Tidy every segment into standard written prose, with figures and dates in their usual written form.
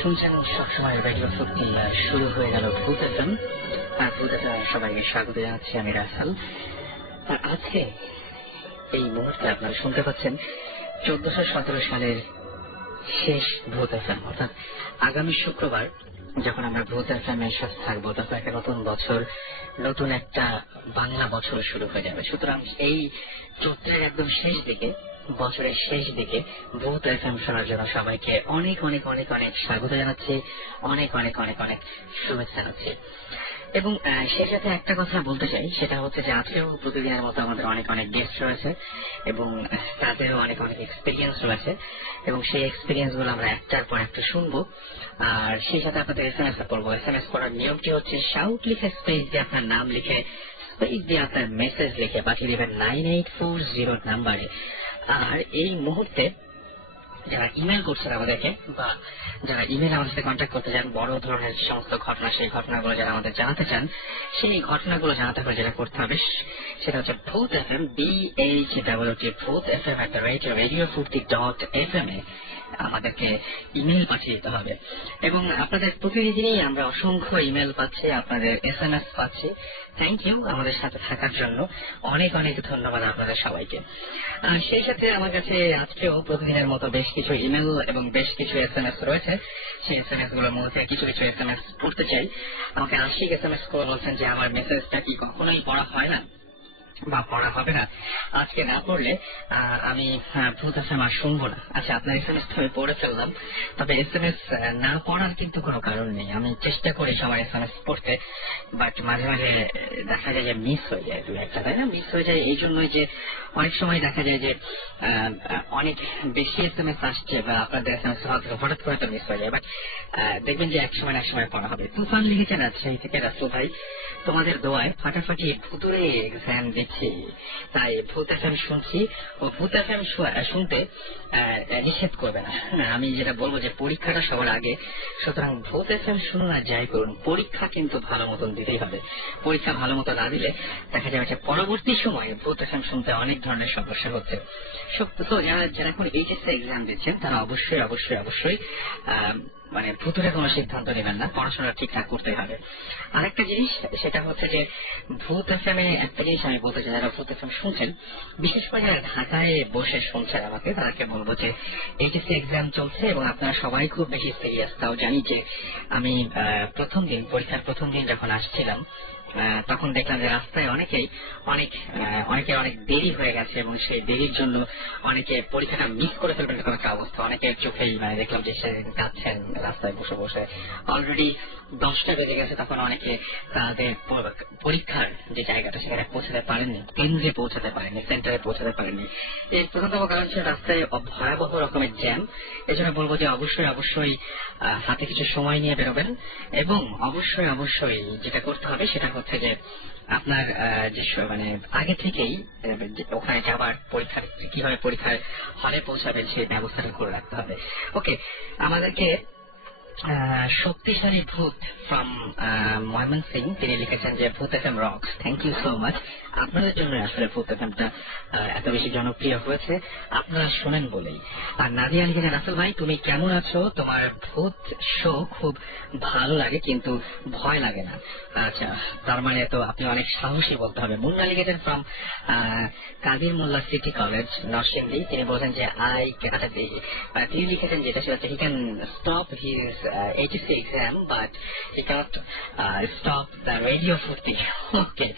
শুনছেন সবসময় রেডিও ফুর্তি শুরু হয়ে গেল ভূত এফএম। আর ভূত এফএম সবাইকে স্বাগত জানাচ্ছি, আমি রাসেল। আর আজকে এই মুহূর্তে আপনারা শুনতে পাচ্ছেন 1417 সালের শেষ ভূত এফএম, অর্থাৎ আগামী শুক্রবার যখন আমরা ভূত এফএম এর সাথে থাকবো তখন একটা নতুন বছর, নতুন একটা বাংলা বছর শুরু হয়ে যাবে। সুতরাং এই চৈত্রের একদম শেষ দিকে, বছরের শেষ দিকে ভূত এফএম শোনার জন্য সবাইকে অনেক অনেক অনেক অনেক স্বাগত জানাচ্ছি, অনেক অনেক অনেক অনেক শুভেচ্ছা জানাচ্ছি। এবং সেই সাথে একটা কথা বলতে চাই, সেটা হচ্ছে যে আজকেও প্রতিদিনের মতো আমাদের অনেক অনেক গেস্ট রয়েছে এবং তাদেরও অনেক অনেক এক্সপিরিয়েন্স রয়েছে এবং সেই এক্সপিরিয়েন্স গুলো আমরা একটার পর একটা শুনবো। আর সেই সাথে আপনাদের SMS করবো। SMS করার নিয়মটি হচ্ছে শাউট লিখে স্পেস দিয়ে আপনার নাম লিখে স্পেস দিয়ে আপনার মেসেজ লিখে পাঠিয়ে দেবেন 9840 নাম্বারে। আর এই মুহূর্তে যারা ইমেল করছেন আমাদেরকে, বা যারা ইমেল আমাদের সাথে কন্ট্যাক্ট করতে চান, বড় ধরনের সমস্ত ঘটনা, সেই ঘটনাগুলো যারা আমাদের জানাতে চান, সেই ঘটনাগুলো জানাতে হলে যেটা করতে হবে সেটা হচ্ছে ভূত এফএম, BHWT ভূত এফএম @radiofurti.fm এ আমাদেরকে ইমেল পাঠিয়ে দিতে হবে। এবং আপনাদের প্রতিদিনই আমরা অসংখ্য ইমেল পাচ্ছি, আপনাদের SMS পাচ্ছি। থ্যাংক ইউ আমাদের সাথে থাকার জন্য, অনেক অনেক ধন্যবাদ আপনাদের সবাইকে। সেই সাথে আমার কাছে আজকেও প্রতিদিনের মতো বেশ কিছু ইমেল এবং বেশ কিছু SMS রয়েছে। সেই SMS গুলোর মধ্যে কিছু কিছু SMS পড়তে চাই। আমাকে আশিক SMS করে বলছেন যে আমার মেসেজটা কি কখনোই পড়া হয় না বা পড়া হবে না, আজকে না পড়লে আমি ভূত এফএম আর শুনবো না। আচ্ছা, আপনার SMS আমি পড়ে ফেললাম, তবে SMS না পড়ার কিন্তু কোনো কারণ নেই। আমি চেষ্টা করি সবার SMS পড়তে, বাট মাঝে মাঝে দেখা যায় যে মিস হয়ে যায় দু একটা, তাই না? মিস হয়ে যায় এই জন্যই যে অনেক সময় দেখা যায় যে অনেক বেশি SMS আসছে বা আপনাদের SMS হঠাৎ করে তো মিস হয়ে যায়, বাট দেখবেন যে এক সময় না এক সময় পড়া হবে। তুফান লিখেছেন রাজশাহী থেকে, রাসেল ভাই তোমাদের দোয়ায় ফাটাফাটি ভুতুরে এক্সাম দিচ্ছি, তাই ভূত এফএম শুনছি ও ভূত এফএম শুনতে নিষেধ করবে না। আমি যেটা বলবো যে পরীক্ষাটা সবার আগে, সুতরাং ভূত এফএম শুনুন আর যাই করুন, পরীক্ষা কিন্তু ভালো মতন দিতেই হবে। পরীক্ষা ভালো মতো না দিলে দেখা যাবে যে পরবর্তী সময়ে ভূত এফএম শুনতে অনেক ধরনের সমস্যা হচ্ছে। তো যারা এখন এইচএসসি এক্সাম দিচ্ছেন তারা অবশ্যই অবশ্যই অবশ্যই মানে ভূতুরে কোনো সিদ্ধান্ত নেবেন না, পড়াশোনা ঠিকঠাক করতে হবে। আরেকটা জিনিস সেটা হচ্ছে যে ভূত এফএম এ একটা জিনিস আমি বলতে চাই, যারা ভূত এফএম শুনছেন, বিশেষ করে যারা ঢাকায় বসে শুনছেন আমাকে, তাদেরকে বলবো যে এইচএসসি এক্সাম চলছে এবং আপনারা সবাই খুব বেশি সিরিয়াস। তাও জানি যে আমি পরীক্ষার প্রথম দিন যখন আসছিলাম তখন দেখলাম যে রাস্তায় অনেকের অনেক দেরি হয়ে গেছে এবং সেই দেরির জন্য অনেকে পরীক্ষাটা মিস করে ফেলবেন এরকম একটা অবস্থা। অনেকের চোখেই দেখলাম যে সে যাচ্ছেন রাস্তায় বসে বসে, অলরেডি 10টা বেজে গেছে, তখন অনেকে তাদের পরীক্ষার যে জায়গাটা সেখানে পৌঁছাতে পারেননি, কেন্দ্রে পৌঁছাতে পারেননি, সেন্টারে পৌঁছাতে পারেননি। এর প্রধানতম কারণ ছিল রাস্তায় ভয়াবহ রকমের জ্যাম। এজন্য বলবো যে অবশ্যই অবশ্যই হাতে কিছু সময় নিয়ে বেরোবেন এবং অবশ্যই অবশ্যই যেটা করতে হবে সেটা হচ্ছে যে আপনার যে আগে থেকেই ওখানে যাবার কিভাবে পরীক্ষার হলে পৌঁছাবেন সেই ব্যবস্থাটা করে রাখতে হবে। ওকে, আমাদেরকে শক্তিশালী ভূত ফ্রম ময়মনসিং তিনি লিখেছেন যে Bhoot FM rocks. Thank you so much. আপনাদের জন্য আসলে ভূত এফএমটা এত বেশি জনপ্রিয় হয়েছে, আপনারা শোনেন বলেই। আর নাদিয়া লিখেছেন রাসেল ভাই তুমি কেমন আছো, তোমার ভূত শো খুব ভালো লাগে কিন্তু ভয় লাগে না। আচ্ছা, তার মানে তো আপনি অনেক সাহসী বলতে হবে। মুন্না লিখেছেন from Kadir Molla city college Narsingdi, তিনি বলছেন যে তিনি লিখেছেন যেটা সেটা হচ্ছে he can stop his HSC exam but he cannot stop the radio Furti. Okay,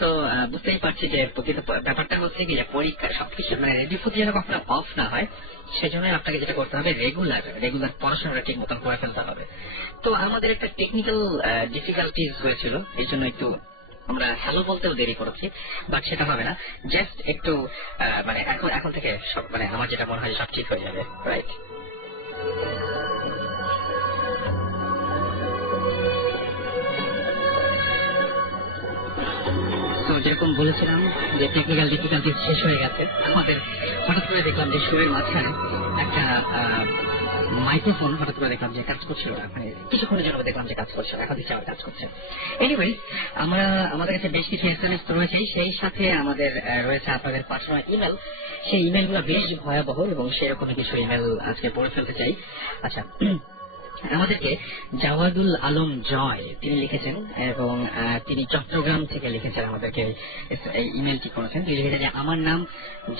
তো বুঝতেই পারছি যে ব্যাপারটা হচ্ছে কি যে পরীক্ষা সবকিছু রেডিও ফুর্তি যেন কখনো অফ না হয়, সেজন্য আপনাকে যেটা করতে হবে রেগুলার পড়াশোনাটা ঠিক মতন করে ফেলতে হবে। তো আমাদের একটা টেকনিক্যাল ডিফিকাল্টিজ হয়েছিল, এই জন্য একটু আমরা হ্যালো বলতেও দেরি করেছি, বাট সেটা হবে না। জাস্ট একটু মানে এখন থেকে সব মানে আমার যেটা মনে হয় সব ঠিক হয়ে যাবে, রাইট? তো যেরকম বলেছিলাম যে টেকনিক্যাল ডিফিকাল্টি শেষ হয়ে গেছে আমাদের, হঠাৎ করে দেখলাম যে শোয়ের মাঝখানে একটা মাইক্রোফোন হঠাৎ করে দেখলাম যে কাজ করছিল না, মানে কিছুক্ষণের জন্য দেখলাম যে কাজ করছে, এখন দিচ্ছে আবার কাজ করছে। এনিওয়েজ, আমাদের কাছে বেশ কিছু এসএমএস তো রয়েছে, সেই সাথে আমাদের রয়েছে আপনাদের পাঠানো ইমেল। সেই ইমেল গুলো বেশ ভয়াবহ এবং সেরকমই কিছু ইমেল আজকে পড়ে ফেলতে চাই। আচ্ছা, আমাদেরকে জাওয়াদুল আলম জয় তিনি লিখেছেন এবং তিনি চট্টগ্রাম থেকে লিখেছেন, আমাদেরকে এই ইমেলটি করেছেন। তিনি লিখেছেন যে আমার নাম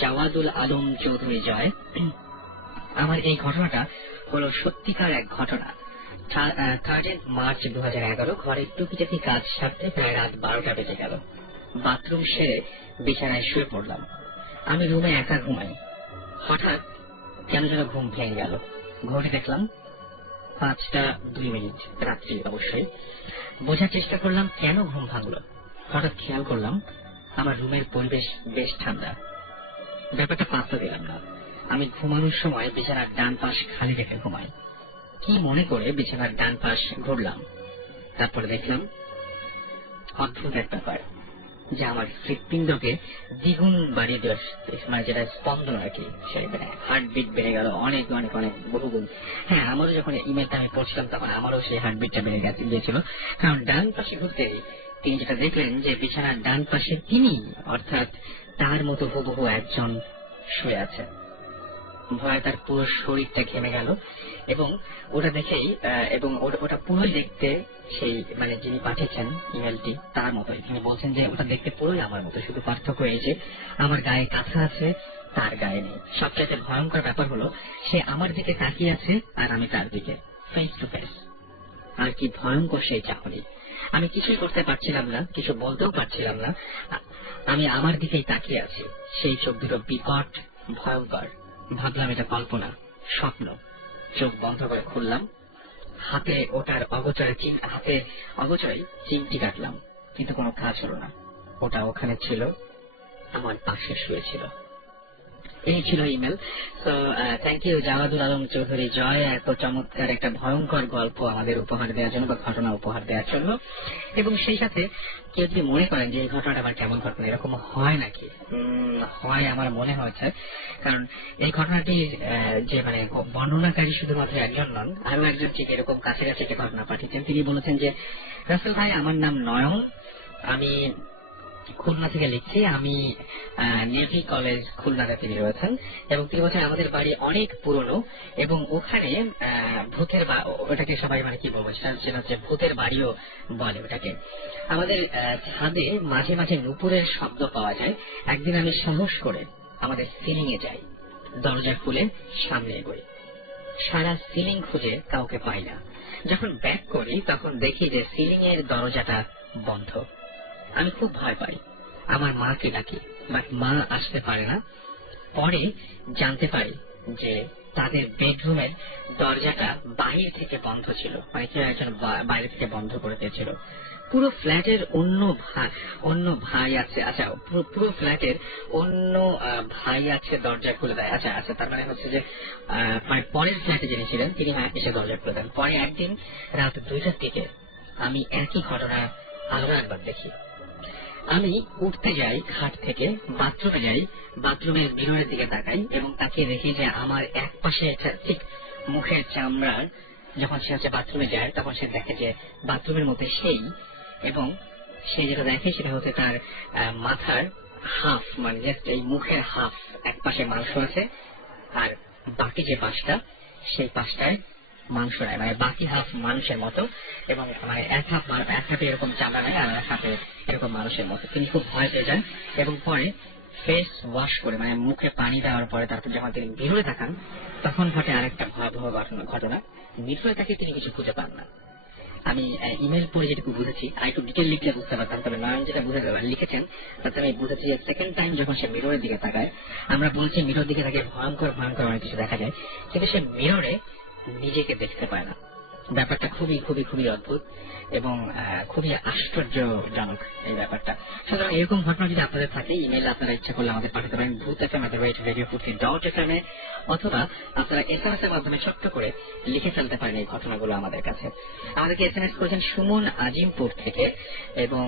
জাওয়াদুল আলম চৌধুরী জয়। আমার এই ঘটনাটা হলো সত্যিকার এক ঘটনা। 3 মার্চ 2011 ঘরে টুকিটাকি কাজ সারতে প্রায় রাত 12টা বেজে গেল। বাথরুম সেরে বিছানায় শুয়ে পড়লাম। আমি রুমে একা ঘুমাই। হঠাৎ কেন যেন ঘুম ভেঙে গেল। ঘড়ি দেখলাম 5:02 রাত্রি। অবশ্যই বোঝার চেষ্টা করলাম কেন ঘুম ভাঙলো। হঠাৎ খেয়াল করলাম আমার রুমের পরিবেশ বেশ ঠান্ডা। ব্যাপারটা পাত্তা দিলাম না। আমি ঘুমানোর সময় বিছানার ডান পাশ খালি রেখে ঘুমাই। কি মনে করে বিছানার ডান পাশ ঘুরলাম। তারপরে দেখলাম অদ্ভুত এক ব্যাপার, যে আমার হৃৎপিণ্ডকে দ্বিগুণ বাড়িয়ে দেওয়া, মানে যেটা স্পন্দন আর কি, সেই মানে হার্টবিট বেড়ে গেল অনেক অনেক অনেক বহুগুণ। হ্যাঁ, আমারও যখন ইমেলটা আমি পড়ছিলাম তখন আমারও সেই হার্টবিটটা বেড়ে গিয়েছিল, কারণ ডান পাশে ঘুরতে তিনি যেটা দেখলেন যে বিছানার ডান পাশে তিনি, অর্থাৎ তার মতো হুবহু একজন শুয়ে আছে। ভয়ে তার পুরো শরীরটা ঘেমে গেল এবং ওটা দেখেই এবং ওটা পুরোই দেখতে সেই মানে যিনি পাঠিয়েছেন ইমেলটি তার মতোই। তিনি বলছেন যে ওটা দেখতে পুরোই আমার মতো, শুধু পার্থক্য এই যে আমার গায়ে কাঁথা আছে, তার গায়ে নেই। সবচাইতে ভয়ঙ্কর ব্যাপার হলো সে আমার দিকে তাকিয়ে আছে আর আমি তার দিকে, ফেস টু ফেস। আর কি ভয়ঙ্কর সেই চাহনি! আমি কিছুই করতে পারছিলাম না, কিছু বলতেও পারছিলাম না। আমি আমার দিকেই তাকিয়ে আছি। সেই চোখ দুটো বিকট ভয়ঙ্কর। ভাবলাম এটা কল্পনা, স্বপ্ন। চোখ বন্ধ করে খুললাম। হাতে অগোচরে চিমটি কাটলাম, কিন্তু কোনো কাজ হলো না। ওটা ওখানে ছিল, আমার পাশে শুয়েছিল। এই ছিল ইমেল। তো থ্যাংক ইউ জাওয়াদুল আলম চৌধুরী জয়, এত চমৎকার একটা ভয়ঙ্কর গল্প আমাদের উপহার দেওয়ার জন্য বা ঘটনা উপহার দেওয়ার জন্য। এবং সেই সাথে কেউ যদি মনে করেন যে এই ঘটনাটা আমার কেমন ঘটনা, এরকম হয় নাকি? হয়, আমার মনে হয়েছে। কারণ এই ঘটনাটি যে মানে বর্ণনাকারী শুধুমাত্র একজন নন, আরো একজন ঠিক এরকম কাছাকাছি একটা ঘটনা পাঠিয়েছেন। তিনি বলেছেন যে রাসেল ভাই, আমার নাম নয়ন, আমি খুলনা থেকে লিখছি। আমি নেভি কলেজ খুলনাতে তিনি রয়েছেন এবং তিনি বলছেন আমাদের বাড়ি অনেক পুরনো এবং ওখানে ভূতের, ওটাকে সবাই মানে কি বলবো, সেটা হচ্ছে ভূতের বাড়িও বলে ওটাকে। আমাদের ছাদে মাঝে মাঝে নুপুরের শব্দ পাওয়া যায়। একদিন আমি সাহস করে আমাদের সিলিং এ যাই, দরজা খুলে সামনে এগোই। সারা সিলিং খুঁজে কাউকে পাই না। যখন ব্যাক করি তখন দেখি যে সিলিং এর দরজাটা বন্ধ। আমি খুব ভয় পাই, আমার মাকে ডাকি, বাট মা আসতে পারে না। পরে জানতে পারি যে তাদের বেডরুমের দরজাটা বাইরে থেকে বন্ধ ছিল, মানে কেউ একজন বাইরে থেকে বন্ধ করে দিয়েছিল। পুরো ফ্ল্যাটের অন্য ভাই আছে, আচ্ছা পুরো ফ্ল্যাটের অন্য ভাই আছে দরজা খুলে দেয়। আচ্ছা আচ্ছা, তার মানে হচ্ছে যে মানে পরের ফ্ল্যাটে যিনি ছিলেন তিনি এসে দরজা খুলে দেন। পরে একদিন রাত 2টার দিকে আমি একই ঘটনা আরো একবার দেখি। আমি উঠতে যাই, খাট থেকে বাথরুমে যাই, বাথরুমের মিররের দিকে তাকাই এবং তাকিয়ে দেখি যে আমার এক পাশে ঠিক মুখের চামড়ার, যখন সে হচ্ছে বাথরুমে যায় তখন সে দেখে যে বাথরুমের মধ্যে সেই, এবং সে যেটা দেখে সেটা হচ্ছে তার মাথার হাফ, মানে জাস্ট এই মুখের হাফ, এক পাশে মাংস আছে আর বাকি যে পাশটা সেই পাশটায় মাংস নেয়, মানে বাকি হাফ মানুষের মতো, এবং মানে এক হাফে এরকম চামড়া নেয় আর এক হাফে এরকম মানুষের মতো। তিনি খুব ভয় পেয়ে যান এবং পরে ফেস ওয়াশ করে, মানে মুখে পানি দেওয়ার পরে তারপর যখন তিনি মিররে তাকান তখন ঘটে আরেকটা ভয়াবহ ঘটনা। মিররে তাকে তিনি কিছু খুঁজে পান না। আমি ইমেল পড়ে যেটুকু বুঝেছি, আর একটু ডিটেল লিখলে বুঝতে পারতাম, তবে নয়ন যেটা লিখেছেন তাতে আমি বুঝেছি যে সেকেন্ড টাইম যখন সে মিররের দিকে তাকায়, আমরা বলছি মিরর দিকে তাকে ভয়ঙ্কর ভয়ঙ্কর অনেক কিছু দেখা যায়, কিন্তু সে মিররে নিজেকে দেখতে পায় না। ব্যাপারটা খুবই খুবই খুবই অদ্ভুত এবং খুবই আশ্চর্যজনক এই ব্যাপারটা। সুতরাং এরকম ঘটনা যদি আপনাদের থাকে, ইমেল আপনারা ইচ্ছা করলে আমাদের পাঠাতে পারেন boothfm@radiofrequency.fm এ, অথবা আপনারা SMS এর মাধ্যমে ছোট্ট করে লিখে ফেলতে পারেন এই ঘটনাগুলো আমাদের কাছে। আমাদেরকে SMS করেছেন সুমন আজিমপুর থেকে এবং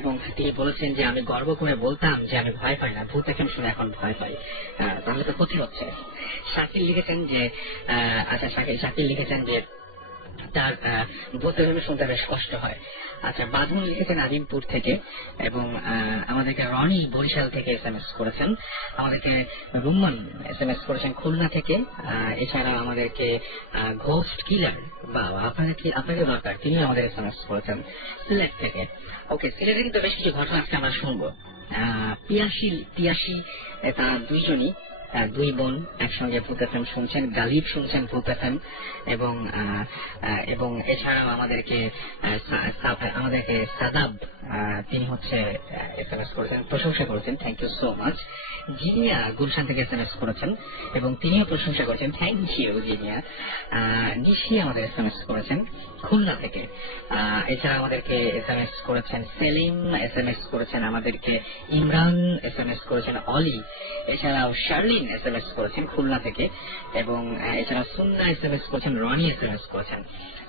এবং তিনি বলেছেন যে আমি গর্ব করে বলতাম যে আমি ভয় পাই না, ভূত FM শুনে এখন ভয় পাই। তাহলে তো ক্ষতি হচ্ছে। শাকিল লিখেছেন যে শাকিল লিখেছেন যে তার ভূত FM শুনতে বেশ কষ্ট হয়। আচ্ছা, বাঁধন লিখেছেন আজিমপুর থেকে এবং আমাদেরকে রনি বরিশাল থেকে SMS করেছেন। আমাদেরকে রুম্মান SMS করেছেন খুলনা থেকে। এছাড়া আমাদেরকে ঘোস্ট কিলার, বা আপনাকে দরকার, তিনি আমাদের SMS করেছেন সিলেট থেকে। ওকে, সিলেটে কিন্তু বেশ কিছু ঘটনা আজকে আমরা শুনবো। পিয়াসি তারা দুইজনই, দুই বোন একসঙ্গে ভূত FM শুনছেন, গালিব শুনছেন ভূত FM এবং এছাড়াও আমাদেরকে সাদাব, তিনি হচ্ছে SMS করেছেন, প্রশংসা করেছেন, thank you so much. Zinia Gulshan থেকে SMS করেছেন এবং তিনিও প্রশংসা করেছেন, থ্যাংক ইউ জিনিয়া। নিশি আমাদের SMS করেছেন খুলনা থেকে। এছাড়া আমাদেরকে SMS করেছেন সেলিম, SMS করেছেন আমাদেরকে ইমরান, SMS করেছেন অলি, এছাড়াও শার্লিন SMS করেছেন খুলনা থেকে এবং এছাড়া সুন্না SMS করেছেন, রনি SMS করেছেন।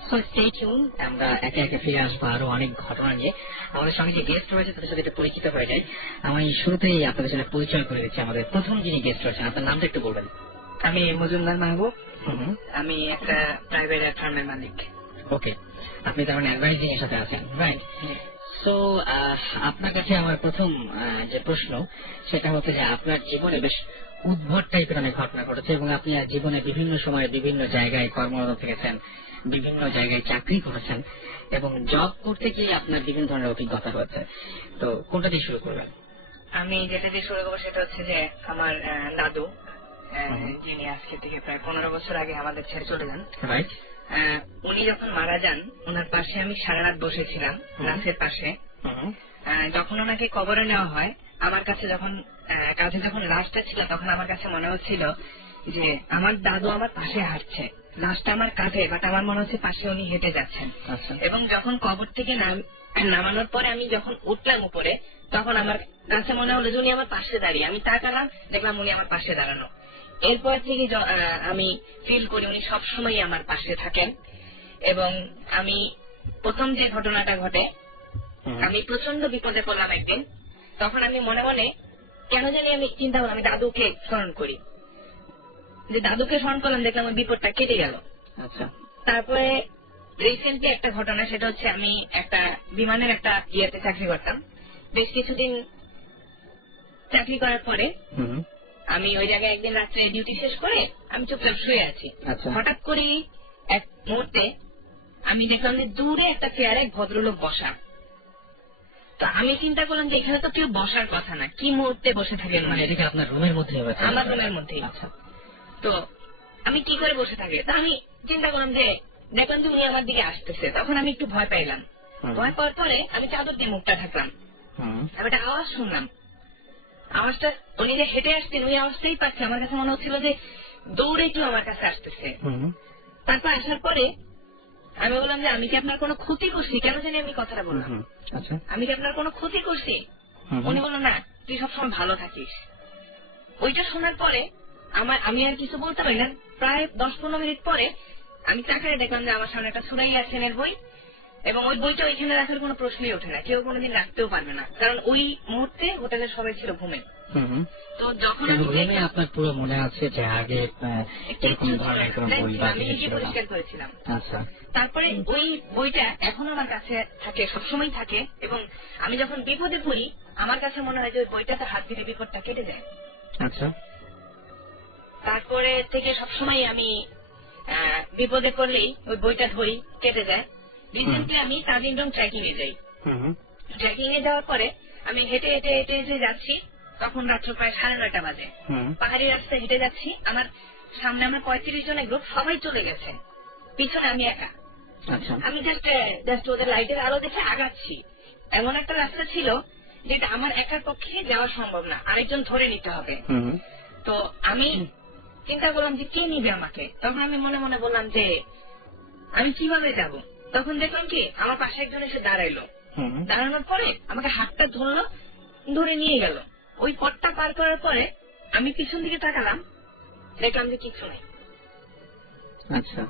সো স্টে টিউন, আমরা একে একে ফিরে আসবো আরো অনেক ঘটনা নিয়ে। আমাদের সঙ্গে যে গেস্ট রয়েছে তাদের সাথে একটু পরিচিত হয়ে যায়। আমি শুরুতেই আপনাদের সাথে পরিচয় করে দিচ্ছি। আমাদের প্রথম যিনি গেস্ট রয়েছেন, আপনার নামটা একটু বলবেন। আমি মজুমদার মাহবুব, আমি একটা প্রাইভেট ফার্মের মালিক। ওকে, আপনি তার মানে অ্যাডভাইজিং এর সাথে আছেন, রাইট? সো আপনার কাছে আমার প্রথম যে প্রশ্ন সেটা হচ্ছে যে আপনার জীবনে বেশ উদ্ভট টাইপের অনেক ঘটনা ঘটেছে এবং আপনি জীবনে বিভিন্ন সময়ে বিভিন্ন জায়গায় কর্মরত থেকেছেন, বিভিন্ন জায়গায় চাকরি করেছেন এবং জব করতে গিয়ে আপনার বিভিন্ন ধরনের অভিজ্ঞতা হয়েছে। তো কোনটা দিয়ে শুরু করবেন? আমি যেটা দিয়ে শুরু করবো সেটা হচ্ছে যে আমার দাদু, যিনি আজকে থেকে প্রায় 15 বছর আগে আমাদের ছেড়ে চলে যান, রাইট? উনি যখন মারা যান ওনার পাশে আমি সারা রাত বসেছিলাম লাশের পাশে। যখন ওনাকে কবরে নেওয়া হয়, আমার কাছে যখন লাশটা ছিল তখন আমার কাছে মনে হচ্ছিল যে আমার দাদু আমার পাশে হাঁটছে, লাশটা আমার কাঁধে, বাট আমার মনে হচ্ছে পাশে উনি হেঁটে যাচ্ছেন। এবং যখন কবর থেকে নামানোর পরে আমি যখন উঠলাম উপরে, তখন আমার কাছে মনে হলো যে উনি আমার পাশে দাঁড়িয়ে। আমি তাকালাম, দেখলাম উনি আমার পাশে দাঁড়ানো। এরপর থেকে আমি ফিল করি উনি সবসময় আমার পাশে থাকেন। এবং আমি প্রথম যে ঘটনাটা ঘটে, আমি প্রচন্ড বিপদে পড়লাম একদিন। তখন আমি মনে মনে কেন জানি আমি চিন্তা করলাম আমি দাদুকে স্মরণ করি, যে দাদুকে স্মরণ করলাম, দেখলাম ওই বিপদটা কেটে গেল। আচ্ছা, তারপরে রিসেন্টলি একটা ঘটনা, সেটা হচ্ছে আমি একটা বিমানের একটা ইয়েতে চাকরি করতাম। বেশ কিছুদিন চাকরি করার পরে আমি ওই জায়গায় একদিন রাত্রে ডিউটি শেষ করে আমি চুপচাপ শুয়ে আছি। হঠাৎ করে এক মুহূর্তে আমি দেখলাম যে দূরে একটা চেয়ারে এক ভদ্রলোক বসা। তো আমি চিন্তা করলাম যে এখানে তো কেউ বসার কথা না, কি মুহূর্তে বসে থাকেন, মানে এদিকে আপনার রুমের মধ্যে? আমার রুমের মধ্যে। তো আমি কি করে বসে থাকি, তা আমি চিন্তা করলাম যে দেখলাম যে উনি আমার দিকে আসতেছে। তখন আমি একটু ভয় পাইলাম। ভয় পাওয়ার পরে আমি চাদর দিয়ে মুখটা ঢাকলাম। আমি একটা আওয়াজ শুনলাম, আওয়াজটা উনি যে হেঁটে আসছেন ওই আওয়াজটাই পাচ্ছি। আমার কাছে মনে হচ্ছিল যে দৌড়ে একটু আমার কাছে আসতেছে। তারপর আসার পরে আমি বললাম যে আমি কি আপনার কোনো ক্ষতি করছি, কেন জানি আমি কথাটা বললাম, আমি কি আপনার কোনো ক্ষতি করছি? উনি বলল না, তুই সবসময় ভালো থাকিস। ওইটা শোনার পরে আমি আর কিছু বলতে পারি না। প্রায় 10-15 মিনিট পরে আমি তাকায় দেখলাম যে আমার সামনে একটা সুরাইয়া সেনের বই, এবং ওই বইটা ওইখানে রাখার কোনো প্রশ্নই ওঠে না, কেউ কোনোদিন রাখতেও পারবে না, কারণ ওই মুহূর্তে হোটেলের সবাই ছিল ঘুমে। তো যখন আমি আপনার পুরো মনে আছে যে আগে এরকম ধরনের কোনো বই আমি নিজে পরিষ্কার করেছিলাম। আচ্ছা, তারপরে ওই বইটা এখন আমার কাছে থাকে, সবসময় থাকে, এবং আমি যখন বিপদে পড়ি আমার কাছে মনে হয় যে ওই বইটাতে হাত দিলে বিপদটা কেটে যায়। আচ্ছা, তারপরে থেকে সবসময় আমি বিপদে পড়লেই ওই বইটা ধরি, কেটে যায়। রিসেন্টলি আমি তাজিন্ডং ট্রেকিং এ যাই। ট্রেকিং এ যাওয়ার পরে আমি হেঁটে হেঁটে হেঁটে হেঁটে যাচ্ছি, তখন রাত্র প্রায় 9:30 বাজে। পাহাড়ি রাস্তায় হেঁটে যাচ্ছি, আমার সামনে আমার 35 জনের গ্রুপ, সবাই চলে গেছে, পিছনে আমি একা। আমি জাস্ট ওদের লাইটের আলো দেখে আগাচ্ছি। এমন একটা রাস্তা ছিল যেটা আমার একার পক্ষে যাওয়া সম্ভব না, আরেকজন ধরে নিতে হবে। তো আমি চিন্তা করলাম যে কে নিবে আমাকে। তখন আমি মনে মনে বললাম যে আমি কিভাবে যাব? তখন দেখলাম কি আমার পাশে একজন এসে দাঁড়াইলো। দাঁড়ানোর পরে আমাকে হাতটা ধরলো, ধরে নিয়ে গেল। ওই পথটা পার করার পরে আমি পিছন দিকে তাকালাম, দেখলাম যে কিছু নেই। আচ্ছা,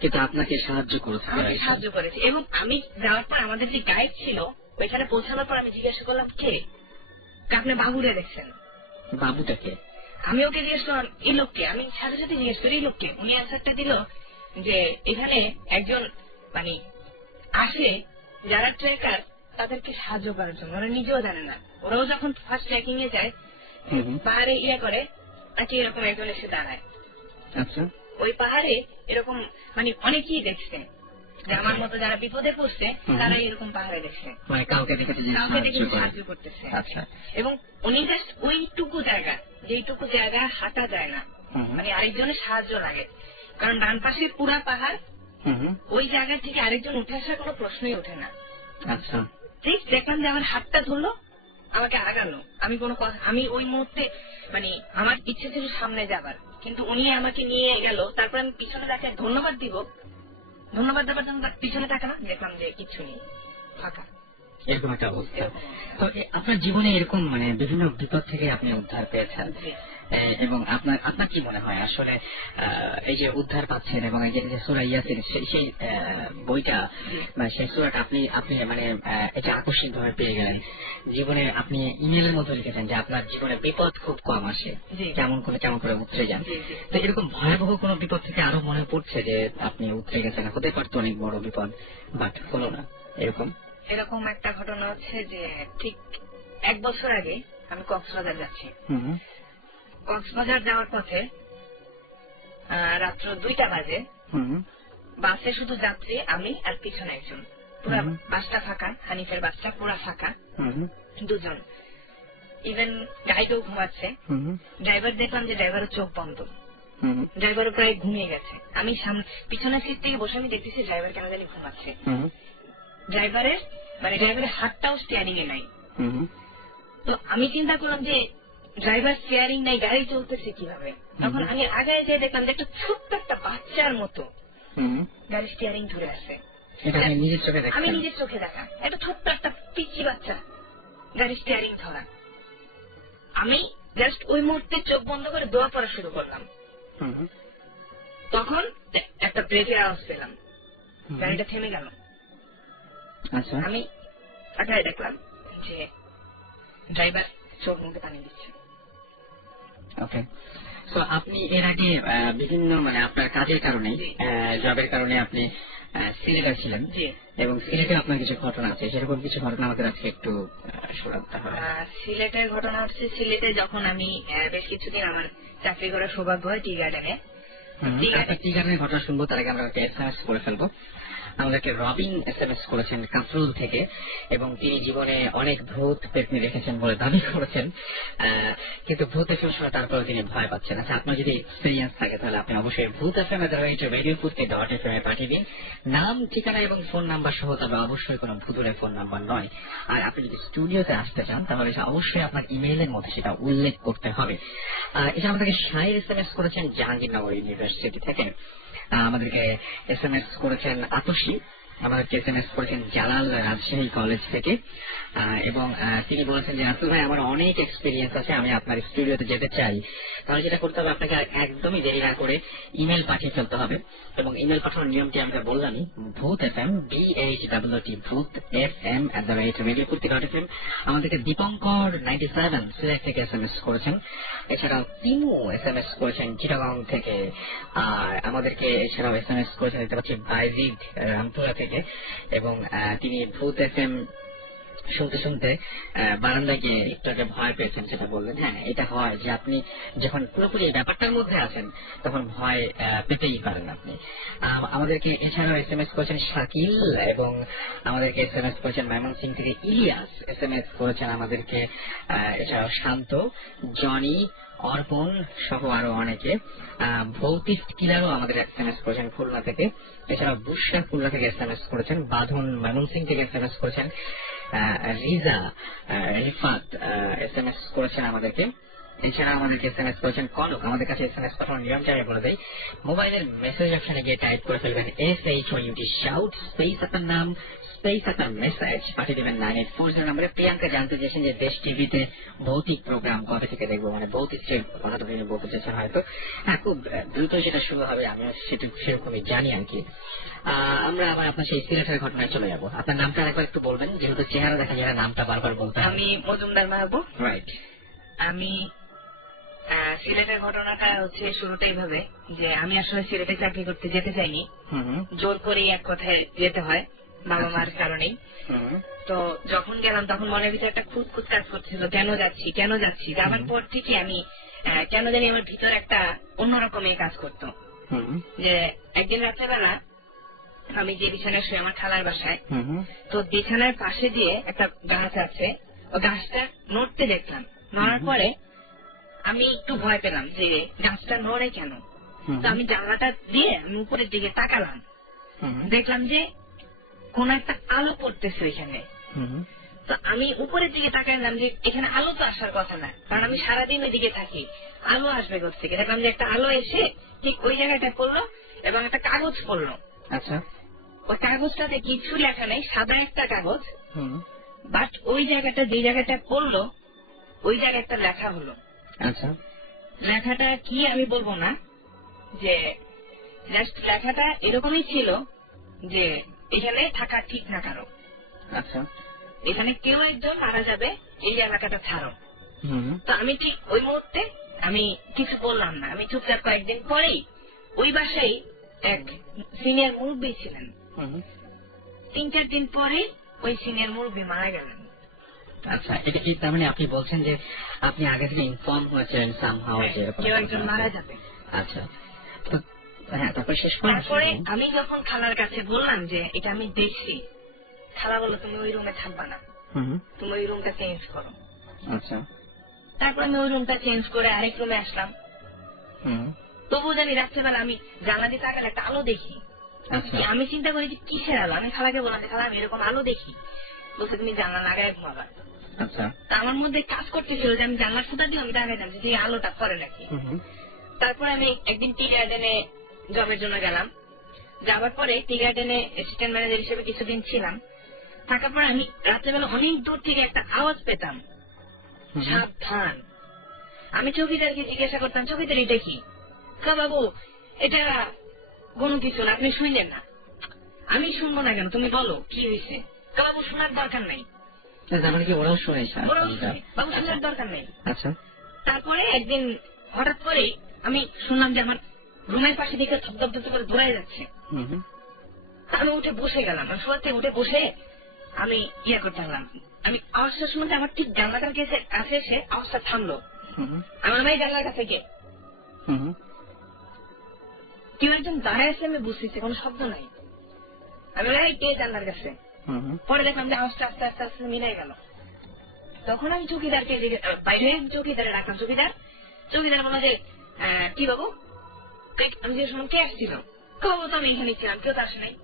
কিন্তু আপনাকে সাহায্য করেছে? আমাকে সাহায্য করেছে। এবং আমি যাওয়ার পর আমাদের যে গাইড ছিল ওইখানে পৌঁছানোর পর আমি জিজ্ঞাসা করলাম, কে আপনি বাবুরে দেখছেন? বাবুটাকে? আমি ওকে জিজ্ঞেস করলাম এই লোককে, আমি সাথে সাথে জিজ্ঞেস করি এই লোককে। উনি অ্যান্সারটা দিল যে এখানে একজন মানে আসে যারা ট্রেকার তাদেরকে সাহায্য করার জন্য, ওরা নিজেও জানে না। ওরাও যখন ফার্স্ট ট্রেকিং এ যায় পাহাড়ে করে নাকি এরকম একজন এসে দাঁড়ায়। আচ্ছা, ওই পাহাড়ে এরকম মানে অনেকেই দেখছে যে আমার মতো যারা বিপদে পড়ছে তারা এরকম পাহাড়ে দেখছে, মানে কাউকে দেখে সাহায্য করতেছে। আচ্ছা, এবং উনি জাস্ট ওইটুকু জায়গা, যেইটুকু জায়গা হাঁটা যায় না, মানে আরেকজনের সাহায্য লাগে, কারণ ডান পাশে পুরা পাহাড়, ওই জায়গা থেকে আরেকজন উঠে আসার কোনো প্রশ্নই ওঠে না। আচ্ছা, ঠিক দেখলাম যে আমার হাতটা ধরলো, আমাকে আগালো। আমি ওই মুহূর্তে মানে আমার ইচ্ছে ছিল সামনে যাবার, কিন্তু উনি আমাকে নিয়ে গেল। তারপর আমি পিছনে তাকে ধন্যবাদ দিব, ধন্যবাদ দেওয়ার জন্য পিছনে তাকালাম, দেখলাম যে কিছু নেই, ফাঁকা। এরকম একটা অবস্থা। তো আপনার জীবনে এরকম মানে বিভিন্ন বিপদ থেকে আপনি উদ্ধার পেয়েছেন, এবং আপনার কি মনে হয় আসলে এই যে উদ্ধার পাচ্ছেন এবং এই যে সূরা ইয়াসিন সেই বইটা বা সেই সূরাটা আপনি মানে এটা আকস্মিক ভাবে পেয়ে গেলেন, জীবনে আপনি ইমেলের মধ্যে লিখেছেন যে আপনার জীবনে বিপদ খুব কম আসে, কেমন করে উতরে যান। তো এরকম ভয়াবহ কোন বিপদ থেকে আরো মনে পড়ছে যে আপনি উতরে গেছেন? হতে পারতো অনেক বড় বিপদ, বাট হলো না। এরকম একটা ঘটনা হচ্ছে যে ঠিক 1 বছর আগে আমি কক্সবাজার যাচ্ছি। কক্সবাজার যাওয়ার পথে রাত্র 2টা বাজে, বাসে শুধু যাত্রী আমি আর পিছনে একজন, পুরা বাসটা ফাঁকা, হানিফের বাসটা পুরা ফাঁকা, দুজন, ইভেন গাইডও ঘুমাচ্ছে। ড্রাইভার দেখলাম যে ড্রাইভারের চোখ বন্ধ, ড্রাইভারও প্রায় ঘুমিয়ে গেছে। আমি পিছনের সিট থেকে বসে আমি দেখতেছি ড্রাইভার কেন জানি ঘুমাচ্ছে। ড্রাইভারের হাতটাও স্টিয়ারিং এ নাই। তো আমি চিন্তা করলাম যে ড্রাইভার স্টিয়ারিং নাই, গাড়ি চলতেছে কিভাবে? তখন আমি আগায় যেয়ে দেখলাম যে একটা ছোট্ট একটা বাচ্চার মতো গাড়ি স্টিয়ারিং ধরে আছে। আমি নিজের চোখে দেখা একটা ছোট্ট একটা পিচ্চি বাচ্চা গাড়ি স্টিয়ারিং ধরা। আমি জাস্ট ওই মুহূর্তে চোখ বন্ধ করে দোয়া পড়া শুরু করলাম। তখন একটা ব্রেকের আওয়াজ পেলাম, গাড়িটা থেমে গেল। আমি আগায় দেখলাম যে ড্রাইভার চোখ মুখে পানি দিচ্ছে। ওকে, তো আপনি এর আগে বিভিন্ন মানে আপনার কাজের কারণে, জবের কারণে আপনি সিলেটে ছিলেন, এবং সিলেটে আপনার কিছু ঘটনা আছে, সেরকম কিছু ঘটনা আমাদের আজকে একটু শোনাতে হবে। সিলেটের ঘটনা হচ্ছে, সিলেটে যখন আমি বেশ কিছুদিন আমার চাকরি করার সৌভাগ্য হয় টি গার্ডেনে। টি গার্ডেনের ঘটনা শুনবো, তার আগে আমরা একটা এসএমএস করে ফেলবো। আমাদেরকে রবিন এসএমএস করেছেন কাফরুল থেকে, এবং তিনি জীবনে অনেক ভূত পেতনি দেখেছেন বলে দাবি করেছেন, কিন্তু ভূত এফএম শুনে তারপরে তিনি ভয় পাচ্ছেন। আচ্ছা, আপনার যদি এক্সপিরিয়েন্স থাকে তাহলে আপনি অবশ্যই ভূত এফএম @radiofutti.fm এ পাঠিয়ে দিন, নাম, ঠিকানা এবং ফোন নাম্বার সহ, তবে অবশ্যই কোনো ভুতুরে ফোন নাম্বার নয়। আর আপনি যদি স্টুডিওতে আসতে চান তাহলে অবশ্যই আপনার ইমেইলের মধ্যে সেটা উল্লেখ করতে হবে। এটা আমাদেরকে শাহির এসএমএস করেছেন জাহাঙ্গীরনগর ইউনিভার্সিটি থেকে। আমাদেরকে এসএমএস করেছেন আতসী, আমাদেরকে এসএমএস করেছেন জালাল রাজশাহী কলেজ থেকে, এবং তিনি বলেছেন যে আসল ভাই আমার অনেক এক্সপিরিয়েন্স আছে, আমি আপনার স্টুডিওতে যেতে চাই। তাহলে যেটা করতে হবে, আপনাকে একদমই দেরি না করে ইমেল পাঠিয়ে ফেলতে হবে, এবং ইমেল পাঠানোর নিয়মটি আমরা বললামই, ভূত FM BHWT ভূত FM @radiofutti.fm। আমাদেরকে দীপঙ্কর 97 সিলেট থেকে এসএমএস করেছেন, এছাড়াও তিনু এসএমএস করেছেন চিটাগং থেকে, আর আমাদেরকে এছাড়াও এসএমএস করেছেন দেখতে পাচ্ছি বাইজিদ রামপুরা থেকে, এবং তিনি ভূত FM শুনতে শুনতে বারান্দায় গিয়ে একটু ভয় পেয়েছেন, সেটা বললেন। হ্যাঁ, এটা হয় যে আপনি যখন পুরোপুরি ব্যাপারটার মধ্যে আছেন তখন ভয় পেতেই পারেন আপনি। আমাদেরকে এছাড়াও এসএমএস করেছেন শাকিল, এবং আমাদেরকে এসএমএস করেছেন ময়মনসিংহ থেকে ইলিয়াস, এসএমএস করেছেন আমাদেরকে এছাড়াও শান্ত, জনি, অর্পণ সহ আরো অনেকে। ভৌতিক কিলারও আমাদের এসএমএস করেছেন খুলনা থেকে, এছাড়াও বুশরা খুলনা থেকে এসএমএস করেছেন, বাঁধন ময়মনসিংহ থেকে এসএমএস করেছেন, রিজা রিফাত এসএমএস করেছেন আমাদেরকে, এছাড়া আমাদেরকে এসএমএস করেছেন কনক। আমাদের কাছে এসএমএস পাঠানোর নিয়মটা আমি বলে দেই। মোবাইলের মেসেজ অপশনে গিয়ে টাইপ করে ফেলবেন SHOUT শাউট স্পেস আপনার নাম স্পেস আপনার মেসেজ পাঠিয়ে দেবেন 9840 নম্বরে। প্রিয়াঙ্কা জানতে চেয়েছেন যে দেশ টিভিতে ভৌতিক প্রোগ্রাম কবে থেকে দেখবো, মানে ভৌতিক যে কথাটা তিনি বলতে চেয়েছেন হয়তো। হ্যাঁ, খুব দ্রুত সেটা শুরু হবে, আমিও সেরকমই জানি আর কি। আমরা আবার আপনার সেই সিলেটের ঘটনায় চলে যাবো। আপনার নামটা একবার একটু বলবেন, যেহেতু চেহারা দেখা যায় না, নামটা বারবার বলতে হবে। আমি মজুমদার মাহবুব। রাইট। আমি সিলেটের ঘটনাটা হচ্ছে শুরুটা এইভাবে যে আমি আসলে সিলেটে চাকরি করতে যেতে চাইনি, জোর করে এক কথায় যেতে হয় বাবা মার কারণেই। তো যখন গেলাম তখন মনের ভিতরে একটা খুঁতখুত কাজ করছিল, কেন যাচ্ছি। যাবার পর থেকে আমি কেন জানি আমার ভিতর একটা অন্যরকম কাজ করতো। যে একদিন রাত্রেবেলা আমি যে বিছানায় শুয়ে আমার খালার বাসায়, তো বিছানার পাশে দিয়ে একটা গাছ আছে, ও গাছটা নড়তে দেখলাম। নড়ার পরে আমি একটু ভয় পেলাম যে গাছটা নড়ে কেন। তো আমি জানলাটা দিয়ে আমি উপরের দিকে তাকালাম, দেখলাম যে কোন একটা আলো পড়তেছে ওইখানে। তো আমি উপরের দিকে তাকাইলাম যে এখানে আলো তো আসার কথা না, কারণ আমি সারাদিন ওই দিকে থাকি, আলো আসবে কোথেকে। দেখলাম যে একটা আলো এসে ঠিক ওই জায়গাটা পড়লো এবং একটা কাগজ পড়লো। আচ্ছা। ওই কাগজটাতে কিছু লেখা নেই, সাদা একটা কাগজ, বাট ওই জায়গাটা যে জায়গাটা পড়লো ওই জায়গায় একটা লেখা হলো। আচ্ছা। লেখাটা কি আমি বলবো না, যে জাস্ট লেখাটা এরকমই ছিল যে এখানে থাকা ঠিক না কারো। আচ্ছা। এখানে কেউ একজন মারা যাবে, এই এলাকাটা ছাড়ো। তো আমি ঠিক ওই মুহূর্তে আমি কিছু বললাম না, আমি চুপচাপ কয়েকদিন পরেই ওই বাসায় এক সিনিয়র মুরব্বী ছিলেন, 3-4 দিন পরে ওই সিনিয়র মুরব্বী মারা গেলেন। আচ্ছা, এটা কি তার মানে আপনি বলছেন যে আপনি আগে থেকে ইনফর্ম হয়েছেন সামহাও যে কেউ একজন মারা যাবে? আচ্ছা। হ্যাঁ, তারপর শেষ করেন। তারপরে আমি যখন খালার কাছে বললাম যে এটা আমি দেখছি, খালা বললো তুমি ওই রুমে থাকবা না, তুমি ওই রুমটা চেঞ্জ করো। আচ্ছা। তারপর আমি ওই রুমটা চেঞ্জ করে আরেক রুমে আসলাম। তবু জানি রাত্রেবেলা আমি জানলা দিয়ে তাকালে একটা আলো দেখি। আমি চিন্তা করি যে কিসের আলো। আমি খালাকে বললাম যে খালা আমি এরকম আলো দেখি। বলছে তুমি জানলা লাগাই ঘুমাবা। আচ্ছা। তা আমার মধ্যে কাজ করতেছিল যে আমি জানলার ফুটা দিয়ে আমি তাকাইতাম যে আলোটা করে নাকি। তারপরে আমি একদিন টি গার্ডেনে জবের জন্য গেলাম। যাবার পরে টি গার্ডেনে অ্যাসিস্ট্যান্ট ম্যানেজার হিসেবে কিছুদিন ছিলাম। থাকার পরে আমি রাত্রেবেলা অনেক দূর থেকে একটা আওয়াজ পেতাম, সাবধান। আমি চৌকিদারকে জিজ্ঞাসা করতাম, চৌকিদার এটা কি? বাবু এটা কোনো কিছু না, আপনি শুনলেন না। আমি শুনবো না কেন, তুমি বলো কি হয়েছে। বাবু শোনার দরকার নাই। ওরাও শুনে, বাবু শোনার দরকার নেই। আচ্ছা। তারপরে একদিন হঠাৎ করে আমি শুনলাম যে আমার রুমের পাশে দিকে ধপ ধপ করে দৌড়াই যাচ্ছে। আমি উঠে বসে গেলাম, আমি শোয়াতে উঠে বসে আমি ইয়ে করতে লাগলাম। আমি আওয়াজটা শুনতে আমার ঠিক জানলাটার কাছে এসে আওয়াজটা থামলো। আমার ভাই জানলার কাছে গিয়ে কেউ একজন দাঁড়ায় আছে, আমি বুঝতেছি কোনো শব্দ নাই। আমি কে জানলার কাছে। পরে দেখলাম যে আওয়াজটা আস্তে আস্তে আস্তে মিলাই গেল। তখন আমি চৌকিদারকে বাইরে চৌকিদারে ডাকলাম, চৌকিদার বললো যে কি বাবু? আমি যে শুনলাম কে আসছিল? বাবু তো আমি এখানে ছিলাম, কেউ তো আসে নাই।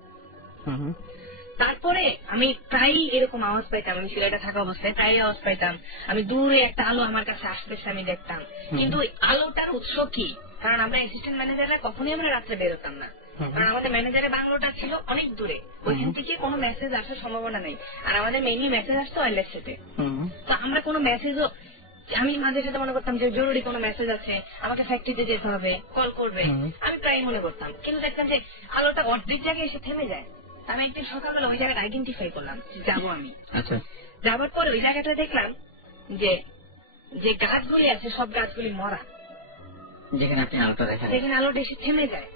তারপরে আমি প্রায় এরকম আওয়াজ পাইতাম, আমি সিলেটে থাকা অবস্থায় প্রায় আওয়াজ পাইতাম। আমি দূরে একটা আলো আমার কাছে আসতেছে, আমি দেখতাম, কিন্তু ওই আলোটার উৎস কি? কারণ আমরা অ্যাসিস্ট্যান্ট ম্যানেজাররা কখনই আমরা রাত্রে বেরোতাম না, কারণ আমাদের ম্যানেজারের বাংলোটা ছিল অনেক দূরে, ওইখান থেকে কোনো মেসেজ আসার সম্ভাবনা নেই। আর আমাদের মেইনলি মেসেজ আসতো ওয়্যারলেস সেটে। তো আমরা কোনো মেসেজও, আমি মাঝে সাথে মনে করতাম যে জরুরি কোনো মেসেজ আছে, আমাকে ফ্যাক্টরিতে যেতে হবে, কল করবে, আমি প্রায় মনে করতাম। কিন্তু দেখতাম যে আলোটা অর্ধেক জায়গায় এসে থেমে যায়। আমি একদিন সকালবেলা ওই জায়গাটা আইডেন্টিফাই করলাম, যাবো আমি। আচ্ছা। যাবার পরে ওই জায়গাটা দেখলাম যে যে গাছগুলি আছে সব গাছগুলি মরা, যেখানে আপনি আলোটা দেখেন, যেখানে আলোটা এসে থেমে যায়।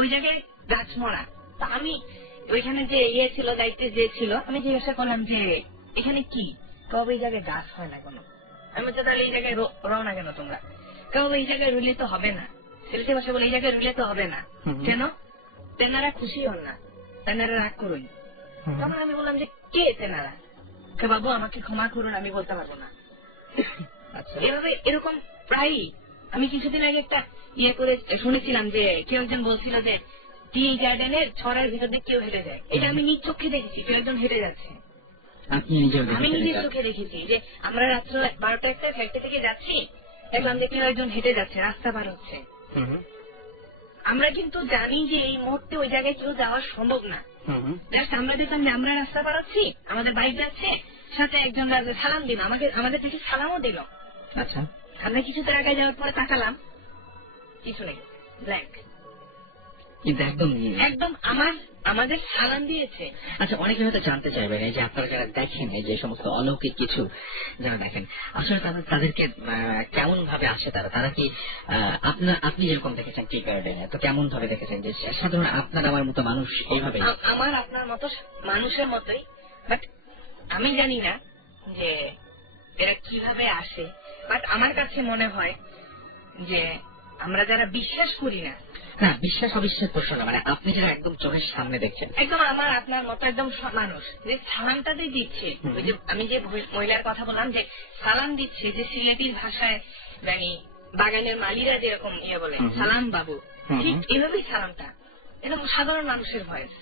ওই জায়গায় গাছ মরা। তা আমি ওইখানে যে ইয়ে ছিল, দায়িত্বে যে ছিল, আমি জিজ্ঞাসা করলাম যে এখানে কি? কবে এই জায়গায় গাছ হয় না কোনো। আমি তো তাহলে এই জায়গায় রও না কেন তোমরা? কবে এই জায়গায় রুলে তো হবে না। সিলেটে ভাষা বলে এই জায়গায় রুলে তো হবে না। কেন? তেনারা খুশি হন না, তেনারা রাগ করুন। তখন আমি বললাম যে কে তেনারা? বাবু আমাকে ক্ষমা করুন, আমি বলতে পারবো না। এভাবে এরকম প্রায় আমি কিছুদিন আগে একটা ইয়ে করে শুনেছিলাম যে কেউ একজন বলছিল যে টি গার্ডেনের ছড়ার ভিতর দিয়ে কেউ হেঁটে যায়। এটা আমি নিজ চোখে দেখেছি, কেউ একজন হেঁটে যাচ্ছে। আপনি নিজেও আমি দেখেছেন নিজের এটা? চোখে দেখেছি যে আমরা রাত্র 12টা ফ্যাক্টরি থেকে যাচ্ছি, দেখলাম যে কেউ একজন হেঁটে যাচ্ছে, রাস্তা পার হচ্ছে। হুম হুম, আমরা কিন্তু জানি যে এই মুহূর্তে ওই জায়গায় কেউ যাওয়া সম্ভব না। হুম হুম, জাস্ট আমরা দেখলাম যে আমরা রাস্তা পার হচ্ছি, আমাদের বাইক যাচ্ছে, সাথে একজন রাজা সালাম দিল, আমাদের থেকে সালামও দিল। আচ্ছা। আমরা কিছুটা আগে যাওয়ার পরে তাকালাম, কিছু নেই, ব্ল্যাঙ্ক। কিন্তু একদম একদম আমাদের সালাম দিয়েছে। আচ্ছা, অনেকে হয়তো জানতে চাইবেন এই যে আপনারা যারা দেখেন এই যে সমস্ত অলৌকিক কিছু যারা দেখেন, আসলে তাদেরকে কেমন ভাবে আসে তারা কি আপনি যেরকম দেখেছেন টি গার্ডেনে, তো কেমন ভাবে দেখেছেন যে সাধারণ আপনার আমার মতো মানুষ এইভাবে? আমার আপনার মতো মানুষের মতোই, বাট আমি জানি না যে এরা কিভাবে আসে। বাট আমার কাছে মনে হয় যে আমরা যারা বিশ্বাস করি না, না, বিশ্বাস অবিশ্বাস প্রশ্ন না, মানে আপনি যারা একদম চোখের সামনে দেখছেন, একদম আমার আপনার মতো একদম মানুষ যে সালামটা দিয়ে দিচ্ছে, ওই যে আমি যে মহিলার কথা বললাম যে সালাম দিচ্ছে, যে সিলেটির ভাষায় মানে বাগানের মালিরা যেরকম ইয়ে বলে সালাম বাবু, ঠিক এভাবেই সালামটা, এটা সাধারণ মানুষের ভয়েস।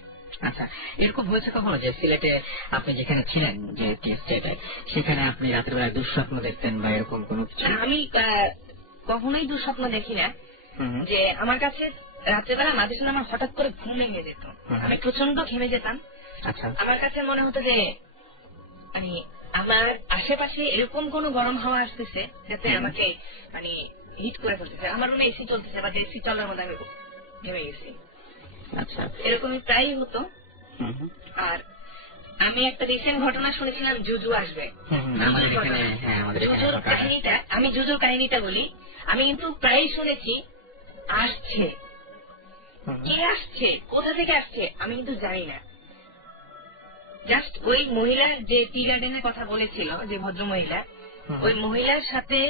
আচ্ছা, এরকম হয়েছে কখনো যে সিলেটে আপনি যেখানে ছিলেন যে স্টেটে, সেখানে আপনি রাতের বেলা দুঃস্বপ্ন দেখতেন বা এরকম কোনো কিছু? আমি কখনোই দুঃস্বপ্ন দেখি না। যে আমার কাছে রাত্রেবেলা মাঝে সময় আমার হঠাৎ করে ঘুম ভেঙে যেত, আমি প্রচন্ড ঘেমে যেতাম। আচ্ছা, আমার কাছে মনে হতো যে মানে আমার আশেপাশে এরকম কোন গরম হাওয়া আসতেছে যাতে আমাকে মানে হিট করে ফেলতেছে, আমার রুমে এসি চলতেছে বা এসি চলার মধ্যে আমি ঘেমে গেছি। আচ্ছা, এরকমই প্রায়ই হতো। আর আমি একটা রিসেন্ট ঘটনা শুনেছিলাম, জুজু আসবে। আমি জুজুর কাহিনীটা বলি। আমি কিন্তু প্রায়ই শুনেছি আসছে, কে আসছে, কোথা থেকে আসছে আমি কিন্তু জানি না। জাস্ট ওই মহিলা যে টি গার্ডেনের কথা বলেছিল, যে ভদ্র মহিলা, ওই মহিলার সাথে,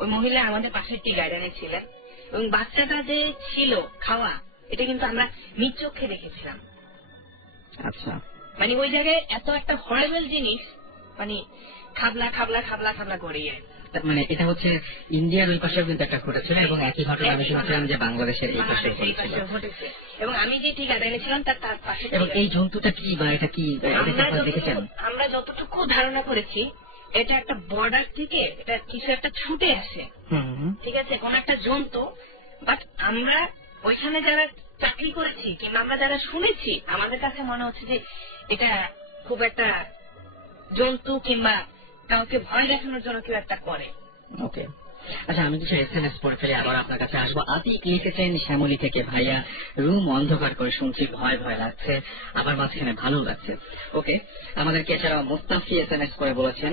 ওই মহিলা আমাদের পাশের টি গার্ডেনে ছিলেন, এবং বাচ্চাটা যে ছিল খাওয়া, এটা কিন্তু আমরা নিজ চোখে দেখেছিলাম। আচ্ছা, মানে ওই জায়গায় এত একটা হরেবল জিনিস, মানে খাবলা খাবলা খাবলা খাবলা গড়িয়ে, মানে এটা হচ্ছে ইন্ডিয়ার ওই পাশেও কিন্তু একটা ঘটেছিল, এবং একই ঘটনা আমি শুনেছিলাম যে বাংলাদেশের এই পাশে ঘটেছে। এবং আমি যে ঠিক আদায় ছিলাম তার পাশে। এবং এই জন্তুটা কি বা এটা কি দেখেছেন? আমরা যতটুকু ধারণা করেছি, এটা একটা বর্ডার থেকে এটা কিছু একটা ছুটে আসে, ঠিক আছে, কোন একটা জন্তু। বাট আমরা ওইখানে যারা চাকরি করেছি কিংবা আমরা যারা শুনেছি, আমাদের কাছে মনে হচ্ছে যে এটা খুব একটা জন্তু কিংবা কাউকে ভয় দেখানোর জন্য কেউ একটা করে। ওকে, আচ্ছা, আমি কিছু SMS পড়ে ফেলে আবার আপনার কাছে আসবো। আতিক লিখেছেন শ্যামলী থেকে, ভাইয়া রুম অন্ধকার করে শুনছি, ভয় ভয় লাগছে, আবার মাঝখানে ভালো লাগছে। ওকে, আমাদেরকে এছাড়াও মুস্তাফি SMS করে বলেছেন,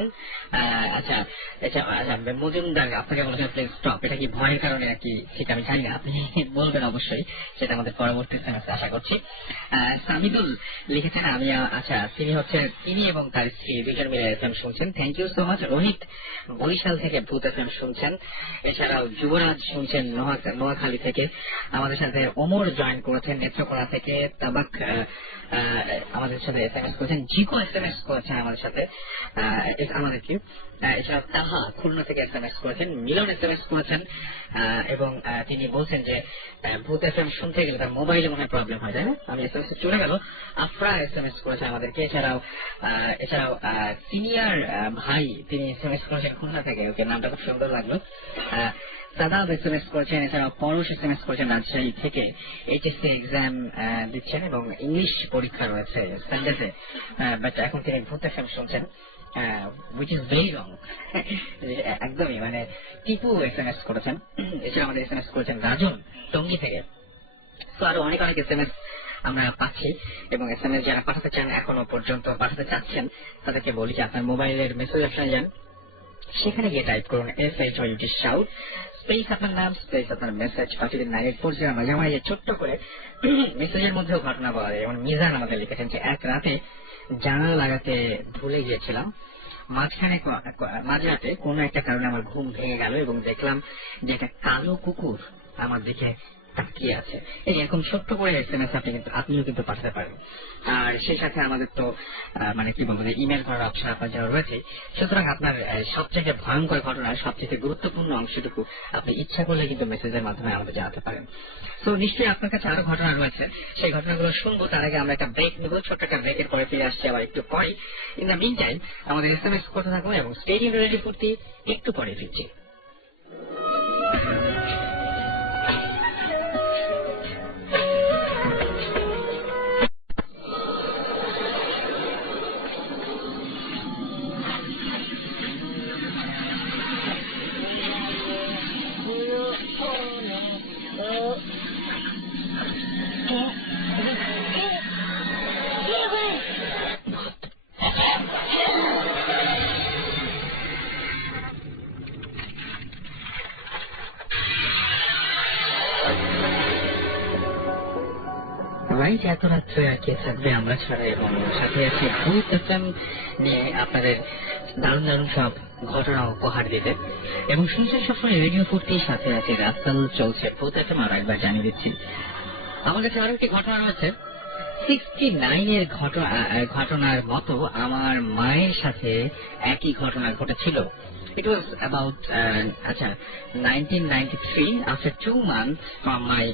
আচ্ছা মজুমদার আপনাকে বলেছেন প্লিজ স্টপ, এটা কি ভয়ের কারণে নাকি ঠিক আমি জানি না, আপনি বলবেন অবশ্যই, সেটা আমাদের পরবর্তী SMS আশা করছি। সামিদুল লিখেছেন আমি, আচ্ছা তিনি এবং তার স্ত্রী দুজন মিলে FM শুনছেন, thank you so much. Rohit Barisal থেকে ভূত FM শুনছেন, এছাড়াও যুবরাজ শুনছেন নোয়াখালী থেকে, আমাদের সাথে ওমর জয়েন করেছেন নেত্রকোনা থেকে, তাবাক আমাদের সাথে SMS করেছেন, জিকো SMS করেছেন আমাদের সাথে আমাদেরকে, এছাড়া তাহা খুলনা থেকে SMS করেছেন, মিলন SMS করেছেন, এবং তিনি বলছেন যে ভূত FM শুনতে গেলে তার মোবাইলে মনে হয় প্রবলেম হয়, তাই না? আমি SMS চলে গেল। আফরা SMS করেছেন আমাদেরকে, এছাড়াও সিনিয়র ভাই তিনি SMS করেছেন খুলনা থেকে, ওকে নামটা খুব সুন্দর লাগলো। সাদাব SMS করেছেন, এছাড়াও পরশ SMS করেছেন রাজশাহী থেকে, HSC এক্সাম দিচ্ছেন এবং ইংলিশ পরীক্ষা রয়েছে সানডেতে, বাট এখন তিনি ভূত FM শুনছেন, which is very wrong একদমই, মানে টিপু SMS করেছেন, এছাড়া আমাদের SMS করেছেন রাজন টঙ্গী থেকে। তো আরো অনেক অনেক SMS আমরা পাচ্ছি, এবং SMS যারা পাঠাতে চান, এখনো পর্যন্ত পাঠাতে চাচ্ছেন, তাদেরকে বলি যে আপনার মোবাইলের মেসেজ অপশনে যান, সেখানে গিয়ে টাইপ করুন SHOUT শাউট, স্পেস আপনার নাম, স্পেস আপনার মেসেজ, পাঠিয়ে 9840। মাঝে মাঝে ছোট্ট করে মেসেজের মধ্যেও ঘটনা বলা যায়, যেমন মিজান আমাদের লিখেছেন যে এক রাতে জানালা লাগাতে ভুলে গিয়েছিলাম, মাঝরাতে কোনো একটা কারণে আমার ঘুম ভেঙে গেল এবং দেখলাম যে একটা কালো কুকুর আমার দিকে তাকিয়ে আছে। এই এরকম ছোট্ট করে SMS আপনিও কিন্তু পাঠাতে পারেন। আর সেই সাথে আমাদের তো মানে কি বলবো, ইমেল করার অপশন আপনার যারা রয়েছে। সুতরাং আপনার সবচেয়ে ভয়ঙ্কর ঘটনা, সবচেয়ে গুরুত্বপূর্ণ অংশটুকু আপনি ইচ্ছা করলে কিন্তু মেসেজের মাধ্যমে আমাদের জানাতে পারেন। তো নিশ্চয়ই আপনার কাছে আরো ঘটনা রয়েছে, সেই ঘটনাগুলো শুনবো। তার আগে আমরা একটা ব্রেক নেবো, ছোট্ট একটা ব্রেকের পরে ফিরে আসছি আবার একটু পরে। ইন দ্য মিন টাইম আমাদের SMS করতে থাকুন এবং স্টেডিয়াম রেডি ফুর্তি একটু পরে ফিরছি। রাইট, এত রাত্রে আর কে থাকবে আমরা ছাড়া, এবং সাথে আছে ভূত FM নিয়ে আপনাদের দারুণ দারুণ সব ঘটনা উপহার দিতে। এবং শুনছেন সবসময় রেডিও ফুর্তির সাথে আছে রাস্তাল, চলছে ভূত FM। আর একবার জানিয়ে দিচ্ছি আমার কাছে আরো একটি ঘটনা রয়েছে। 69-এর ঘটনার মতো আমার মায়ের সাথে একই ঘটনা ঘটেছিল। It was about 1993 after 2 months from my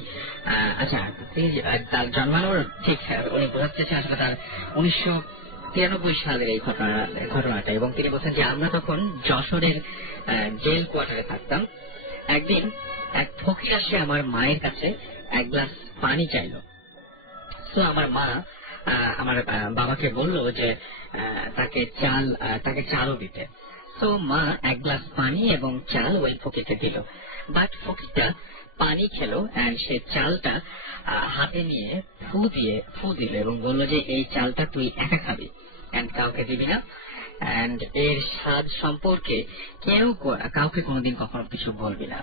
তার জন্মানোর ঠিক উনি বোঝাচ্ছেন আসলে তার 1993 সালের এই ঘটনাটা। এবং তিনি বলছেন যে আমরা তখন যশোরের জেল কোয়ার্টারে থাকতাম। একদিন এক ফকির আসে আমার মায়ের কাছে এক গ্লাস পানি চাইলো। তো আমার মা আমার বাবাকে বললো যে তাকে চালও দিতে। তো মা এক গ্লাস পানি এবং চাল ওই ফকিরকে দিল। বাট ফকিরটা পানি খেলো এন্ড সে চালটা হাতে নিয়ে ফু দিল এবং বললো যে এই চালটা তুই একা খাবি এন্ড কাউকে দিবি না, এন্ড এর স্বাদ সম্পর্কে কাউকে কোনোদিন কখনো কিছু বলবি না।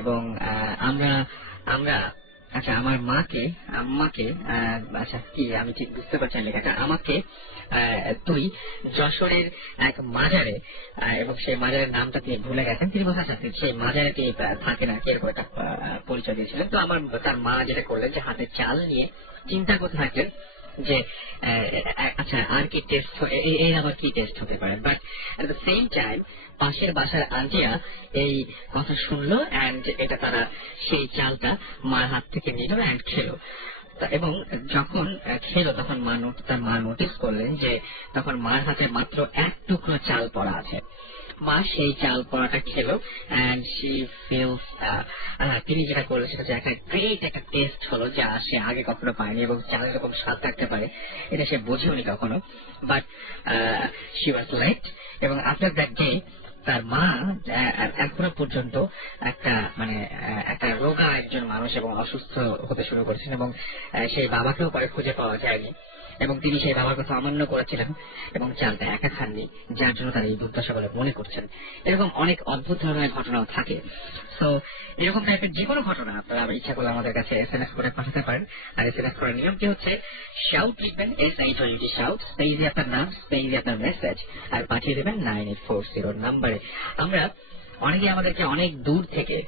এবং আমরা আমার আম্মাকে কি আমি ঠিক বুঝতে পারছি না লেখাটা, আমাকে তুই যশোরের এক মাজারে, এবং সেই মাজারের নামটা তিনি ভুলে গেছেন, তিনি বলছেন সেই মাজারে তিনি থাকেন আর কি, এরকম একটা পরিচয় দিয়েছিলেন। তো তার মা যেটা করলেন যে হাতে চাল নিয়ে চিন্তা করতে থাকলেন যে আর কি টেস্ট, এই আবার কি টেস্ট হতে পারে। But at the same time পাশের বাসার আন্টিরা এই কথা শুনলো এন্ড এটা তারা সেই চালটা মার হাত থেকে নিল এন্ড খেলো। এবং যখন খেলো তখন তার মা নোটিস করলেন যে তখন মার হাতে মাত্র এক টুকরো চাল পড়া আছে। মা সেই চাল পড়াটা খেলো এন্ড শি ফিলস, তিনি যেটা করলেন সেটা একটা গ্রেট একটা টেস্ট হলো যা সে আগে কখনো পায়নি, এবং চাল এরকম স্বাদ থাকতে পারে এটা সে বোঝেওনি কখনো। বাট শি ওয়াজ লেট, এবং আফটার দ্যাট ডে তার মা এখনো পর্যন্ত একটা রোগা একজন মানুষ এবং অসুস্থ হতে শুরু করেছেন, এবং সেই বাবাকেও পরে খুঁজে পাওয়া যায়নি, এবং তিনি সেই বাবার কথা অমান্য করেছিলেন এবং চালটা একা খাননি, যার জন্য তারা এই দুর্দশা বলে মনে করছেন। এরকম অনেক অদ্ভুত ধরনের ঘটনাও থাকে। তো এরকম টাইপের যে কোনো ঘটনা আপনারা ইচ্ছা করলে আমাদের কাছে SMS করে পাঠাতে পারেন। আর SMS করার নিয়মটি হচ্ছে শাউট লিখবেন, SHOUT শাউট, স্পেসে আপনার নাম, স্পেসে আপনার মেসেজ, আর পাঠিয়ে দেবেন 9840 নাম্বারে। আমরা অনেকে আমাদেরকে অনেক দূর থেকে,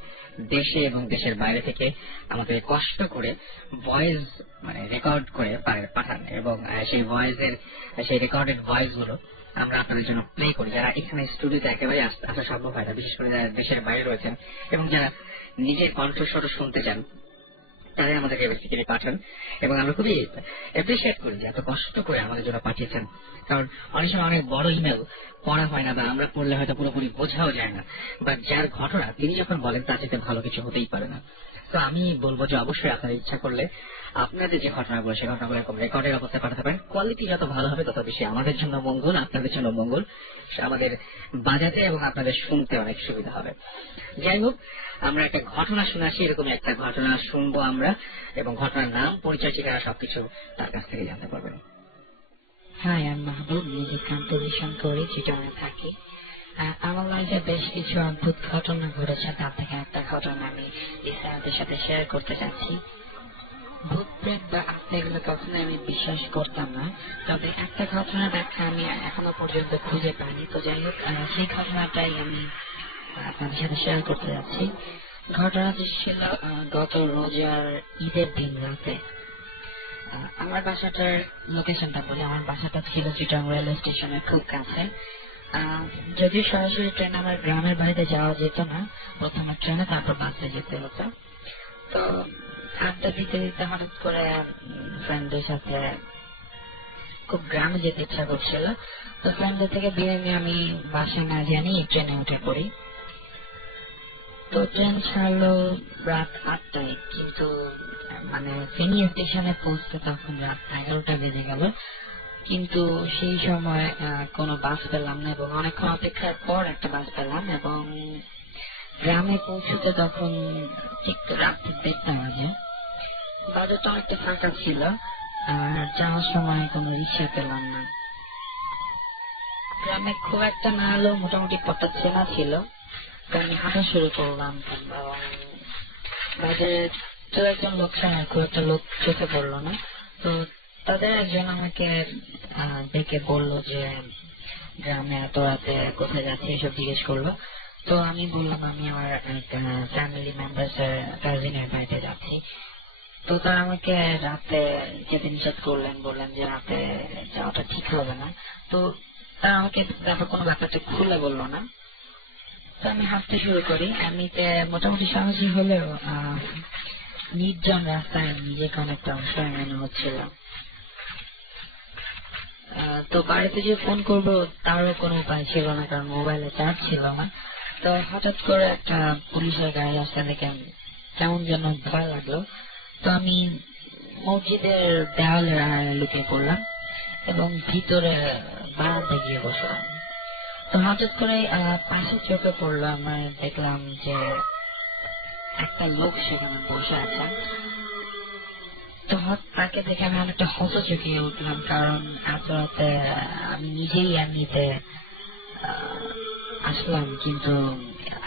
দেশে এবং দেশের বাইরে থেকে আমাদের কষ্ট করে ভয়েস রেকর্ড করে পাঠান, এবং সেই রেকর্ডেড ভয়েস গুলো আমরা আপনাদের জন্য প্লে করি। যারা এখানে স্টুডিওতে একেবারে আসা সম্ভব হয় না, বিশেষ করে যারা দেশের বাইরে রয়েছেন এবং যারা নিজের কণ্ঠস্বর শুনতে চান, তারাই আমাদেরকে বেসিক্যালি পাঠান, এবং আমরা খুবই অ্যাপ্রিসিয়েট করি যে এত কষ্ট করে আমাদের জন্য পাঠিয়েছেন। কারণ অনেক সময় অনেক বড় ইমেল পড়া হয় না, বা আমরা পড়লে হয়তো পুরোপুরি বোঝাও যায় না, বা যার ঘটনা তিনি যখন বলেন তার চাইতে ভালো কিছু হতেই পারে না। তো আমি বলবো যে অবশ্যই আপনারা ইচ্ছা করলে আপনাদের যে ঘটনাগুলো, সেই ঘটনাগুলো এরকম রেকর্ডের অবস্থায় পাঠাতে পারেন। কোয়ালিটি যত ভালো হবে তত বেশি আমাদের জন্য মঙ্গল, আপনাদের জন্য মঙ্গল, আমাদের বাজাতে এবং আপনাদের শুনতে অনেক সুবিধা হবে। যাই হোক, আমরা একটা ঘটনা শুনে আসি, এরকমই একটা ঘটনা শুনবো আমরা, এবং ঘটনার নাম, পরিচয়, ঠিকানা সবকিছু তার কাছ থেকে জানতে পারবেন। হাই, আমি মাহবুব, মিউজিক কম্পোজিশন করি, চিটাগাংয়ে থাকি। আমার লাইফে বেশ কিছু অদ্ভুত ঘটনা ঘটেছে, তার থেকে একটা ঘটনা আমি আপনাদের সাথে শেয়ার করতে চাচ্ছি। ভূত প্রেত বা আত্মা এগুলো কখনো আমি বিশ্বাস করতাম না, তবে একটা ঘটনার ব্যাখ্যা আমি এখনো পর্যন্ত খুঁজে পাইনি। তো যাই হোক, সেই ঘটনাটাই আমি আপনাদের সাথে শেয়ার করতে যাচ্ছি। ঘটনাটি ছিল গত রোজার ঈদের দিন রাতে। আমার বাসাটার লোকেশনটা বলি, আমার বাসাটা ছিল চিটাং রেলওয়ে স্টেশনের খুব কাছে। যদিও সরাসরি ট্রেন আমার গ্রামের বাড়িতে যাওয়া যেত না, প্রথমে ট্রেনে তারপর বাসে যেতে হতো। তো আড্ডা দিতে দিতে হঠাৎ করে ফ্রেন্ডদের সাথে খুব গ্রামে যেতে ইচ্ছা করছিল। তো ফ্রেন্ডদের থেকে বিদায় নিয়ে আমি বাসা না জানি ট্রেনে উঠে পড়ি। তো ট্রেন ছাড়লো রাত 8টায়, কিন্তু মানে ফেনী স্টেশনে পৌঁছতে তখন রাত 11টা বেজে গেল। কিন্তু সেই সময় কোনো বাস পেলাম না এবং অনেকক্ষণ অপেক্ষার পর একটা বাস পেলাম এবং গ্রামে পৌঁছতে তখন ঠিক রাত্রি 1:30 বাজে। বাজারটা অনেকটা ফাঁকা ছিল আর যাওয়ার সময় কোনো রিক্সা পেলাম না। গ্রামে খুব একটা না হলেও মোটামুটি পথটা চেনা ছিল, তো আমি হাঁটা শুরু করলাম। বাজারে তো একজন লোক ছাড়া খুব একটা লোক চোখে পড়লো না। তো তাদের একজন আমাকে ডেকে বললো যে গ্রামে এত রাতে কোথায় যাচ্ছে এসব জিজ্ঞেস করলো। তো আমি বললাম আমি আমার ফ্যামিলি মেম্বার্স এর কাজিনের বাড়িতে যাচ্ছি। তো তারা আমাকে রাতে যেতে নিষেধ করলেন, বললেন যে রাতে যাওয়াটা ঠিক হবে না। তো তারা আমাকে তারপর কোনো ব্যাপারটা খুলে বললো না। তো আমি হাঁটতে শুরু করি। এমনিতে মোটামুটি সাহসী হলেও নির্জন রাস্তায় নিজেকে অনেকটা অসহায় মনে হচ্ছিল। তো বাড়িতে যে ফোন করবো তারও কোনো উপায় ছিল না, কারণ মোবাইলে চার্জ ছিল না। তো হঠাৎ করে একটা পুলিশের গাড়ি রাস্তা দেখে কেমন যেন ভয় লাগলো। তো আমি মসজিদের দেওয়ালের আড়ালে লুকিয়ে পড়লাম এবং ভিতরে বারান্দায় গিয়ে বসলাম। তো হঠাৎ করে পাশে চোখে পড়লো, আমরা দেখলাম যে একটা লোক সেখানে বসে আছে। তো তাকে দেখে আমি অনেকটা হতচকিয়ে উঠলাম, কারণ এত রাতে আমি নিজেই এমনিতে আসলাম, কিন্তু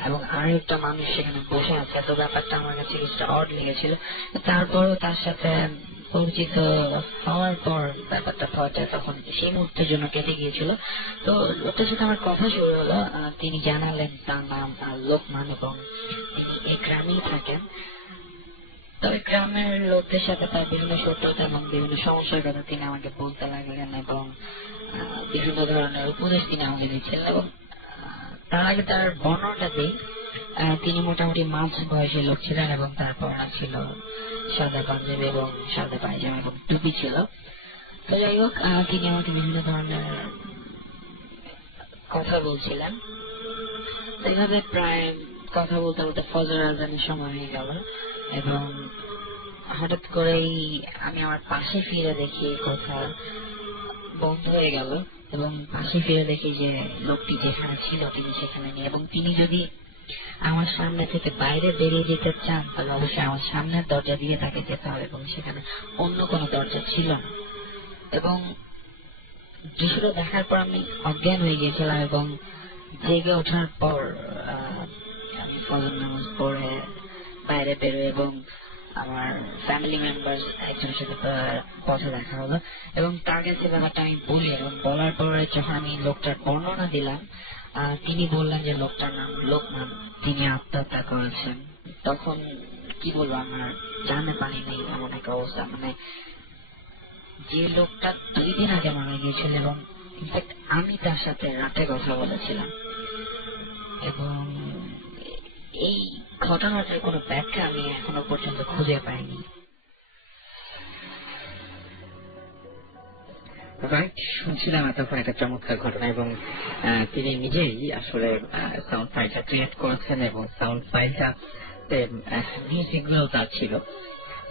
এবং আরেকটা মানুষ সেখানে বসে আছে। তো ব্যাপারটা আমার কাছে কিছুটা অড লেগেছিল। তারপরও তার সাথে পরিচিত হওয়ার পর ব্যাপারটা ভয়টা তখন সেই মুহূর্তের জন্য কেটে গিয়েছিল। তো লোকটার সাথে আমার কথা শুরু হলো। তিনি জানালেন তার নাম লোকমান এবং তিনি এই গ্রামেই থাকেন। তবে গ্রামের লোকদের সাথে তার বিভিন্ন শত্রুতা এবং বিভিন্ন সমস্যার কথা তিনি আমাকে বলতে লাগলেন এবং বিভিন্ন ধরনের উপদেশ তিনি আমাকে দিচ্ছিলেন। এবং তার আগে তার বর্ণনাটা দিই, তিনি মোটামুটি মাঝ বয়সী লোক ছিলেন এবং তার পড়া ছিল সাদা পাঞ্জাবি এবং সাদা পায়জামা এবং টুপি ছিল। তো যাই হোক, তিনি আমাকে বিভিন্ন ধরনের কথা বলছিলেন। এইভাবে প্রায় কথা বলতে বলতে ফজর আজানের সময় হয়ে গেল এবং হঠাৎ করেই আমি আমার পাশে ফিরে দেখি কথা বন্ধ হয়ে গেল এবং পাশে ফিরে দেখি যে লোকটি যেখানে ছিল তিনি সেখানে নেই। এবং তিনি যদি আমার সামনে থেকে বাইরে বেরিয়ে যেতে চান তাহলে অবশ্যই আমার সামনের দরজা দিয়ে তাকে যেতে হবে এবং সেখানে অন্য কোনো দরজা ছিল না। এবং দৃশ্যটা দেখার পর আমি অজ্ঞান হয়ে গিয়েছিলাম এবং জেগে ওঠার পর আমি ফজর নামাজ পড়ে বাইরে বেরোই এবং আমার ফ্যামিলি মেম্বার একজনের সাথে পথে দেখা হলো এবং তার কাছে ব্যাপারটা আমি বলি এবং বলার পরে যখন আমি লোকটার বর্ণনা দিলাম, তিনি বললেন যে লোকটার নাম লোকমান, তিনি আত্মহত্যা করেছেন। তখন কি বলবো, আমার জানে পানি নেই এমন একটা অবস্থা। মানে যে লোকটা 2 দিন আগে মারা গিয়েছিল এবং ইনফ্যাক্ট আমি তার সাথে রাতে কথা বলেছিলাম এবং এই ঘটনাটার কোনো ব্যাখ্যা আমি এখনো পর্যন্ত খুঁজে পাইনি। শুনছিলাম এতক্ষণ একটা চমৎকার ঘটনা এবং তিনি নিজেই আসলে সাউন্ড ফাইলটা ক্রিয়েট করেছেন এবং সাউন্ড ফাইলটা মিউজিক গুলো তার ছিল।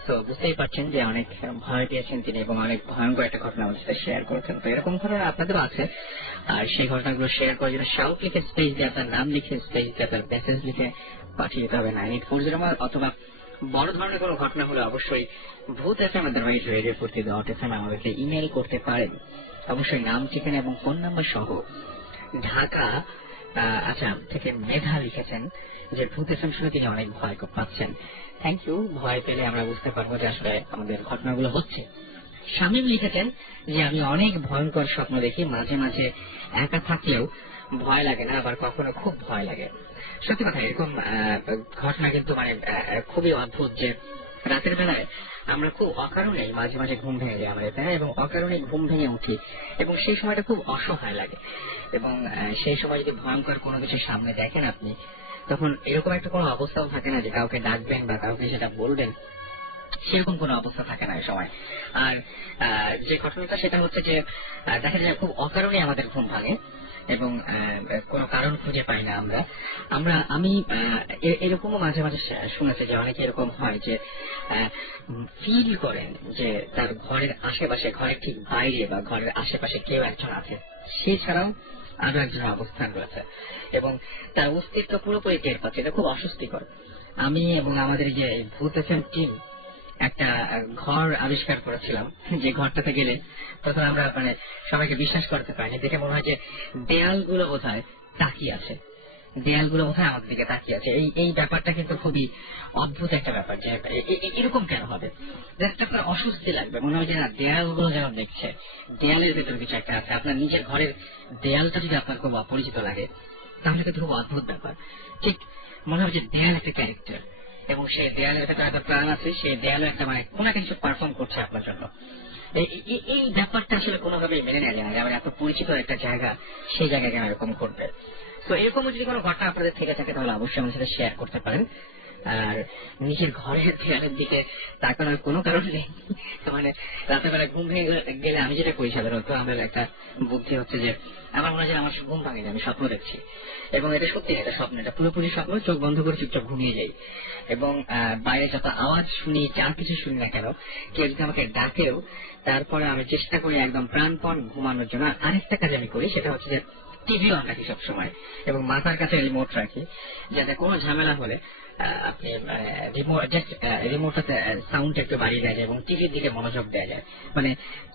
তো বুঝতেই পারছেন যে অনেক ভয় পেয়েছেন তিনি এবং অনেক ভয়ঙ্কর একটা ঘটনা আমাদের সাথে শেয়ার করেছেন। তো এরকম ঘটনা আপনাদের আছে, আর সেই ঘটনাগুলো শেয়ার করার জন্য শাউট লিখে স্পেস দিয়ে আপনার নাম লিখে স্পেস দিয়ে আপনার মেসেজ লিখে পাঠিয়ে দিতে হবে 9840 অথবা বড় ধরনের কোনো ঘটনা হলে অবশ্যই ভূত FM @রেডিও আমাদেরকে ইমেল করতে পারেন। অবশ্যই নাম, ঠিকানা এবং ফোন নাম্বার সহ। ঢাকা আসাম থেকে মেধা লিখেছেন যে ভূত FM শুনে তিনি অনেক ভয় পাচ্ছেন। Thank you. ভয় পেলে আমরা বুঝতে পারবো যে আসলে আমাদের ঘটনাগুলো হচ্ছে। শামীম লিখেছেন যে আমি অনেক ভয়ঙ্কর স্বপ্ন দেখি, মাঝে মাঝে একা থাকলেও ভয় লাগে না, আবার কখনো খুব ভয় লাগে। সত্যি কথা এরকম ঘটনা কিন্তু মানে খুবই অদ্ভুত যে রাতের বেলায় আমরা খুব অকারণে মাঝে মাঝে ঘুম ভেঙে যায় আমাদের, তাই না? এবং অকারণে ঘুম ভেঙে উঠি এবং সেই সময়টা খুব অসহায় লাগে। এবং সেই সময় যদি ভয়ঙ্কর কোনো কিছু সামনে দেখেন আপনি, তখন এরকম একটা কোনো অবস্থাও থাকে না যে কাউকে ডাকবেন বা কাউকে সেটা বলবেন, সেরকম কোনো অবস্থা থাকে না এই সময়। আর যে ঘটনাটা সেটা হচ্ছে যে দেখা যায় খুব অকারণে আমাদের ঘুম ভাঙে এবং কোনো কারণ খুঁজে পাই না আমি এরকমও মাঝে মাঝে শুনেছি যে অনেকে এরকম হয় যে ফিল করেন যে তার ঘরের আশেপাশে, ঘরের ঠিক বাইরে বা ঘরের আশেপাশে কেউ একজন আছে, সে ছাড়াও আরো একজনের অবস্থান রয়েছে এবং তার অস্তিত্ব পুরোপুরি টের পাচ্ছে। এটা খুব অস্বস্তিকর। আমি এবং আমাদের যে ভূত এফএম টিম একটা ঘর আবিষ্কার করেছিলাম, যে ঘরটাতে গেলে তখন আমরা মানে সবাইকে বিশ্বাস করতে পারিনি, দেখে মনে হয় যে দেয়ালগুলো বোধহয় তাকিয়ে আছে, দেয়ালগুলো বোধহয় আমাদের দিকে তাকিয়ে আছে। এই ব্যাপারটা কিন্তু খুবই অদ্ভুত একটা ব্যাপার যে এরকম কেন হবে, একটা আপনার অস্বস্তি লাগবে, মনে হয় যে না দেয়ালগুলো যেন দেখছে, দেয়ালের ভেতরে কিছু একটা আছে। আপনার নিজের ঘরের দেয়ালটা যদি আপনার খুব অপরিচিত লাগে তাহলে কিন্তু খুব অদ্ভুত ব্যাপার। ঠিক মনে হয় যে দেয়াল একটা ক্যারেক্টার এবং সেই দেয়ালের ভেতরে একটা প্রাণ আছে, সেই দেয়ালে একটা মানে কোন একটা কিছু পারফর্ম করছে আপনার জন্য। এই ব্যাপারটা আসলে কোনোভাবেই মেনে নেওয়া যায় না যে আমার এত পরিচিত একটা জায়গা, সেই জায়গায় কেন এরকম করবে। তো এরকম যদি কোনো ঘটনা আপনাদের থেকে থাকে তাহলে অবশ্যই আমার সাথে শেয়ার করতে পারেন। আর নিজের ঘরের দেয়ালের দিকে তাকানোর কোনো কারণ নেই, মানে রাতের বেলা ঘুম ভেঙে গেলে আমি যেটা করি সাধারণত, আমার একটা বুদ্ধি হচ্ছে যে আমার মনে হয় যে আমার ঘুম ভাঙে, আমি স্বপ্ন দেখছি এবং এটা সত্যি এটা স্বপ্ন, এটা পুরোপুরি স্বপ্ন। চোখ বন্ধ করে চুপচাপ ঘুমিয়ে যাই এবং বাইরে যত আওয়াজ শুনি, যার কিছু শুনি না কেন, কেউ যদি আমাকে ডাকেও তারপরে আমি চেষ্টা করি একদম প্রাণপণ ঘুমানোর জন্য। আরেকটা কাজ আমি করি, সেটা হচ্ছে যে টিভি অন রাখি সবসময় এবং মাথার কাছে রিমোট রাখি, যাতে কোনো ঝামেলা হলে আপনি রিমোটটাতে সাউন্ড একটু বাড়িয়ে দেওয়া যায় এবং টিভির দিকে মনোযোগ দেওয়া যায়। মানে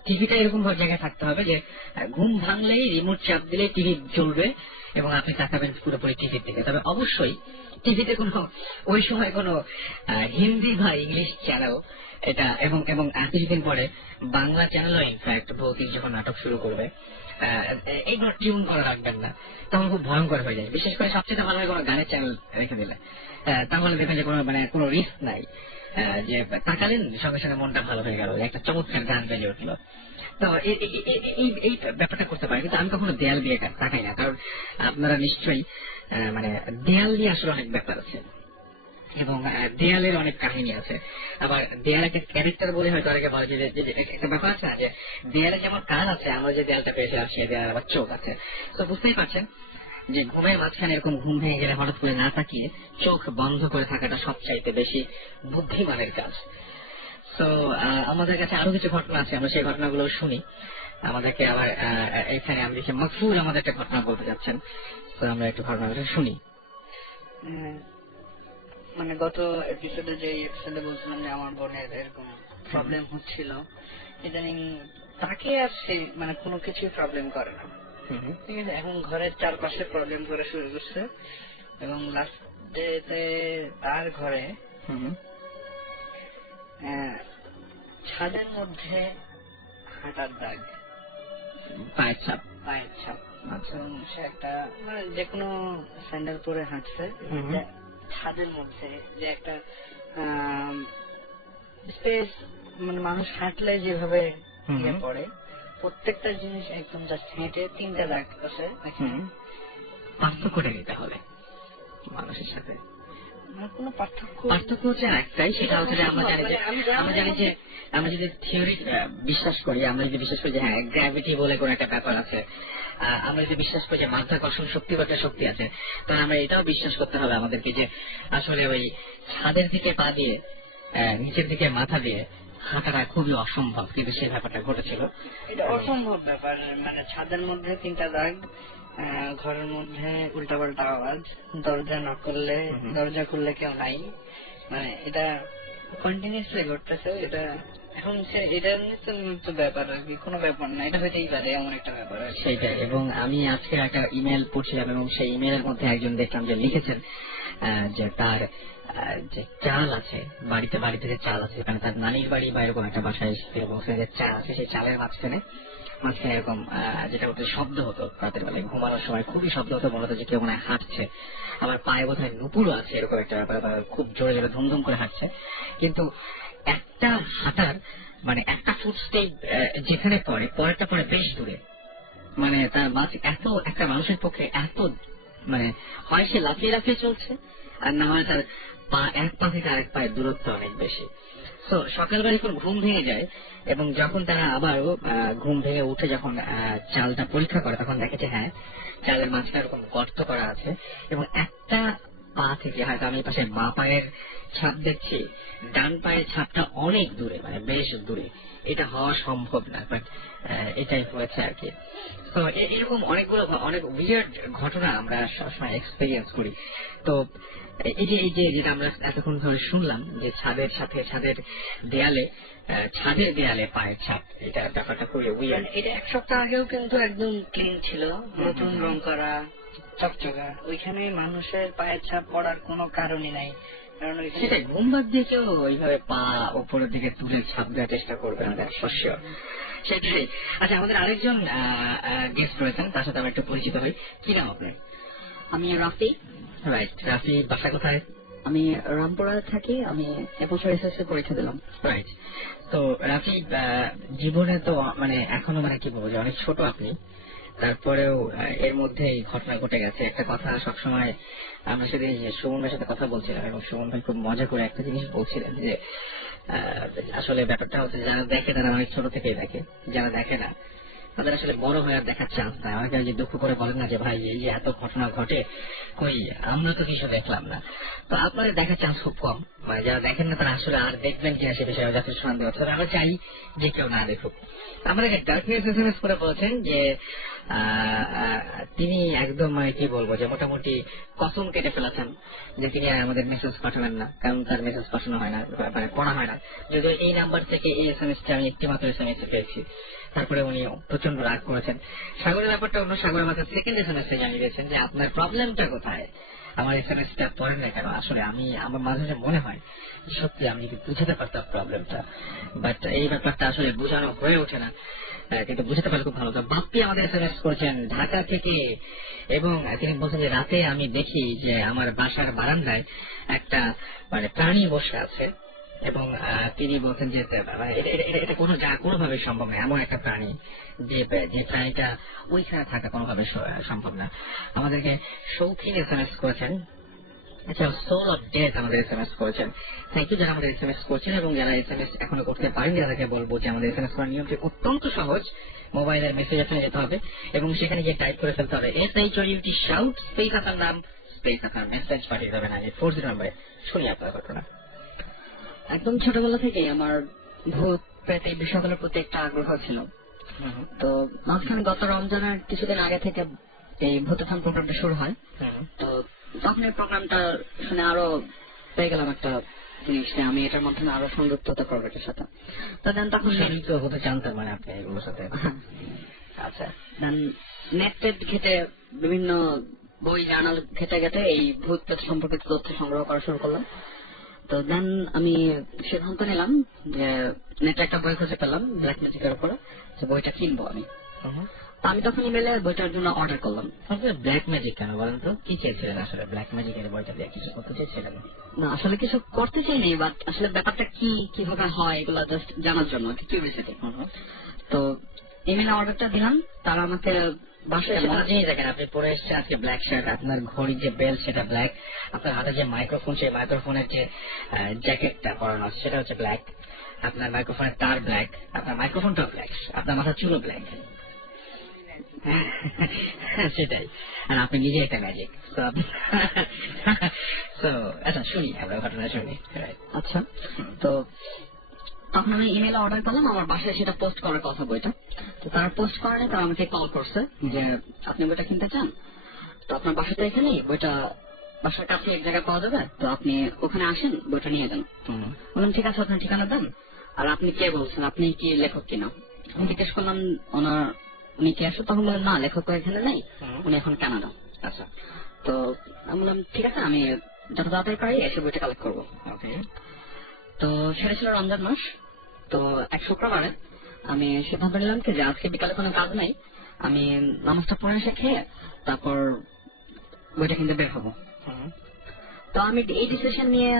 টিভিটা এরকম জায়গায় থাকতে হবে যে ঘুম ভাঙলেই রিমোট চাপ দিলেই টিভি জ্বলবে এবং আপনি তাকাবেন পুরোপুরি টিভির দিকে। তবে অবশ্যই টিভিতে কোনো ওই সময় কোনো হিন্দি বা ইংলিশ চ্যানেল এটা এবং এবং কিছুদিন পরে বাংলা চ্যানেলও ইনফ্যাক্ট ভৌতিক যখন নাটক শুরু করবে এইগুলো টিউন করে রাখবেন না, তখন খুব ভয়ঙ্কর হয়ে যায়। বিশেষ করে সবচেয়ে ভালো হয় কোনো গানের চ্যানেল রেখে দিলে, তাহলে দেখবেন যে কোনো মানে কোনো রিস্ক নাই, যে তাকালেন সঙ্গে সঙ্গে মনটা ভালো হয়ে গেল, একটা চমৎকার গান বেজে উঠলো। তো এই ব্যাপারটা করতে পারে, কিন্তু আমি কখনো দেয়াল দিয়ে তাকাই না, কারণ আপনারা নিশ্চয়ই মানে দেয়াল নিয়ে আসলে অনেক ব্যাপার আছে এবং দেয়ালের অনেক কাহিনী আছে। আবার দেয়াল একটা ক্যারেক্টার বলে হয়তো অনেকে বলে যে একটা ব্যাপার আছে না, যে দেয়ালে যেমন কান আছে, আমরা যে দেয়ালটা পেয়েছিলাম সেই দেয়ালে আবার চোখ আছে। তো বুঝতেই পারছেন যে ঘুমের মাঝখানে এরকম ঘুম ভেঙে গেলে হঠাৎ করে না তাকিয়ে চোখ বন্ধ করে থাকাটা সবচাইতে বেশি বুদ্ধিমানের কাজ। তো আমাদের কাছে আরো কিছু ঘটনা আছে, আমরা সেই ঘটনাগুলো শুনি। আমাদেরকে আবার এখানে আমি দেখি মকফুল আমাদের একটা ঘটনা বলতে যাচ্ছেন, তো আমরা একটু ঘটনাটা শুনি। মানে গত এপিসোডে যে এপিসোডে বলছিলাম যে আমার বোনের এরকম প্রবলেম হচ্ছিল, ইদানিং তাকে আর সে মানে কোনো কিছুই প্রবলেম করে না, ঠিক আছে। এখন ঘরের চারপাশে প্রবলেম করে শুরু করছে এবং লাস্ট ডেতে তার ঘরে ছাদের মধ্যে হাঁটার দাগ, পায়ের ছাপ। আচ্ছা, সে একটা মানে যে কোনো স্যান্ডেল পরে হাঁটছে, ছাদের মধ্যে যে একটা স্পেস, মানে মানুষ হাঁটলে যেভাবে পড়ে প্রত্যেকটা জিনিস একদম জাস্ট হেঁটে 3টা দাগ আছে। পার্থক্যটা নিতে হবে মানুষের সাথে, কোনো পার্থক্য হচ্ছে একটাই, সেটা হচ্ছে আমরা জানি যে আমরা যদি থিওরি বিশ্বাস করি, আমরা যদি বিশ্বাস করি যে হ্যাঁ গ্র্যাভিটি বলে কোন একটা ব্যাপার আছে, আমরা যদি বিশ্বাস করি যে মাধ্যাকর্ষণ শক্তি বা একটা শক্তি আছে, তাহলে আমরা এটাও বিশ্বাস করতে হবে আমাদেরকে যে আসলে ওই ছাদের দিকে পা দিয়ে নিচের দিকে মাথা দিয়ে হাঁটাটা খুবই অসম্ভব, কিন্তু সেই ব্যাপারটা ঘটেছিল। এটা অসম্ভব ব্যাপার, মানে ছাদের মধ্যে 3টা দাগ, ঘরের মধ্যে উল্টাপাল্টা আওয়াজ, দরজা নক করলে দরজা খুললে কেউ নাই, মানে এটা কন্টিনিউসলি ঘটতেছে। এটা এখন এটা তো ব্যাপার আর কি, কোনো ব্যাপার না, এটা হইতেই পারে এমন একটা ব্যাপার। সেইটাই। এবং আমি আজকে একটা ইমেল পড়ছিলাম এবং সেই ইমেলের মধ্যে একজন দেখলাম যে লিখেছেন যে তার যে চাল আছে, বাড়িতে যে চাল আছে, মানে তার নানির বাড়ি বা এরকম একটা বাসায় বসে যে চাল আছে, সেই চালের মাঝখানে এরকম যেটা করতে শব্দ হতো রাতের বেলায় ঘুমানোর সময়, খুবই শব্দ হতো, মনে হতো যে কেউ মনে হয় হাঁটছে, আমার পায়ে বোধহয় নুপুরও আছে, এরকম একটা ব্যাপার, খুব জোরে জোরে ধুমধুম করে হাঁটছে। কিন্তু একটা হাঁটার মানে একটা ফুটস্টেপ যেখানে পরেরটা পরে বেশ দূরে, মানে তার মাঝে এত একটা মানুষের পক্ষে এত মানে হয় সে লাফিয়ে চলছে, আর না হয় তার পা এক পা থেকে আরেক পায়ের দূরত্ব অনেক বেশি। তো সকালবেলা যখন ঘুম ভেঙে যায় এবং যখন তারা আবারও ঘুম ভেঙে উঠে যখন চালটা পরীক্ষা করে, তখন দেখেছে হ্যাঁ চালের মাঝখানে এরকম গর্ত করা আছে এবং একটা পা থেকে হয়তো আমি পাশে বাঁ পায়ের ছাপ দেখছি, ডান পায়ের ছাপটা অনেক দূরে, মানে বেশ দূরে। এটা হওয়া সম্ভব না, বাট এটাই হয়েছে আর কি। তো এরকম অনেক উইয়ার্ড ঘটনা আমরা সবসময় এক্সপেরিয়েন্স করি। তো এই যে যেটা আমরা এতক্ষণ ধরে শুনলাম যে ছাদের সাথে ছাদের দেয়ালে পায়ের ছাপ, এটা ব্যাপারটা খুবই উইয়ার্ড। এটা এক সপ্তাহ আগেও কিন্তু একদম ক্লিন ছিল, নতুন রং করা, চকচকা। ওইখানে মানুষের পায়ের ছাপ পড়ার কোনো কারণই নাই, কারণ সেটাই ঘুমবাদ দিয়ে কেউ ওইভাবে পা উপরের দিকে তুলে ছাপ দেওয়ার চেষ্টা করবে না, শস্য। সেটাই। আচ্ছা, আমাদের আরেকজন গেস্ট রয়েছেন, তার সাথে আমরা একটু পরিচিত হই। কি নাম আপনার? আমি রাফি। রাইট, রাফি বাসা কোথায়? আমি রামপুরায় থাকি। আমি এবছর এসএসসি পরীক্ষা দিলাম। রাইট। তো রাফি, জীবনে তো মানে এখনো মানে কি বলবো যে অনেক ছোট আপনি, তারপরেও এর মধ্যে এই ঘটনা ঘটে গেছে। একটা কথা সবসময় আমরা সেদিন সুমন ভাইয়ের সাথে কথা বলছিলাম এবং সুমন ভাই খুব মজা করে একটা জিনিস বলছিলেন যে আসলে ব্যাপারটা হচ্ছে যারা দেখে তারা অনেক ছোট থেকেই দেখে, যারা দেখে না তাদের আসলে বড় হয়ে দেখার চান্স নাই। অনেকে যে দুঃখ করে বলেন না যে ভাই এই যে এত ঘটনা ঘটে, কই আমরা তো কিছু দেখলাম না। তো আপনাদের দেখার চান্স খুব কম, মানে যারা দেখেন না তারা আসলে আর দেখবেন কিনা সে বিষয়ে যথেষ্ট সন্দেহ হচ্ছে। আমরা চাই যে কেউ না দেখুক। আমাদেরকে ডার্কনেস এসএমএস করে বলেছেন যে তিনি একদম মানে কি বলবো যে মোটামুটি কসম কেটে ফেলেছেন যে তিনি আমাদের মেসেজ পাঠাবেন না, কারণ তার মেসেজ পাঠানো হয় না, মানে পড়া হয় না। যদিও এই নাম্বার থেকে এই এসএমএসটা আমি একটি মাত্র এসএমএস পেয়েছি, তারপরে উনি প্রচন্ড রাগ করেছেন। সাগরের ব্যাপারটা অন্য, সাগর আমাকে সেকেন্ড এসএমএস এ জানিয়ে দিয়েছেন যে আপনার প্রবলেমটা কোথায়, আমার এসএমএসটা পড়েন না কেন। আসলে আমার মাঝে মাঝে মনে হয় সত্যি আমি যদি বুঝাতে পারতাম প্রবলেমটা, বাট এই ব্যাপারটা আসলে বোঝানো হয়ে ওঠে না, কিন্তু বুঝতে পারলে খুব ভালো হতো। বাপ্পি আমাদের এসএমএস করেছেন ঢাকা থেকে এবং তিনি বলছেন যে রাতে আমি দেখি যে আমার বাসার বারান্দায় একটা মানে প্রাণী বসে আছে এবং তিনি বলছেন যে এটা কোনোভাবে সম্ভব না, এমন একটা প্রাণী যে প্রাণীটা ওইখানে থাকা কোনোভাবে সম্ভব না। আমাদেরকে শৌখিন এসএমএস করেছেন। আচ্ছা, সোল অফ ডেথ আমাদের এসএমএস করেছেন। থ্যাংক ইউ যারা আমাদের এসএমএস করছেন, এবং যারা এসএমএস এখনো করতে পারেননি তাদেরকে বলবো যে আমাদের এসএমএস করার নিয়মটি অত্যন্ত সহজ। মোবাইলের মেসেজ অপশনে যেতে হবে এবং সেখানে গিয়ে টাইপ করে ফেলতে হবে SHOUT শাউট স্পেস আপনার নাম স্পেস আপনার মেসেজ পাঠিয়ে দেবেন। আমি 40 নম্বরে শুনি আপনার ঘটনা। একদম ছোটবেলা থেকেই আমার ভূত প্রেত এই বিষয়গুলোর প্রতি একটা আগ্রহ ছিল। তো মাঝখানে গত রমজানের কিছুদিন আগে থেকে এই ভূতাথান প্রোগ্রামটা শুরু হয়। তো তখন এই প্রোগ্রামটা শুনে আরো পেয়ে গেলাম একটা জিনিস যে আমি এটার মাধ্যমে আরো সংযুক্ত হতে পারবো এটার সাথে। তো দেন তখন তো হতে জানতেন মানে আপনি এগুলোর সাথে? আচ্ছা, দেন নেট ঘেটে বিভিন্ন বই জার্নাল ঘেটে এই ভূত প্রেত সম্পর্কিত তথ্য সংগ্রহ করা শুরু করলাম। তো দেন আমি সিদ্ধান্ত নিলাম যে নেটে একটা বই খুঁজে পেলাম ব্ল্যাক ম্যাজিকের উপরে, যে বইটা কিনবো আমি। আমি তখন ইমেলে বইটার জন্য অর্ডার করলাম। ব্ল্যাক ম্যাজিক কেন বলেন তো? কি চেয়েছিলেন আসলে ব্ল্যাক ম্যাজিকের বইটা দিয়ে? কিছু করতে চেয়েছিলেন? না, আসলে কিছু করতে চাইনি, বাট আসলে ব্যাপারটা কিভাবে হয় এগুলো জাস্ট জানার জন্য কিউরিওসিটি। তো ইমেলে অর্ডারটা দিলাম, তারা আমাকে বাসায় দেখেন আপনি পরে এসছে আজকে ব্ল্যাক শার্ট, আপনার ঘড়ির যে বেল সেটা ব্ল্যাক, আপনার হাতে যে মাইক্রোফোন সেই মাইক্রোফোনের যে জ্যাকেটটা পরানো আছে সেটা হচ্ছে ব্ল্যাক, আপনার মাইক্রোফোনের তার ব্ল্যাক, আপনার মাইক্রোফোনটাও ব্ল্যাক, আপনার মাথার চুলও ব্ল্যাক। সেটাই, আর আপনি নিজে একটা ম্যাজিক। আচ্ছা শুনি, আমরা ঘটনা শুনি। আচ্ছা, তো তখন আমি ইমেলে অর্ডার করলাম, আমার বাসায় সেটা পোস্ট করার কথা বইটা। তো তারা পোস্ট করেনি, তারা আমাকে কল করছে যে আপনি বইটা কিনতে চান, তো আপনার বাসাটা এখানেই, বইটা বাসার কাছে এক জায়গায় পাওয়া যাবে, তো আপনি ওখানে আসেন বইটা নিয়ে যান। বললাম ঠিক আছে, আপনার ঠিকানা দেন, আর আপনি কে বলছেন, আপনি কি লেখক কিনা? আমি জিজ্ঞেস করলাম উনি কে আসে, তখন বললেন না লেখক এখানে নেই, উনি এখন কানাডা। আচ্ছা, তো আমি বললাম ঠিক আছে, আমি যত তাড়াতাড়ি পারি এসে বইটা কালেক্ট করবো। ওকে। তো সেটা ছিল রমজান মাস। তো এক শুক্রবারে আমি সিদ্ধান্ত নিলাম যে আজকে বিকালে কোনো কাজ নাই, আমি নামাজটা পড়ে এসে খেয়ে তারপর বইটা কিনতে বের হবো। তো আমি এই ডিসিশন নিয়ে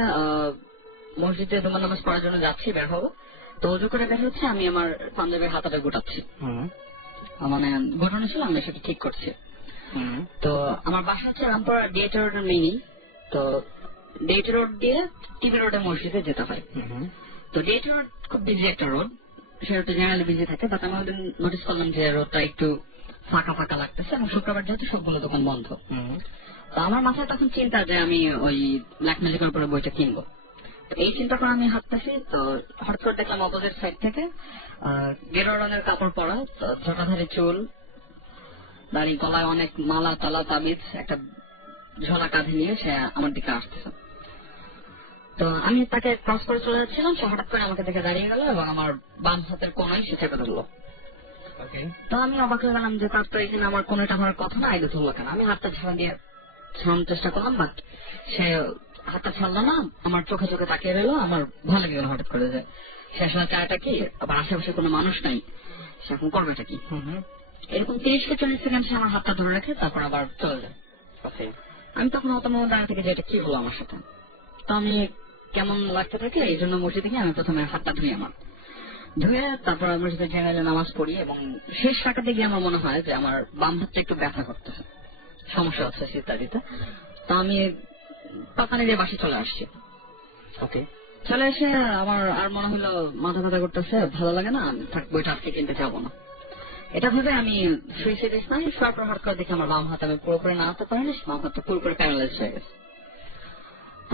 মসজিদে জুমার নামাজ পড়ার জন্য যাচ্ছি, বের হবো। তো অজু করে বের হচ্ছে, আমি আমার পাঞ্জাবের হাতাটা গোটাচ্ছি, মানে গোটানো ছিল, আমি সেটা ঠিক করছি। তো আমার বাসা হচ্ছে রামপুরা ডিএটি রোড মিনি। তো ডিএটি রোড দিয়ে টিভি রোডে মসজিদে যেতে হয়। তো ডিএটি রোড খুব বিজি একটা রোড, সে রোডটা জেনারেলি বিজি থাকে, বাট আমি ওদিন নোটিস করলাম যে রোডটা একটু ফাঁকা ফাঁকা লাগতেছে এবং শুক্রবার যেহেতু সবগুলো দোকান বন্ধ। তো আমার মাথায় তখন চিন্তা যে আমি ওই ব্ল্যাক ম্যাজিকের উপরে বইটা কিনবো। তো এই চিন্তা করে আমি হাঁটতেছি, তো হঠাৎ করে দেখলাম অপোজিট সাইড থেকে গেরুয়া রঙের কাপড় পরা, ছোটাধারী চুল, দাড়ি, গলায় অনেক মালা তালা তাবিজ, একটা ঝোলা কাঁধে নিয়ে সে আমার দিকে আসতেছে। তো আমি তাকে ক্রস করে চলে যাচ্ছিলাম, সে হঠাৎ করে আমাকে দেখে দাঁড়িয়ে গেল এবং আমার বাম হাতের কোনায় সে চেপে ধরলো। তো আমি অবাক হয়ে গেলাম যে তার তো এখানে আমার কোনটা আমার কথা না, আইলে ধরলো কেন। আমি হাতটা ছাড়া দিয়ে ছাড়ানোর চেষ্টা করলাম, বাট সে হাতটা ছাড়লো না, আমার চোখে চোখে তাকিয়ে রইলো। আমার ভালো লেগে গেল হঠাৎ করে যে সে আসলে চায়টা কি, আবার আশেপাশে কোনো মানুষ নাই, সে এখন করবেটা কি। এরকম 30-40 সেকেন্ড সে আমার হাতটা ধরে রেখে তারপর আবার চলে যায়। আমি তখন হতমত দাঁড়িয়ে থেকে যে এটা কি হলো আমার সাথে। তো আমি কেমন লাগতে থাকে, এই জন্য মসজিদে গিয়ে আমি প্রথমে হাতটা ধুয়ে তারপর মসজিদে জেনারেলে নামাজ পড়ি এবং শেষ রাখাতে গিয়ে আমার মনে হয় যে আমার বাম হাতটা একটু ব্যথা করতেছে, সমস্যা হচ্ছে ইত্যাদিতে। তো আমি পাতানি দিয়ে বাসে চলে আসছি। ওকে। চলে এসে আমার আর মনে হলো মাথা ব্যথা করতেছে, ভালো লাগে না, থাক বইটা আজকে কিনতে যাবো না। এটা ভেবে আমি শুয়েছি বিছানায়, শোয়ার পর হঠাৎ করে দেখি আমার বাম হাত আমি পুরোপুরি নাড়াতে পারিনি, বাম হাতটা পুরোপুরি প্যারালাইজ হয়ে গেছে।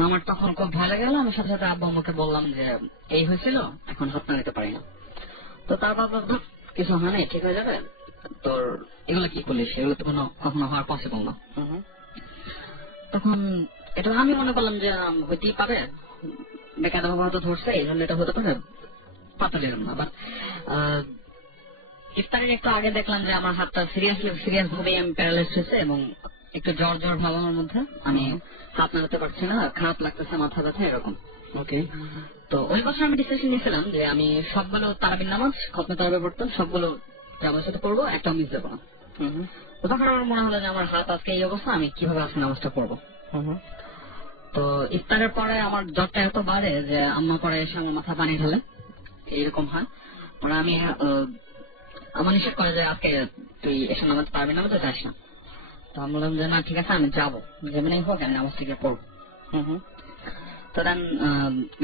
আমার তখন খুব ভয় লেগে গেল। আমি সাথে সাথে আব্বু আমাকে বললাম যে এই হয়েছিল, এখন হাত নাড়াতে পারি না। তো তার বাবা কিছু হয় নাই, ঠিক হয়ে যাবে, তোর এগুলো কি করলিস, এগুলো তো কখনো হওয়ার পসিবল না। তখন এটা আমি মনে করলাম যে হইতেই পারে, বেকার বাবা হয়তো ধরছে এই জন্য এটা হতে পারে, পাতা দিলাম না। বাট ইফতারের একটু আগে দেখলাম যে আমার হাতটা সিরিয়াস ভাবে আমি প্যারালাইজ হয়েছে এবং একটু জ্বর জ্বর ভাব আমার মধ্যে, আমি হাত নাড়াতে পারছি না, খারাপ লাগতেছে, মাথা ব্যথা এরকম। ওকে। তো ওই বছর আমি ডিসিশন নিয়েছিলাম যে আমি সবগুলো তারাবির নামাজ খতমে তারাবি পড়তাম, সবগুলো যাবার সাথে পড়বো, একটা মিস দেবো না। তো তখন আমার মনে হলো যে আমার হাত আজকে এই অবস্থা, আমি কিভাবে আজকে নামাজটা পড়বো। তো ইফতারের পরে আমার জ্বরটা এত বাড়ে যে আম্মা পরে এসে আমার মাথা পানি ঢালে, এইরকম হয়। পরে আমি আমার নিষেধ করে যে আজকে তুই এসে নামাজ পারবি না, তো যাস না। তো আমি বললাম যে না ঠিক আছে আমি যাবো, যেমনি হোক আমি নামাজ থেকে পড়বো। তো দেন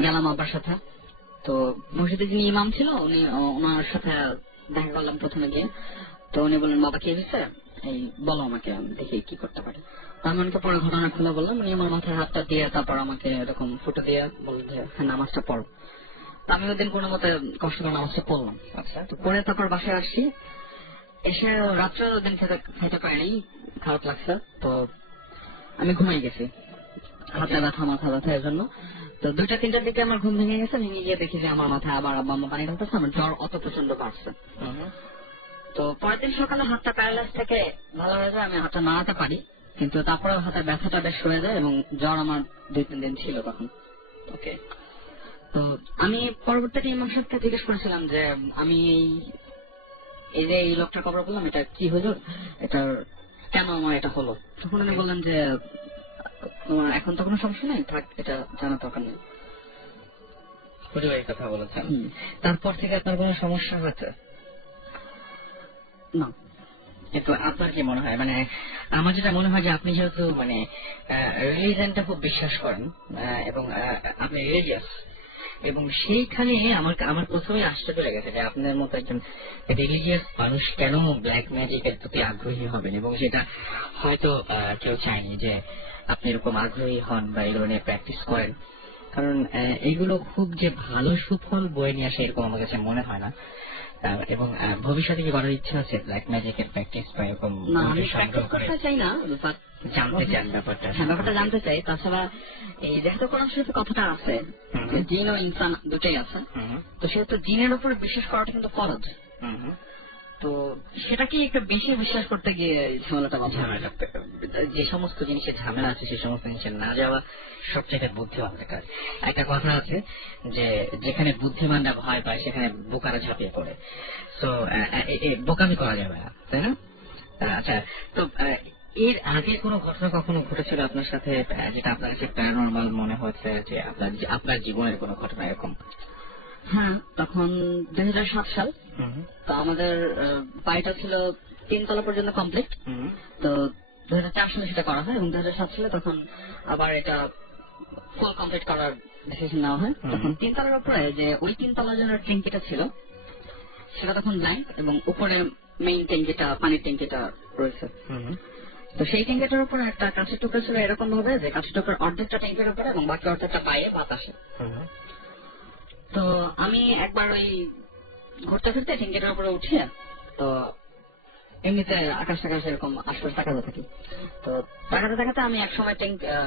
গেলাম আব্বার সাথে। তো মসজিদে যিনি ইমাম ছিল উনি, ওনার সাথে দেখা করলাম প্রথমে গিয়ে। তো উনি বললেন বাবা কি হয়েছে, এই বলো আমাকে, আমি দেখি কি করতে পারি। আমি ওনাকে পরে ঘটনা খুলে বললাম, উনি আমার মাথায় হাতটা দিয়ে তারপর আমাকে এরকম ফুটো দিয়ে বললেন যে হ্যাঁ নামাজটা পড়ো। তো আমি ওই দিন কোনো মতে কষ্ট করে নামাজটা পড়লাম। আচ্ছা, তো পরে তারপর বাসায় আসছি, এসে রাত্রে ওই দিন খেতে পারিনি, খারাপ লাগছে। তো আমি ঘুমাই গেছি হাতে ব্যথা মাথা ব্যথা এর জন্য। তো 2টা-3টার দিকে আমার ঘুম ভেঙে গেছে, ভেঙে গিয়ে দেখি যে আমার মাথায় আবার আব্বা আম্মা পানি ঢালতেছে, আমার জ্বর অত প্রচন্ড বাড়ছে। তো পরের দিন সকালে হাতটা প্যারালাইজ থেকে ভালো হয়ে যায়, আমি হাতটা নাড়াতে পারি, কিন্তু তারপরে হাতের ব্যথাটা বেশ হয়ে যায় এবং জ্বর আমার 2-3 দিন ছিল তখন। ওকে। তো আমি পরবর্তীতে ইমাম সাহেবকে জিজ্ঞেস করেছিলাম যে আমি এই যে এই লোকটার খবর বললাম, এটা কি হুজুর, এটা কেন আমার এটা হলো। তখন উনি বললেন যে তোমার এখন তো কোনো সমস্যা নেই, থাক, এটা জানার দরকার নেই। হুজুর কথা বলেছেন, তারপর থেকে আপনার কোনো সমস্যা হয়েছে না? কিন্তু আপনার কি মনে হয়, মানে আমার যেটা মনে হয় যে আপনি যেহেতু মানে রিলিজিয়নটা খুব বিশ্বাস করেন এবং আপনি রিলিজিয়াস, এবং সেইখানে আমার প্রথমে আশ্চর্য লেগেছে যে আপনার মতো একজন রিলিজিয়াস মানুষ কেন ব্ল্যাক ম্যাজিকের প্রতি আগ্রহী হবেন, এবং সেটা হয়তো কেউ চায়নি যে আপনি এরকম আগ্রহী হন বা এই ধরনের প্র্যাকটিস করেন। কারণ এইগুলো খুব যে ভালো সুফল বয়ে নিয়ে আসে এরকম আমার কাছে মনে হয় না। এবং ভবিষ্যতে কি করার ইচ্ছা আছে ব্ল্যাক ম্যাজিকের প্র্যাকটিস বা এরকম? না, আমি প্র্যাকটিস করতে চাই না, জানতে চান ব্যাপারটা? হ্যাঁ, ব্যাপারটা জানতে চাই। তাছাড়া এই যেহেতু কোরআন শরীফে কথাটা আছে যে জিন ও ইনসান দুটাই আছে, তো সেহেতু জিনের উপর বিশ্বাস করাটা কিন্তু ফরজ। তো সেটা কি একটু বেশি বিশ্বাস করতে গিয়ে ঝামেলাটা ঝামেলা, যে সমস্ত জিনিসের ঝামেলা আছে সেই সমস্ত জিনিসের না যাওয়া সবচেয়ে বুদ্ধিমানদের কাজ। একটা কথা আছে যে যেখানে বুদ্ধিমানরা ভয় পায় সেখানে বোকারা ঝাঁপিয়ে পড়ে। তো বোকামি করা যাবে না, তাই না? আচ্ছা, তো এর আগে কোনো ঘটনা কখনো ঘটেছিল আপনার সাথে যেটা আপনার কাছে প্যারানরমাল মনে হয়েছে, যে আপনার জীবনের কোনো ঘটনা এরকম? হ্যাঁ, তখন 2007 সাল। তো আমাদের বাড়িটা ছিল 3 তলা পর্যন্ত কমপ্লিট। তো 2004 সালে সেটা করা হয় এবং 2007 সালে তখন আবার এটা ফুল কমপ্লিট করার ডিসিশন নেওয়া হয়। তখন 3 তলার উপরে যে ওই 3 তলার জন্য ট্যাঙ্কিটা ছিল সেটা তখন ব্ল্যাঙ্ক এবং উপরে মেইন ট্যাঙ্কিটা, পানির ট্যাঙ্কিটা রয়েছে। তো সেই ট্যাঙ্কিটার উপরে একটা কাঁচের টুকরো ছিল এরকম ভাবে যে কাঁচের টুকরোর অর্ধেকটা ট্যাঙ্কির উপরে এবং বাকি অর্ধেকটা বাইরে বাতাসে। তো আমি একবার ওই ঘুরতে ফিরতে ট্যাঙ্কিটার উপরে উঠে, তো এমনিতে আকাশ টাকাশ এরকম আশপাশ তাকাতে থাকি। তো তাকাতে তাকাতে আমি একসময়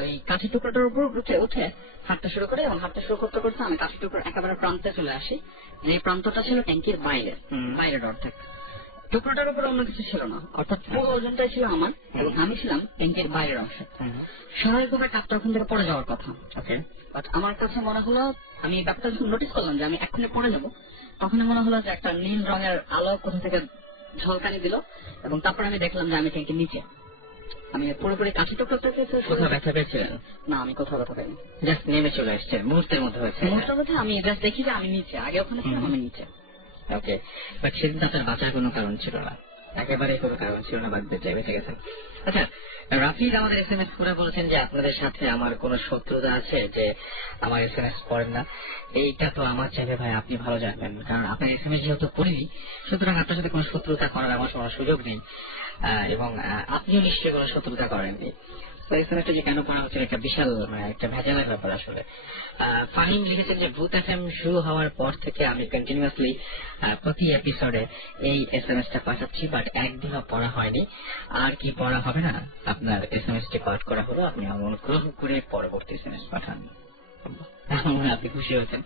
ওই কাঁচের টুকরোটার উপর উঠে হাঁটতে শুরু করি এবং হাঁটতে শুরু করতে করতে আমি কাঁচের টুকরোর একেবারে প্রান্তে চলে আসি, যে প্রান্তটা ছিল ট্যাঙ্কির বাইরের অর্ধেক। টুকরোটার উপরে অন্য কিছু ছিল না, অর্থাৎ পুরো ওজনটাই ছিল আমার এবং আমি ছিলাম ট্যাঙ্কির বাইরের অংশে। স্বাভাবিকভাবে কাপটা ওখান থেকে পড়ে যাওয়ার কথা। বাট আমার কাছে মনে হলো, আমি ব্যাপারটা যখন নোটিস করলাম যে আমি এক্ষুনি পড়ে যাবো, তখনই মনে হলো যে একটা নীল রঙের আলো কোথা থেকে ঝলকানি দিল এবং তারপর আমি দেখলাম যে আমি ট্যাঙ্কির নিচে। আমি পুরোপুরি কাঠি টুকরোতে কোথাও ব্যথা পেয়েছিলেন? না, আমি কোথাও ব্যথা পাইনি, জাস্ট নেমে চলে এসছে মুহূর্তের মধ্যে হয়েছে। মুহূর্তের মধ্যে আমি জাস্ট দেখি যে আমি নিচে, আগে ওখানে ছিলাম আমি নিচে। ওকে, বাট সেদিন আপনার বাঁচার কোনো কারণ ছিল না, একেবারে কোনো কারণ ছিল না, বাদ দিয়ে বেঁচে গেছেন। আচ্ছা, রাফিদ আমাদের SMS করে বলেছেন যে আপনাদের সাথে আমার কোনো শত্রুতা আছে, যে আমার SMS পড়েন না। এইটা তো আমার চাইলে ভাই আপনি ভালো জানবেন, কারণ আপনার SMS যেহেতু পড়িনি, সুতরাং আপনার সাথে কোনো শত্রুতা করার আমার কোনো সুযোগ নেই এবং আপনিও নিশ্চয়ই কোনো শত্রুতা করেননি। এসএমএসটা যে কেন পড়া হচ্ছে একটা বিশাল একটা ভেজালের ব্যাপার আসলে। ফাহিম লিখেছেন যে ভূত এফএম শুরু হওয়ার পর থেকে আমি কন্টিনিউয়াসলি প্রতি এপিসোডে এই এসএমএসটা পাঠাচ্ছি, বাট একদিনও পড়া হয়নি। আর কি পড়া হবে না, আপনার এসএমএসটি পাঠ করা হলো, আপনি অনুগ্রহ করে পরবর্তী এসএমএস পাঠান। আপনি খুশি হয়েছেন।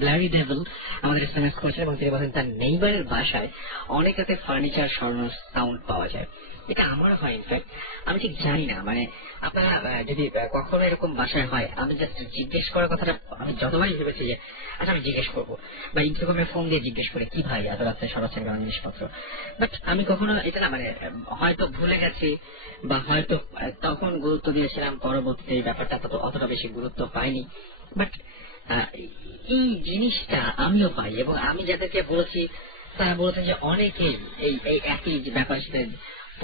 ব্লারি ডেভিল আমাদের এসএমএস করেছেন এবং তিনি বলেন তার নেইবারের বাসায় অনেক রাতে ফার্নিচার সরানোর সাউন্ড পাওয়া যায়। এটা আমারও হয়, ইনফ্যাক্ট আমি ঠিক জানি না, মানে আপনারা যদি কখনো এরকম বাসায় হয়, আমি জাস্ট জিজ্ঞেস করার কথাটা আমি যতবারই ভেবেছি যে আচ্ছা আমি জিজ্ঞেস করবো, বা ইন্টারকমে ফোন দিয়ে জিজ্ঞেস করি কি ভাই এত রাত্রে সরাচ্ছেন কেন জিনিসপত্র, বাট আমি কখনো এটা না, মানে হয়তো ভুলে গেছি বা হয়তো তখন গুরুত্ব দিয়েছিলাম, পরবর্তীতে এই ব্যাপারটা অতটা বেশি গুরুত্ব পাইনি। বাট এই জিনিসটা আমিও পাই এবং আমি যাদেরকে বলেছি তারা বলেছেন যে অনেকেই এই একই ব্যাপারের সাথে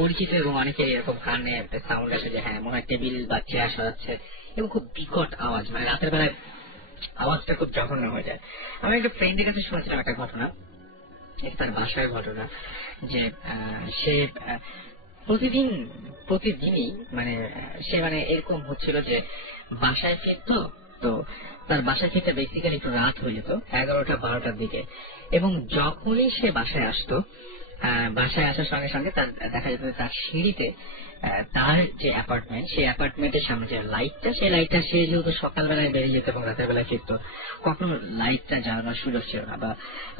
পরিচিত এবং অনেকের এরকম কানে একটা সাউন্ড আসে যে হ্যাঁ মনে হয় টেবিল বা চেয়ার সরাচ্ছে এবং খুব বিকট আওয়াজ, মানে রাতের বেলায় আওয়াজটা খুব জঘন্য হয়ে যায়। আমি একটা ফ্রেন্ডের কাছে শুনেছিলাম একটা ঘটনা, তার বাসায় ঘটনা, যে সে প্রতিদিনই মানে সে মানে এরকম হচ্ছিল যে বাসায় ফিরতো, তো তার বাসায় ফিরতে বেসিক্যালি একটু রাত হয়ে যেত 11টা-12টার দিকে, এবং যখনই সে বাসায় আসতো বাসায় আসার সঙ্গে সঙ্গে তার দেখা যেত তার সিঁড়িতে তার যে অ্যাপার্টমেন্ট সেই অ্যাপার্টমেন্টের সামনে যে লাইটটা, সেই লাইটটা সে যেহেতু সকালবেলায় বেরিয়ে যেত এবং রাতের বেলায় ফিরতো, কখনো লাইটটা জ্বালানোর সুযোগ ছিল না বা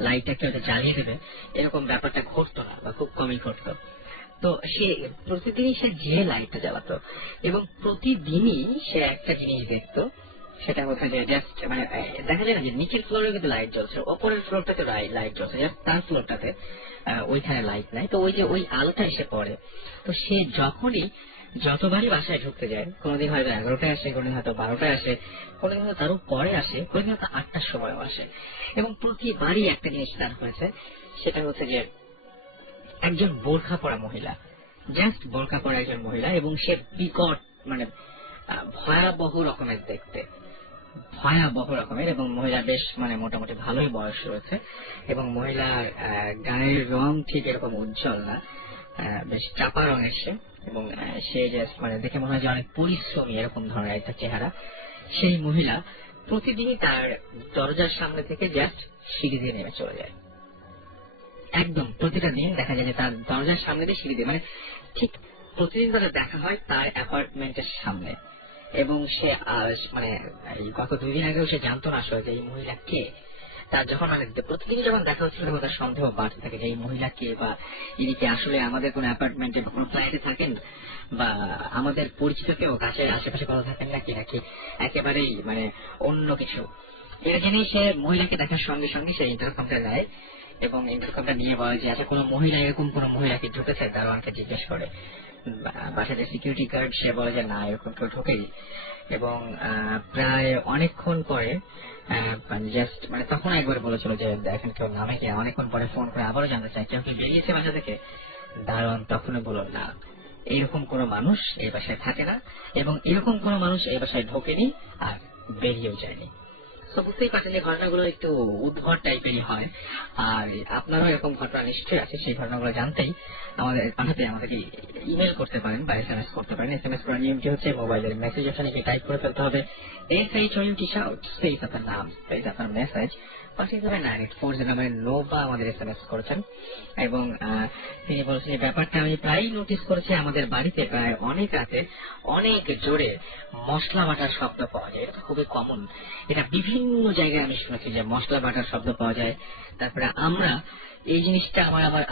লাইটটা কেউ জ্বালিয়ে দেবে এরকম ব্যাপারটা ঘটতো না বা খুব কমই ঘটতো। তো সে প্রতিদিনই সে যে লাইটটা জ্বালাতো এবং প্রতিদিনই সে একটা জিনিস দেখতো, সেটা হচ্ছে যে জাস্ট মানে দেখা যায় না যে নিচের ফ্লোরে কিন্তু লাইট জ্বলছে, ওপরের ফ্লোরটাতে লাইট জ্বলছে, জাস্ট তার ফ্লোরটাতে ওইখানে লাইট নাই। তো ওই যে ওই আলোটা এসে পড়ে, তো সে যখনই যতবারই বাসায় ঢুকতে যায়, কোনোদিন হয়তো 11টায় আসে, কোনোদিন হয়তো 12টায় আসে, কোনোদিন হয়তো তারও পরে আসে, কোনোদিন হয়তো 8টার সময়ও আসে, এবং প্রতিবারই একটা জিনিস তার হয়েছে, সেটা হচ্ছে যে একজন বোরখা পরা মহিলা, জাস্ট বোরখা পরা একজন মহিলা, এবং সে বিকট মানে ভয়াবহ রকমের দেখতে, ভয়াবহ রকমের, এবং মহিলা বেশ মানে মোটামুটি ভালোই বয়স রয়েছে এবং মহিলার গায়ের রং ঠিক এরকম উজ্জ্বল না, বেশ চাপা রঙের সে, এবং সে জাস্ট মানে দেখে মনে হয় যে অনেক পরিশ্রমী এরকম ধরনের একটা চেহারা। সেই মহিলা প্রতিদিনই তার দরজার সামনে থেকে জাস্ট সিঁড়ি দিয়ে নেমে চলে যায়, একদম প্রতিটা দিন দেখা যায় যে তার দরজার সামনে দিয়ে সিঁড়ি দিয়ে, মানে ঠিক প্রতিদিন তাদের দেখা হয় তার অ্যাপার্টমেন্টের সামনে, এবং সে মানে গত 2 দিন আগেও সে জানতো না আসলে যে এই মহিলা কে, তার যখন মানে প্রতিদিন যখন দেখা হচ্ছিল তখন তার সন্দেহ বাড়তে থাকে যে এই মহিলা কে, বা ইনি কি আসলে আমাদের কোনো অ্যাপার্টমেন্টে বা কোনো ফ্ল্যাটে থাকেন, বা আমাদের পরিচিত কেউ গাছের আশেপাশে ভালো থাকেন নাকি, নাকি একেবারেই মানে অন্য কিছু। এটা জেনেই সে মহিলাকে দেখার সঙ্গে সঙ্গে সে ইন্টারকমটা নেয় এবং ইন্টারকমটা নিয়ে বলে যে আচ্ছা কোনো মহিলা, এরকম কোনো মহিলাকে ঢুকেছে, দারোয়ানকে জিজ্ঞেস করে। বাসায় যে সিকিউরিটি গার্ড সে বলে যে না, এরকম কেউ ঢোকেই। এবং প্রায় অনেকক্ষণ পরে জাস্ট মানে তখন একবার বলেছিল যে দেখেন কেউ নামে কি, অনেকক্ষণ পরে ফোন করে আবারও জানতে চাই কেউ কি বেরিয়েছে বাসা থেকে। দারোয়ান তখনই বলল না, এরকম কোনো মানুষ এই বাসায় থাকে না এবং এরকম কোনো মানুষ এই বাসায় ঢোকেনি আর বেরিয়েও যায়নি। তো বুঝতেই পারছেন যে ঘটনাগুলো একটু উদ্ভট টাইপেরই হয়। আর আপনারও এরকম ঘটনা নিশ্চয়ই আছে, সেই ঘটনাগুলো জানতেই আমাদেরকে ইমেল করতে পারেন বা SMS করতে পারেন। SMS করার নিয়মটি হচ্ছে মোবাইলের মেসেজ অপশনে গিয়ে টাইপ করে ফেলতে হবে SHOUT shout, স্পেস আপনার নাম, স্পেস আপনার মেসেজ, পাশে যাবে 9840 নাম্বারে নোভা আমাদের SMS করেছেন। এবং তিনি বলছেন যে ব্যাপারটা আমি প্রায়ই নোটিস করেছি, আমাদের বাড়িতে প্রায় অনেক রাতে অনেক জোরে মশলা বাটার শব্দ পাওয়া যায়। এটা খুবই কমন, এটা বিভিন্ন জায়গায় আমি শুনেছি যে মশলা বাটার শব্দ পাওয়া যায়। তারপরে আমরা এই জিনিসটা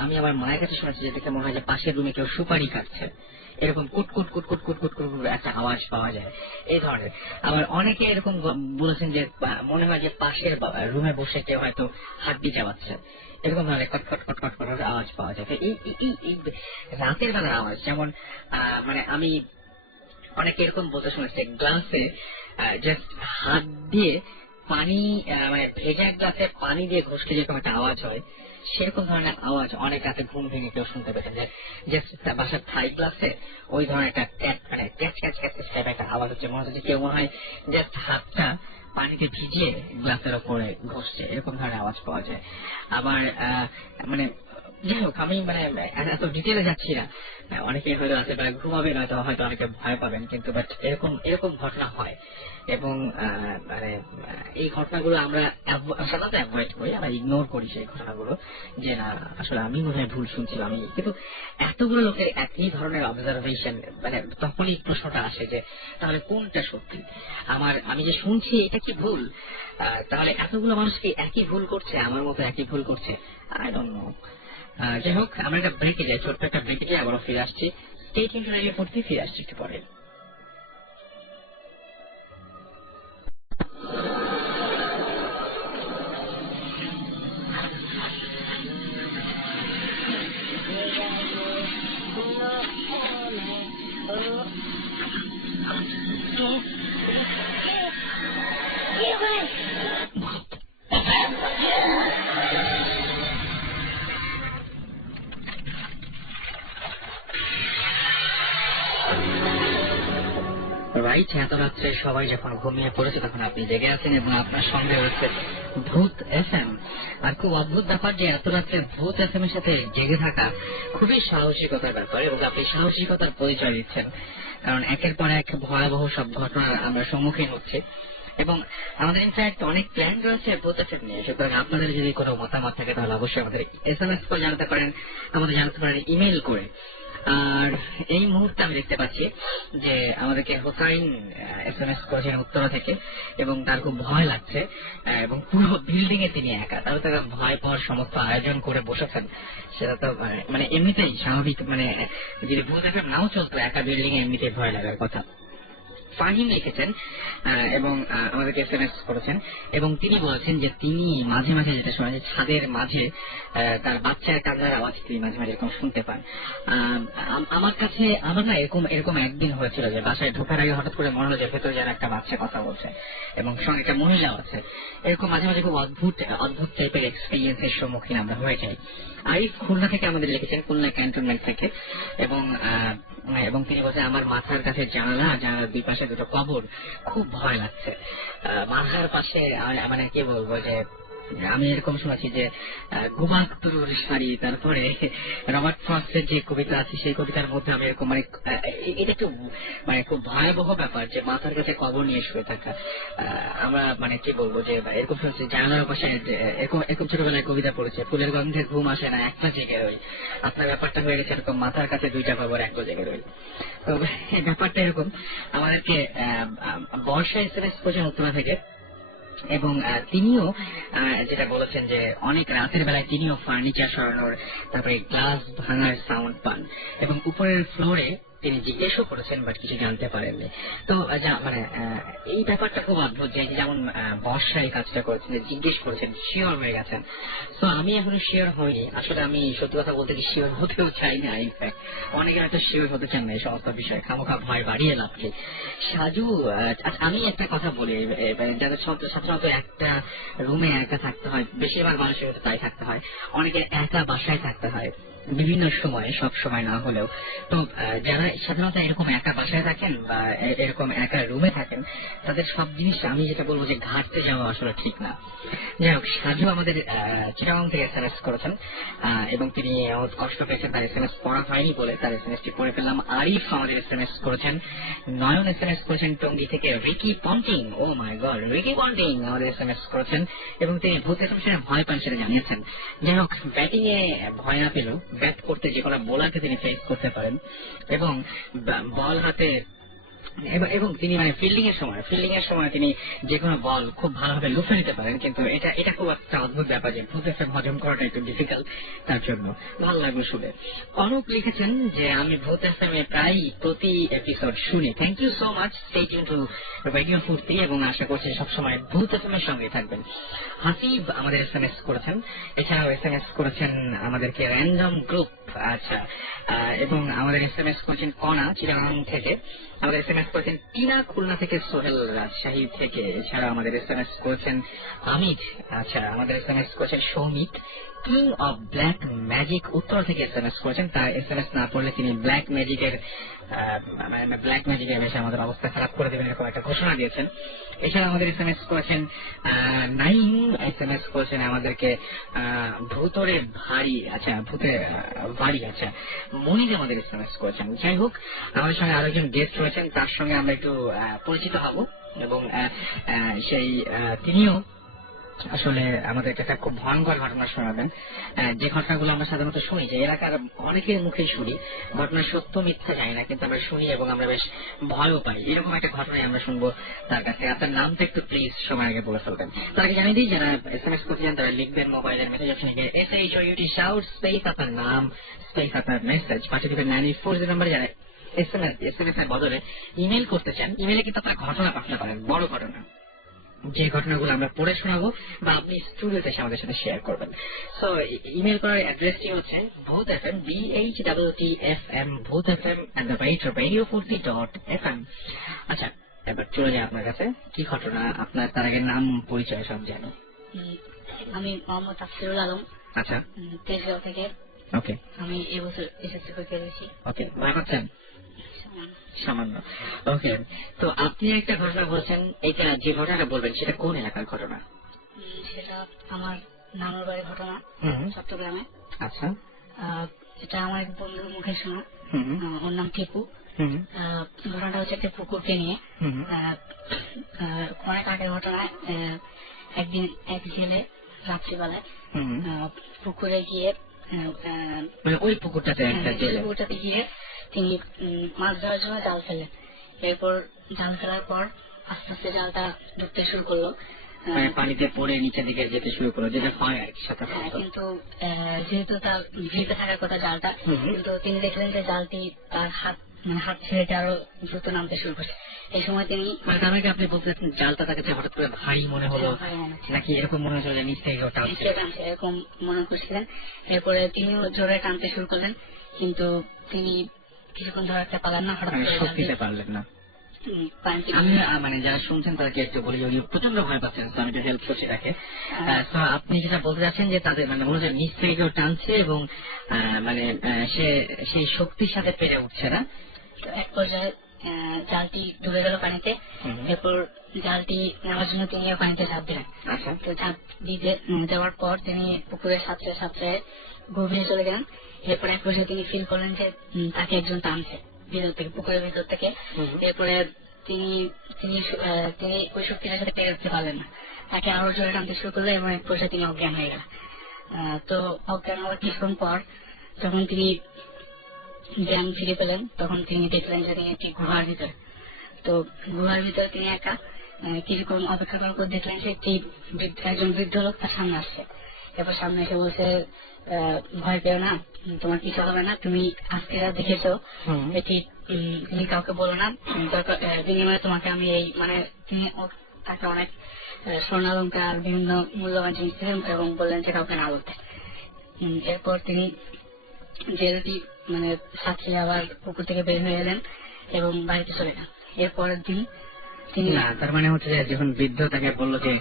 আমি আমার মায়ের কাছে শুনেছি, যে দেখে মনে হয় যে পাশের রুমে কেউ সুপারি কাটছে, এরকম কুট কুট কুট কুট কুট কুট কুট একটা আওয়াজ পাওয়া যায় এই ধরনের। আবার অনেকে এরকম বলেছেন যে মনে হয় যে পাশের রুমে বসে কেউ হয়তো হাড্ডি চাবাচ্ছে, এরকম ধরনের কটকট কটকট কটকট আওয়াজ পাওয়া যায়। তো এই রাতের বেলার আওয়াজ, যেমন মানে আমি অনেকে এরকম বলতে শুনেছি গ্লাসে জাস্ট হাত দিয়ে পানি, মানে ভেজা গ্লাসে পানি দিয়ে ঘষলে যেরকম একটা আওয়াজ হয়, সেরকম ধরনের আওয়াজ অনেক রাতে ঘুম ভেঙে কেউ শুনতে পেতেন, যে জাস্ট বাসার থাই গ্লাসে ওই ধরনের একটা মানে ক্যাচ ক্যাচ ক্যাচ টাইপ একটা আওয়াজ হচ্ছে, মনে হচ্ছে কেউ মনে হয় জাস্ট হাতটা পানিতে ভিজিয়ে গ্লাসের ওপরে ঘষছে, এরকম ধরনের আওয়াজ পাওয়া যায়। আবার মানে যাই হোক, আমি মানে এত ডিটেলে যাচ্ছি না, অনেকে হয়তো রাতে বেলা ঘুমাবে, নয়তো হয়তো অনেকে ভয় পাবেন, কিন্তু বাট এরকম ঘটনা হয়। এবং মানে এই ঘটনাগুলো আমরা সাধারণত অ্যাভয়েড করি, আমরা ইগনোর করি সেই ঘটনাগুলো, যে না আসলে আমি মনে হয় ভুল শুনছিলাম। কিন্তু এতগুলো লোকের একই ধরনের অবজারভেশন, মানে তখনই প্রশ্নটা আসে যে তাহলে কোনটা সত্যি, আমি যে শুনছি এটা কি ভুল, তাহলে এতগুলো মানুষ কি একই ভুল করছে, আমার মতো একই ভুল করছে, আই ডোন্ট নো। যাই হোক, আমরা একটা ব্রেকে যাই, ছোট্ট একটা ব্রেকে যাই, আবারও ফিরে আসছি। স্টেট ইনটু রেডিও 40, ফিরে আসছি একটু পরে। রাইট, এত রাত্রে সবাই যখন ঘুমিয়ে পড়েছে তখন আপনি জেগে আছেন এবং আপনার সঙ্গে রয়েছে ভূত FM। আর খুব অদ্ভুত ব্যাপার যে এত রাত্রে ভূত FM এর সাথে জেগে থাকা খুবই সাহসিকতার ব্যাপার, এবং আপনি সাহসিকতার পরিচয় দিচ্ছেন, কারণ একের পর এক ভয়াবহ সব ঘটনা আমরা সম্মুখীন হচ্ছি এবং আমাদের ইনফ্যাক্ট অনেক প্ল্যান রয়েছে ভূত FM নিয়ে। সুতরাং আপনাদের যদি কোনো মতামত থাকে তাহলে অবশ্যই আমাদের SMS করে জানাতে পারেন, আমাদের জানাতে পারেন ইমেল করে। আর এই মুহূর্তে আমি দেখতে পাচ্ছি যে আমাদেরকে হোসাইন SMS করেছেন উত্তরা থেকে, এবং তার খুব ভয় লাগছে, এবং পুরো বিল্ডিং এ তিনি একা, তাহলে তারা ভয় পাওয়ার সমস্ত আয়োজন করে বসেছেন। সেটা তো মানে এমনিতেই স্বাভাবিক, মানে যদি ভূত FM নাও চলতো, একা বিল্ডিং এ এমনিতেই ভয় লাগার কথা। ফাহিম লিখেছেন এবং আমাদেরকে SMS করেছেন, এবং তিনি বলেছেন যে তিনি মাঝে মাঝে যেটা শোনেন যে ছাদের মাঝে তার বাচ্চার কান্নার আওয়াজ তিনি মাঝে মাঝে এরকম শুনতে পান। আমার না এরকম একদিন হয়েছিল যে বাসায় ঢোকার আগে হঠাৎ করে মনে হলো যে ভেতরে যেন একটা বাচ্চা কথা বলছে এবং সঙ্গে একটা মহিলাও আছে। এরকম মাঝে মাঝে খুব অদ্ভুত টাইপের এক্সপিরিয়েন্সের সম্মুখীন আমরা হয়ে যাই। আরিফ খুলনা থেকে আমাদের লিখেছেন, খুলনা ক্যান্টনমেন্ট থেকে, এবং তিনি বলছেন আমার মাথার কাছে জানালার দুই পাশে দুটো কবর, খুব ভয় লাগছে। মাথার পাশে মানে কি বলবো যে আমি এরকম শুনেছি যে ঘুমাক্তুর শাড়ি, তারপরে রবার্ট ফ্রস্টের যে কবিতা আছে সেই কবিতার মধ্যে আমি এরকম মানে এটা একটু মানে খুব ভয়াবহ ব্যাপার যে মাথার কাছে কবর নিয়ে শুয়ে থাকা। আমরা মানে কি বলবো যে এরকম শুনেছি জানালার পাশে এরকম ছোটবেলায় কবিতা পড়েছে, ফুলের গন্ধে ঘুম আসে না একটা জেগে রই। আপনার ব্যাপারটা হয়ে গেছে এরকম মাথার কাছে দুইটা কবর একটা জেগে রই। তো ব্যাপারটা এরকম। আমাদেরকে বর্ষা SMS করেছেন উত্তরা থেকে, এবং তিনিও যেটা বলেছেন যে অনেক রাতের বেলায় তিনিও ফার্নিচার সরানোর, তারপরে গ্লাস ভাঙার সাউন্ড পান, এবং উপরের ফ্লোরে তিনি জিজ্ঞেসও করেছেন বাট কিছু জানতে পারেননি। তো মানে এই ব্যাপারটা খুব অদ্ভুত যে যেমন বর্ষা এই কাজটা করেছেন, জিজ্ঞেস করেছেন, শিওর হয়ে গেছেন। তো আমি এখনো শিওর হইনি, আসলে আমি সত্যি কথা বলতে কি শিওর হতেও চাই না। ইনফ্যাক্ট অনেকে হয়তো শিওর হতে চান না এই সমস্ত বিষয়ে, খামোখা ভয় বাড়িয়ে লাভ কি। সাজু, আচ্ছা আমি একটা কথা বলি, যাদের সাধারণত একটা রুমে একা থাকতে হয়, বেশিরভাগ মানুষের মধ্যে তাই থাকতে হয়, অনেকে একা বাসায় থাকতে হয় বিভিন্ন সময়, সব সময় না হলেও। তো যারা সাধারণত এরকম একা বাসায় থাকেন বা এরকম একা রুমে থাকেন, তাদের সব জিনিস আমি যেটা বলবো যে ঘাটতে যাওয়া আসলে ঠিক না। যাই হোক, সাজু আমাদের চিটাগং থেকে SMS করেছেন, এবং তিনি কষ্ট পেয়েছেন তার SMS পড়া হয়নি বলে তার SMS টি পড়ে ফেললাম। আরিফ আমাদের SMS করেছেন, নয়ন SMS করেছেন টঙ্গী থেকে, রিকি পন্টিং, ও মাই গড, রিকি পন্টিং আমাদের SMS করেছেন, এবং তিনি ভূত শুনে ভয় পান সেটা জানিয়েছেন। যাই হোক, ব্যাটিং এ ভয় না পেলেও ব্যাট করতে যে কোনো বোলারকে তিনি ফেস করতে পারেন, এবং বল হাতে, এবং তিনি মানে ফিল্ডিং এর সময় তিনি যে কোনো বল খুব ভালোভাবে লুফে নিতে পারেন। কিন্তু এটা খুব একটা অদ্ভুত ব্যাপার যে ভূত এফএম হজম করাটা একটু ডিফিকাল্ট তার জন্য। ভালো লাগলো শুনে। অনুপ লিখেছেন যে আমি ভূত এফএম এ প্রায় প্রতি এপিসোড শুনি। Thank you so much, stay tune to radio Furti, এবং আশা করছি সবসময় ভূত এফএম এর সঙ্গে থাকবেন। হাসিব আমাদের SMS করেছেন, এছাড়াও SMS করেছেন আমাদেরকে র্যান্ডম গ্রুপ, আচ্ছা, এবং আমাদের SMS করেছেন কণা চিটাগাং থেকে, আমাদের SMS করেছেন টিনা খুলনা থেকে, সোহেল রাজশাহী থেকে, এছাড়া আমাদের SMS করেছেন আমির, আচ্ছা আমাদের SMS করেছেন Soumik, king of black magic উত্তর থেকে SMS করেছেন। তার SMS না পড়লে তিনি ব্ল্যাক ম্যাজিকের বেশি আমাদের অবস্থা খারাপ করে দেবেন এরকম একটা ঘোষণা দিয়েছেন। এছাড়া আমাদের SMS করেছেন নাইম, SMS করেছেন আমাদেরকে ভূতরে ভারী, আচ্ছা ভূতে ভারী, আচ্ছা মনির আমাদের SMS করেছেন। যাই হোক, আমাদের সঙ্গে আরো একজন গেস্ট রয়েছেন, তার সঙ্গে আমরা একটু পরিচিত হব, এবং সেই তিনিও আসলে আমাদেরকে একটা খুব ভয়ঙ্কর ঘটনা শোনাবেন। যে ঘটনাগুলো আমরা সাধারণত শুনি, যে এলাকার অনেকের মুখেই শুনি, ঘটনার সত্য মিথ্যা জানি না, কিন্তু আমরা শুনি এবং আমরা বেশ ভয়ও পাই। এরকম একটা ঘটনাই আমরা শুনবো তার কাছে। আপনার নামটা একটু প্লিজ সময় আগে বলে ফেলবেন। তার আগে জানিয়ে দিই, যারা SMS করতে চান তারা লিখবেন মোবাইলের মেসেজ অপশনে গিয়ে SHOUT শাউট স্পেস আপনার নাম স্পেস আপনার মেসেজ পাঠিয়ে দেবেন 984 নাম্বারে। যারা SMS এর বদলে ইমেল করতে চান, ইমেলে কিন্তু আপনার ঘটনা পাঠাতে পারেন, বড় ঘটনা, যে ঘটনাগুলো আমরা পড়ে শোনাবো বা আপনি স্টুডিওতে এসে আমাদের সাথে শেয়ার করবেন। সো ইমেল করার অ্যাড্রেসটি হচ্ছে ভূত FM, BHTTFM, ভূত FM @radiofurti.fm। আচ্ছা, এবার চলে যায় আপনার কাছে, কি ঘটনা আপনার, তার আগে নাম পরিচয় সব জানি। আমি মোহাম্মদ আফসিরুল আলম, আচ্ছা, তেজগাঁও থেকে। ওকে, আমি এবছর এসএসসি পরীক্ষা দিয়েছি। ওকে, ভয় পাচ্ছেন? সামান্য। ওকে, তো আপনি একটা ঘটনা বলছেন, এটা যে ঘটনাটা বলবেন সেটা কোন এলাকার ঘটনা? সেটা আমার নানুর বাড়ির ঘটনা, চট্টগ্রামে। আচ্ছা, এটা আমার এক বন্ধুর মুখে শোনা। ওর নাম টিপু। ঘটনাটা হচ্ছে একটা পুকুরকে নিয়ে। অনেক আগের ঘটনায় একদিন এক ছেলে রাত্রিবেলায় পুকুরে গিয়ে, ওই পুকুরটাতে গিয়ে তিনি মাছ ধরার জন্য জাল ফেলেন। এরপর জাল ফেলার পর আস্তে আস্তে জালটা ডুবতে শুরু করলো, পানিতে পড়ে নিচের দিকে যেতে শুরু করলো, যেটা হয় আর কি সাথে। কিন্তু যেহেতু তার ভিড়তে থাকার কথা জালটা, কিন্তু তিনি দেখলেন যে জালটি তার হাত ছেড়ে আরো দ্রুত নামতে শুরু করছে। এই সময় তিনি, তার আগে আপনি বলতেছেন জালটা তাকে হঠাৎ করে ভারী মনে হলো, নাকি এরকম মনে হচ্ছিল যে নিচ থেকে টানছে, এরকম মনে করছিলেন। এরপরে তিনিও জোরে টানতে শুরু করলেন, কিন্তু তিনি কিছুক্ষণ ধরে একটা পারলেন না, হঠাৎ করে শক্তিতে পারলেন না। আমি মানে যারা শুনছেন তাদেরকে একটু বলি, উনি প্রচন্ড ভয় পাচ্ছেন, তো আমি একটু হেল্প করছি তাকে। তো আপনি যেটা বলতে চাচ্ছেন যে তাদের মানে মনে হচ্ছে নিচ থেকে কেউ টানছে, এবং মানে সে সেই শক্তির সাথে পেরে উঠছে না। এক পর্যায়ে জালটি ডুবে গেল পানিতে। এরপর জালটি নেওয়ার জন্য তিনি পানিতে ঝাঁপ দিলেন। তো ঝাঁপ দিতে দেওয়ার পর তিনি পুকুরে সাঁতরে সাঁতরে গভীরে চলে গেলেন। এরপর এক পর্যায়ে তিনি ফিল করলেন যে তাকে একজন টানছে ভিতর থেকে, পুকুরের ভিতর থেকে। এরপরে তিনি ওই শক্তিটার সাথে পেরে উঠতে পারলেন না, তাকে আরো জোরে টানতে শুরু করলেন, এবং এক পর্যায়ে তিনি অজ্ঞান হয়ে গেলেন। তো অজ্ঞান হওয়ার কিছুক্ষণ পর যখন তিনি জ্ঞান ফিরে পেলেন, তখন তিনি দেখলেন যে তিনি একটি গুহার ভিতরে। তো গুহার ভিতরে তিনি একা, কিছুক্ষণ অপেক্ষা করার পর দেখলেন যে একজন বৃদ্ধ লোক তার সামনে আসছে। এরপর সামনে এসে বলছে, ভয় পেও না, তোমার কিছু হবে না, তুমি আজকে যা দেখেছো এটি তুমি কাউকে বলো না, বিনিময়ে তোমাকে আমি এই মানে তিনি তাকে অনেক স্বর্ণালঙ্কার বিভিন্ন মূল্যবান জিনিস দিলেন এবং বললেন যে কাউকে না বলতে। এরপর তিনি যে দুটি মানে সাথী আবার পুকুর থেকে বের হয়ে এলেন এবং বাড়িতে চলে যান। এরপরের দিন তিনি না, তার মানে হচ্ছে যে যখন বৃদ্ধ তাকে বললো যে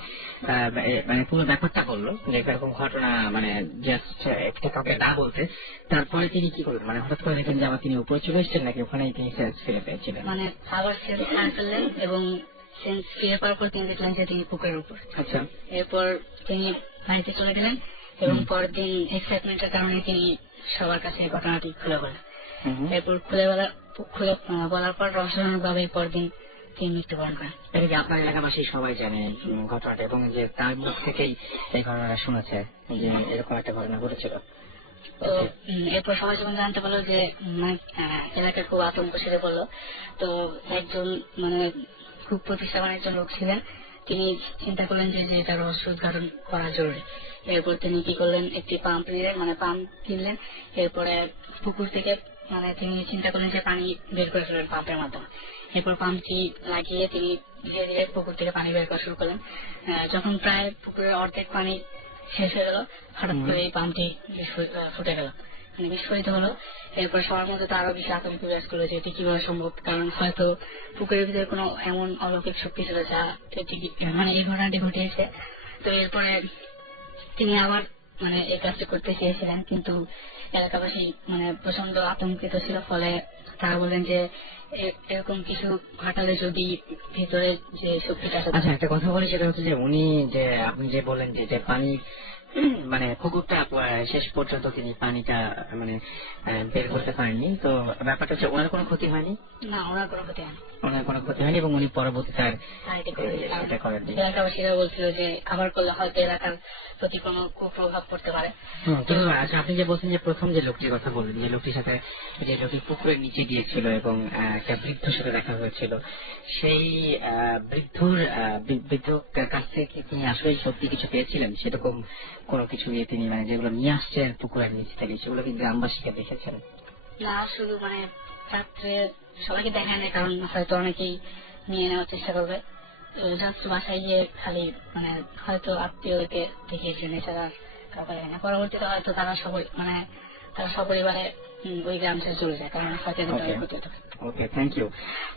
মানে পুরো ব্যাপারটা বললো যে এরকম ঘটনা মানে জাস্ট একটা কাউকে না বলতে, তারপরে তিনি কি করলেন? মানে হঠাৎ করে দেখেন যে আবার তিনি উপরে চলে এসেছেন নাকি ওখানেই তিনি সেন্স ফিরে পেয়েছিলেন? মানে আবার সেন্স হারিয়ে ফেললেন এবং সেন্স ফিরে পাওয়ার পর তিনি দেখলেন যে তিনি পুকুরের উপর। আচ্ছা, এরপর তিনি বাড়িতে চলে গেলেন এবং পরের দিন এক্সাইটমেন্টের কারণে তিনি সবার কাছে এই ঘটনাটি খুলে বলেন। এরপর খুলে বলার পর রহস্যজনকভাবে পরদিন তিনি মৃত্যুবরণ করেন। এটা কি আপনার এলাকাবাসী সবাই জানে ঘটনাটা এবং যে তার মুখ থেকেই এই ঘটনাটা শুনেছে যে এরকম একটা ঘটনা ঘটেছিল? তো এরপর সবাই যখন জানতে পারলো যে এলাকায় খুব আতঙ্ক সেরে পড়লো, তো একজন মানে খুব প্রতিষ্ঠাবান একজন লোক ছিলেন, তিনি চিন্তা করলেন যে এটা রহস্য উদ্ঘাটন করা জরুরি। এরপর তিনি কি করলেন, একটি পাম্প নিলেন, মানে পাম্প কিনলেন। এরপরে পুকুর থেকে মানে তিনি চিন্তা করলেন যে পানি বের করে ফেলবেন পাম্পের মাধ্যমে। এরপর পাম্পটি লাগিয়ে তিনি ধীরে ধীরে পুকুর থেকে পানি বের করা শুরু করলেন। যখন প্রায় পুকুরের অর্ধেক পানি শেষ হয়ে গেল, হঠাৎ করে এই পাম্পটি ফুটে গেল, মানে বিস্ফোরিত হলো। এরপর সবার মধ্যে তো আরো বেশি আতঙ্ক বিরাজ করলো যে এটি কিভাবে সম্ভব, কারণ হয়তো পুকুরের ভিতরে কোনো এমন অলৌকিক শক্তি ছিল যা মানে এই ঘটনাটি ঘটিয়েছে। তো এরপরে তিনি আবার মানে এই কাজটা করতে চেয়েছিলেন, কিন্তু এলাকাবাসী মানে প্রচন্ড আতঙ্কিত ছিল, ফলে তারা বলেন যে এরকম কিছু ঘটালে যদি ভিতরে যে শক্তিটা। আচ্ছা, একটা কথা বলি, সেটা হচ্ছে যে উনি যে আপনি যে বলেন যে পানি মানে পুকুরটা শেষ পর্যন্ত তিনি পানিটা মানে বের করতে পারেননি, তো ব্যাপারটা হচ্ছে ওনার কোনো ক্ষতি হয়নি? না, ওনার কোনো ক্ষতি হয়নি। ওনার কোনো ক্ষতি হয়নি এবং উনি পরবর্তীতে এটা করেননি। এলাকাবাসীরা বলছিল যে আবার করলে হয়তো এলাকার প্রতি কোনো কুপ্রভাব পড়তে পারে। আচ্ছা, আপনি যে বলছেন যে প্রথম যে লোকটির কথা বললেন, যে লোকটির সাথে যে লোকটি পুকুরের নিচে গিয়েছিল এবং একটা বৃদ্ধর সাথে দেখা হয়েছিল, সেই বৃদ্ধর কাছ থেকে তিনি আসলে সত্যি কিছু পেয়েছিলেন? সেরকম কোনো কিছু নিয়ে তিনি মানে যেগুলো নিয়ে আসছেন পুকুরের নিচে থেকে, সেগুলো কিন্তু গ্রামবাসীকে দেখেছেন? না, শুধু মানে রাত্রে সবাইকে দেখায় না, কারণ হয়তো অনেকেই নিয়ে নেওয়ার চেষ্টা করবে। জাস্ট বাসায় গিয়ে খালি মানে হয়তো আত্মীয়কে দেখিয়েছেন, এছাড়া কাউকে দেখে না। পরবর্তীতে হয়তো তারা সপরিবারে ওই গ্রাম ছেড়ে চলে যায়, কারণ হয়তো ওকে, থ্যাংক ইউ।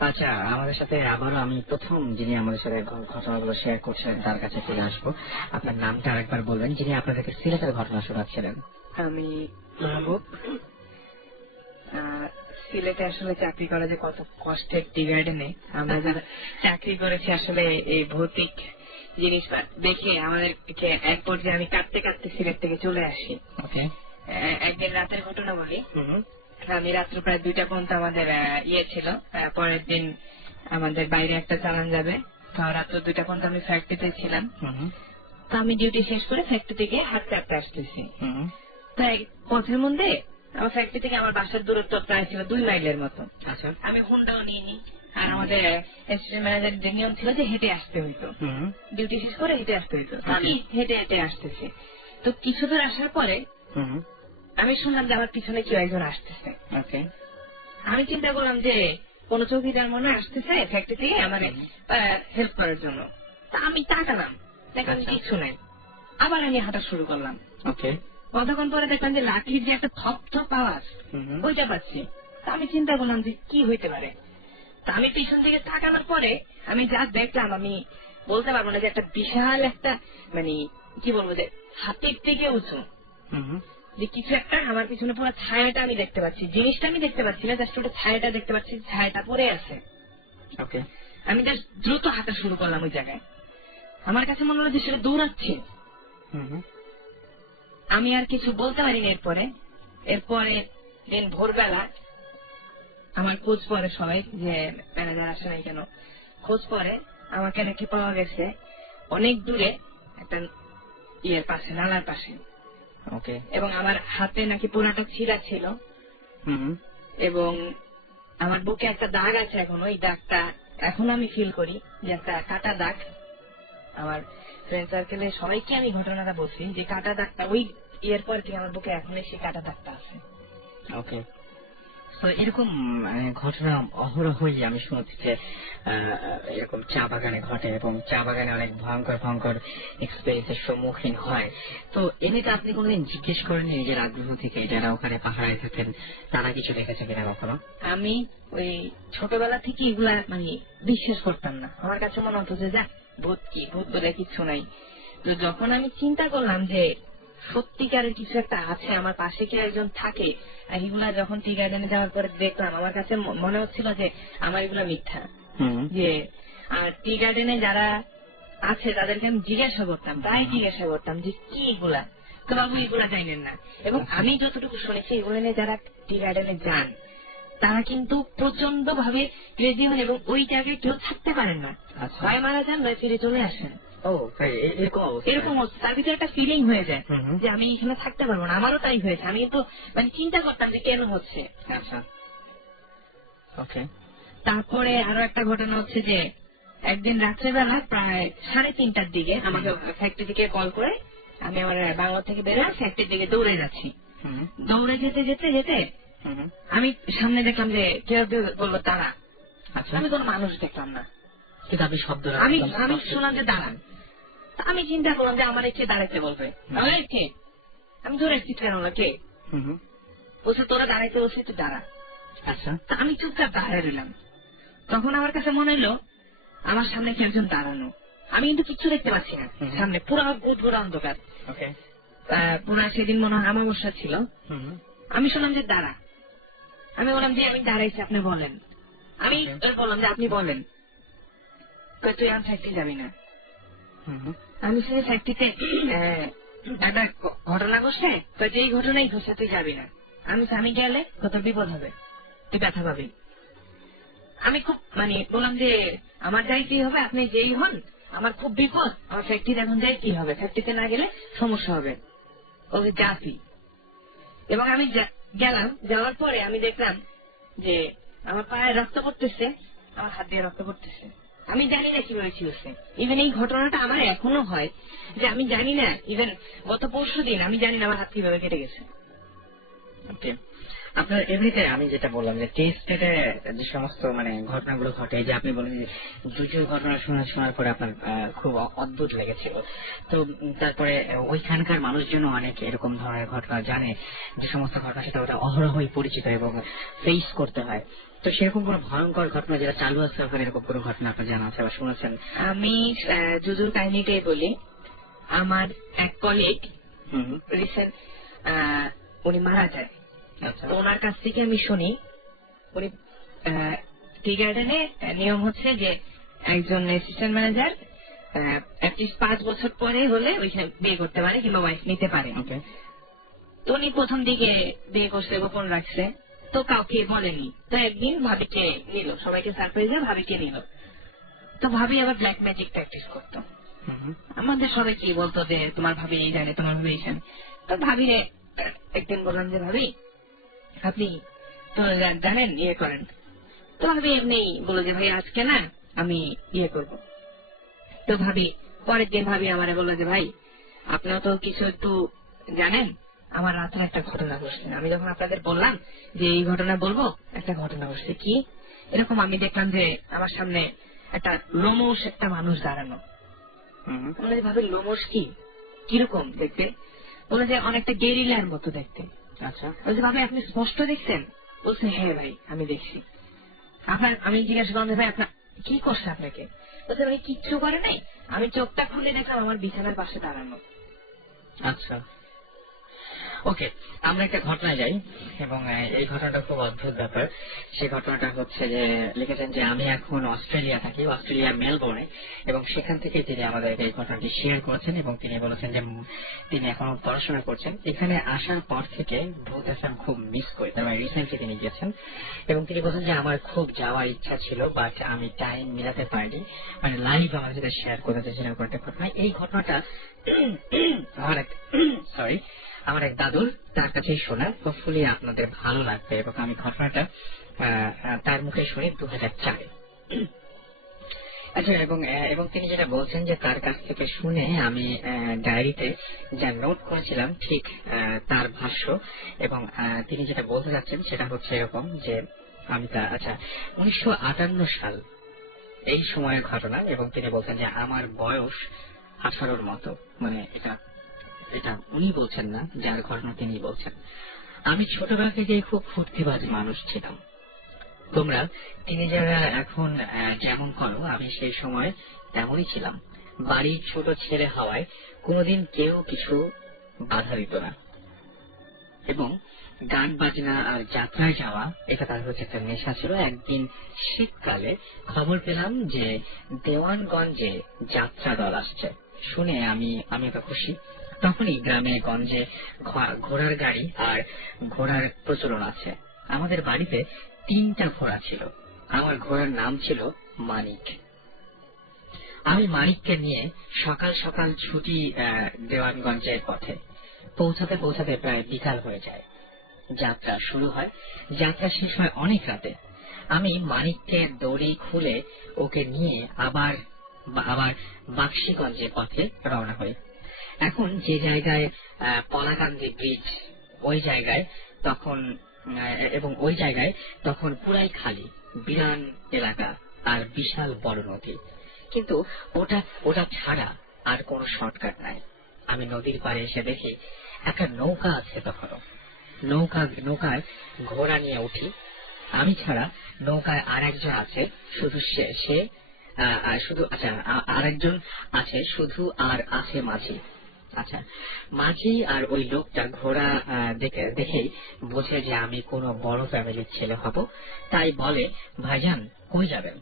আচ্ছা, আমাদের সাথে আবারও আমি প্রথম যিনি আমাদের সাথে ঘটনাগুলো শেয়ার করছেন তার কাছে ফিরে আসবো। আপনার নামটা আরেকবার বলবেন, যিনি আপনাদেরকে সিলেটের ঘটনা শোনাচ্ছিলেন। আমি মাহবুব। সিলেটে আসলে চাকরি করা যে কত কষ্টের টি গার্ডেনে, আমরা যারা চাকরি করেছি আসলে এই ভৌতিক জিনিস দেখে আমাদেরকে এক পর্যায়ে আমি কাটতে কাটতে সিলেট থেকে চলে আসি। ওকে, একদিন রাতের ঘটনা বলি। আমি রাত্র প্রায় 2টা পর্যন্ত আমাদের ছিল, পরের দিন আমাদের বাইরে একটা চালান যাবে, তো রাত্র 2টা পর্যন্ত আমি ফ্যাক্টরিতে ছিলাম। তো আমি ডিউটি শেষ করে ফ্যাক্টরি থেকে হাঁটতে হাঁটতে আসতেছি। তো পথের মধ্যে আমার ফ্যাক্টরি থেকে আমার বাসার দূরত্ব প্রায় ছিল 2 মাইলের মতো। আচ্ছা, আমি হুন্ডাও নিয়ে নিই, আর আমাদের অ্যাসিস্ট্যান্ট ম্যানেজার যে নিয়ম ছিল যে হেঁটে আসতে হইতো, ডিউটি শেষ করে হেঁটে আসতে হইতো। আমি হেঁটে হেঁটে আসতেছি। তো কিছু দূর আসার পরে আমি শুনলাম যে আমার পিছনে কেউ একজন আসতেছে। আমি চিন্তা করলাম যে কোন চৌকিদার মনে আসতেছে ফ্যাক্টরি থেকে আমার হেল্প করার জন্য। তা আমি তাকালাম, দেখলাম কিছু নাই। আবার আমি হাঁটা শুরু করলাম। কতক্ষণ পরে দেখলাম যে লাঠির যে একটা থপ থপ আওয়াজ, ওইটা পাচ্ছি। তা আমি চিন্তা করলাম যে কি হইতে পারে। তা আমি পিছন থেকে তাকানোর পরে আমি যা দেখলাম, আমি বলতে পারবো না যে একটা বিশাল একটা মানে কি বলবো যে হাতির থেকে উঁচু যে কিছু একটা আমার পিছনে পুরো ছায়াটা আমি দেখতে পাচ্ছি। জিনিসটা আমি দেখতে পাচ্ছি না, জাস্ট ওটা ছায়াটা দেখতে পাচ্ছি, ছায়াটা পড়ে আছে। আমি জাস্ট দ্রুত হাঁটা শুরু করলাম ওই জায়গায়। আমার কাছে মনে হলো যে সেটা দৌড়াচ্ছে। আমি আর কিছু বলতে পারিনি। এরপরে দিন ভোরবেলা আমার খোঁজ পরে সবাই, যে ম্যানেজার আসে নাই কেন, খোঁজ পরে আমাকে নাকি পাওয়া গেছে অনেক দূরে একটা পাশে, নালার পাশে। এবং আমার হাতে নাকি পুরাটা ছিঁড়া ছিল এবং আমার বুকে একটা দাগ আছে এখন। ওই দাগটা এখন আমি ফিল করি যে একটা কাটা দাগ। আমার ফ্রেন্ড সার্কেলে সবাইকে আমি ঘটনাটা বলছি যে কাটা দাগটা ওই ইয়ের পর থেকে আমার বুকে এখনই সেই কাটা দাগটা আছে। ওকে, তো এরকম ঘটনা অহরহই আমি শুনছি যে এরকম চা বাগানে ঘটে এবং চা বাগানে অনেক ভয়ঙ্কর ভয়ঙ্কর এক্সপেরিয়েন্সের সম্মুখীন হয়। তো এমনিতে আপনি কোনোদিন জিজ্ঞেস করেন নিজের আগ্রহ থেকে যারা ওখানে পাহাড়ায় থাকেন তারা কিছু দেখেছে কিনা কখনো? আমি ওই ছোটবেলা থেকে এগুলা মানে বিশ্বাস করতাম না। আমার কাছে মনে হতো যে যাক ভূত কি, ভূত বলে কিছু নাই। তো যখন আমি চিন্তা করলাম যে সত্যিকারের কিছু একটা আছে, আমার পাশে কি একজন থাকে, আর এগুলা যখন টি গার্ডেনে যাওয়ার পরে দেখলাম আমার কাছে মনে হচ্ছিল যে আমার এগুলা মিথ্যা। যে আর টি গার্ডেনে যারা আছে তাদেরকে আমি জিজ্ঞাসা করতাম, তাই জিজ্ঞাসা করতাম যে কি এগুলা, তো বাবু এগুলা জানেন না। এবং আমি যতটুকু শুনেছি এগুলো নিয়ে যারা টি গার্ডেনে যান তারা কিন্তু প্রচন্ড ভাবে ক্রেজি হন এবং ওই জায়গায় কেউ থাকতে পারেন না, হয় মারা যান নয় ফিরে চলে আসেন। এরকম তার ভিতরে একটা ফিলিং হয়ে যায় যে আমি এখানে থাকতে পারবো না। আমারও তাই হয়েছে। আমি তো মানে চিন্তা করতাম যে কেন হচ্ছে। আচ্ছা, ওকে। তারপরে আরো একটা ঘটনা হচ্ছে যে একদিন রাত্রেবেলা প্রায় 3:30টার দিকে আমাকে ফ্যাক্টরি থেকে কল করে আমি আমার বাংলা থেকে বেরোয় ফ্যাক্টরির দিকে দৌড়ে যাচ্ছি। দৌড়ে যেতে যেতে যেতে আমি সামনে দেখলাম যে কেউ বললো দাঁড়া। আমি কোনো মানুষ দেখলাম না, কিন্তু আপনি শব্দ আমি শুনলাম যে দাঁড়ান। আমি চিন্তা করলাম যে আমার কে দাঁড়াইতে বলবে, কে? আমি ধরে চিৎকার হলো কে? বলছে তোরা দাঁড়াইতে বলছি, তুই দাঁড়া। আচ্ছা, আমি চুপচাপ দাঁড়ায় রইলাম। তখন আমার কাছে মনে হলো আমার সামনে কেউ একজন দাঁড়ানো। আমি কিন্তু কিচ্ছু দেখতে পাচ্ছি না, সামনে পুরো পুরো অন্ধকার। পুরো সেদিন মনে হয় অমাবস্যা ছিল। আমি শুনলাম যে দাঁড়া। আমি বললাম যে আমি দাঁড়াইছি, আপনি বলেন। আমি বললাম যে আপনি বলেন। তুই আমার ফ্যাক্টরি যাবি না। আমি সেই ফ্যাক্টরিতে একটা ঘটনা ঘটছে, যেই ঘটনাই ঘটছে তুই যাবি না। আমি গেলে কত বিপদ হবে, তুই ব্যথা পাবি। আমি খুব মানে বললাম যে আমার যাইতেই হবে, আপনি যেই হন, আমার খুব বিপদ, আমার ফ্যাক্টরিতে এখন যাইতেই হবে, ফ্যাক্টরিতে না গেলে সমস্যা হবে। ওকে যাবি। এবং আমি গেলাম। যাওয়ার পরে আমি দেখলাম যে আমার পায়ে রক্ত পড়তেছে, আমার হাত দিয়ে রক্ত পড়তেছে। আমি জানি না কিভাবে ছিলছে। ইভেন এই ঘটনাটা আমার এখনো হয় যে আমি জানি না, ইভেন গত পরশুদিন আমি জানি না আমার হাত কিভাবে কেটে গেছে। আপনার এমনিতে আমি যেটা বললাম যে টেস্টেডে যে সমস্ত মানে ঘটনাগুলো ঘটে, যে আপনি বলেন যে দুজোর ঘটনা শোনার পরে আপনার খুব অদ্ভুত লেগেছিল, তো তারপরে ওইখানকার মানুষজন অনেক এরকম ধরনের ঘটনা জানে, যে সমস্ত ঘটনার সাথে ওটা অহরহই পরিচিত এবং ফেস করতে হয়। তো সেরকম কোন ভয়ঙ্কর ঘটনা যেটা চালু আছে ওখানে, এরকম কোনো ঘটনা আপনার জানা আছে বা শুনেছেন? আমি জুজুর কাহিনীটাই বলি। আমার এক কলিগ রিসেন্ট উনি মারা যায়। ওনার কাছ থেকে আমি শুনি, উনি টি গার্ডেনে নিয়ম হচ্ছে যে একজন অ্যাসিস্ট্যান্ট ম্যানেজার অ্যাটলিস্ট 5 বছর পরে হলে ওইখানে বিয়ে করতে পারে কিংবা ওয়াইফ নিতে পারে। তো উনি প্রথম দিকে বিয়ে করছে, গোপন রাখছে, তো কাউকে বলেনি। তো একদিন ভাবিকে নিল, সবাইকে সারপ্রাইজে ভাবিকে নিল। তো ভাবি আবার ব্ল্যাক ম্যাজিক প্র্যাকটিস করতো। আমাদের সবাই কি বলতো যে তোমার ভাবি এই জানে, তোমার ভাবি এই জানে। তো ভাবিরে একদিন বললাম যে ভাবি আপনি তো জানেন, ইয়ে করেন। তো ভাবি এমনি বলো যে ভাই আজকে না আমি ইয়ে করব। তো ভাবি পরের দিন ভাবি আমারে বললো যে ভাই আপনারা তো কিছু একটু জানেন, আমার রাতের একটা ঘটনা ঘটছে। আমি যখন আপনাদের বললাম যে এই ঘটনা বলবো, একটা ঘটনা ঘটছে। কি এরকম আমি দেখলাম যে আমার সামনে একটা লোমশ একটা মানুষ দাঁড়ানো। বলে যে ভাবি লোমশ কি, কিরকম দেখতে? বলে যে অনেকটা গেরিলার মতো দেখতে। আচ্ছা, বলছে ভাবি আপনি স্পষ্ট দেখছেন? বলছে হ্যাঁ ভাই আমি দেখছি। আমি জিজ্ঞাসা করলাম ভাই আপনার কি করছে আপনাকে? বলছে ভাই কিচ্ছু করে নাই, আমি চোখটা খুলে দেখলাম আমার বিছানার পাশে দাঁড়ানো। আচ্ছা, ওকে, আমরা একটা ঘটনায় যাই এবং এই ঘটনাটা খুব অদ্ভুত ব্যাপার। সেই ঘটনাটা হচ্ছে যে লিখেছেন যে আমি এখন অস্ট্রেলিয়া থাকি, অস্ট্রেলিয়া মেলবোর্নে, এবং সেখান থেকে তিনি আমাদের এই ঘটনাটি শেয়ার করেছেন এবং তিনি বলেছেন যে তিনি এখন পড়াশোনা করছেন। এখানে আসার পর থেকে ভূত এফএম খুব মিস করি, তার মানে রিসেন্টলি তিনি গেছেন এবং তিনি বলছেন যে আমার খুব যাওয়ার ইচ্ছা ছিল বাট আমি টাইম মিলাতে পারিনি, মানে লাইভ আমাদের সাথে শেয়ার করতে চেয়েছিলেন একটা ঘটনা। এই ঘটনাটা আমার এক দাদুর, তার কাছেই শোনা, হোপফুলি আপনাদের ভালো লাগবে এবং আমি ঘটনাটা তার মুখে শুনি 2004-এ। আচ্ছা, এবং তিনি যেটা বলছেন যে তার কাছ থেকে শুনে আমি ডায়েরিতে যা নোট করেছিলাম ঠিক তার ভাষ্য, এবং তিনি যেটা বলতে যাচ্ছেন সেটা হচ্ছে এরকম যে আমি আচ্ছা 1958 সাল এই সময়ের ঘটনা, এবং তিনি বলছেন যে আমার বয়স 18-র মতো, মানে এটা উনি বলছেন না, যার ঘটনা তিনি বলছেন। আমি ছোটবেলা থেকে খুব ফুর্তিবাজ মানুষ ছিলাম। তোমরা তিনি যারা এখন যেমন করো, আমি সেই সময় তেমনই ছিলাম। বাড়ির ছোট ছেলে হওয়ায় কোনোদিন কেউ কিছু বাধা দিত না, এবং গান বাজনা আর যাত্রায় যাওয়া এটা তার হচ্ছে একটা নেশা ছিল। একদিন শীতকালে খবর পেলাম যে দেওয়ানগঞ্জে যাত্রা দল আসছে। শুনে আমি তো খুশি। তখনই গ্রামে গঞ্জে ঘোড়ার গাড়ি আর ঘোড়ার প্রচলন আছে। আমাদের বাড়িতে 3টা ঘোড়া ছিল। আমার ঘোড়ার নাম ছিল মানিক। আমি মানিককে নিয়ে সকাল সকাল ছুটি দেওয়ানগঞ্জের পথে। পৌঁছাতে পৌঁছাতে প্রায় বিকাল হয়ে যায়। যাত্রা শুরু হয়। যাত্রা শেষ হয় অনেক রাতে। আমি মানিককে দড়ি খুলে ওকে নিয়ে আবার বাক্সিগঞ্জের পথে রওনা হই। এখন যে জায়গায় পলাকান্দি ব্রিজ, ওই জায়গায় তখন পুরাই খালি, বিরান এলাকা আর বিশাল বড় নদী। কিন্তু ওটা ছাড়া আর কোনো শর্টকাট নাই। আমি নদীর পাড়ে এসে দেখি একটা নৌকা আছে। তখনও নৌকায় ঘোড়া নিয়ে উঠি। আমি ছাড়া নৌকায় আরেকজন আছে, আরেকজন আছে শুধু, আর আছে মাঝি। আচ্ছা, মাঝি আর ওই লোকটা ঘোড়া দেখেই বোঝে যে আমি কোনো বড় ফ্যামিলির ছেলে হব। তাই বলে, ভাইজান কই যাবেন?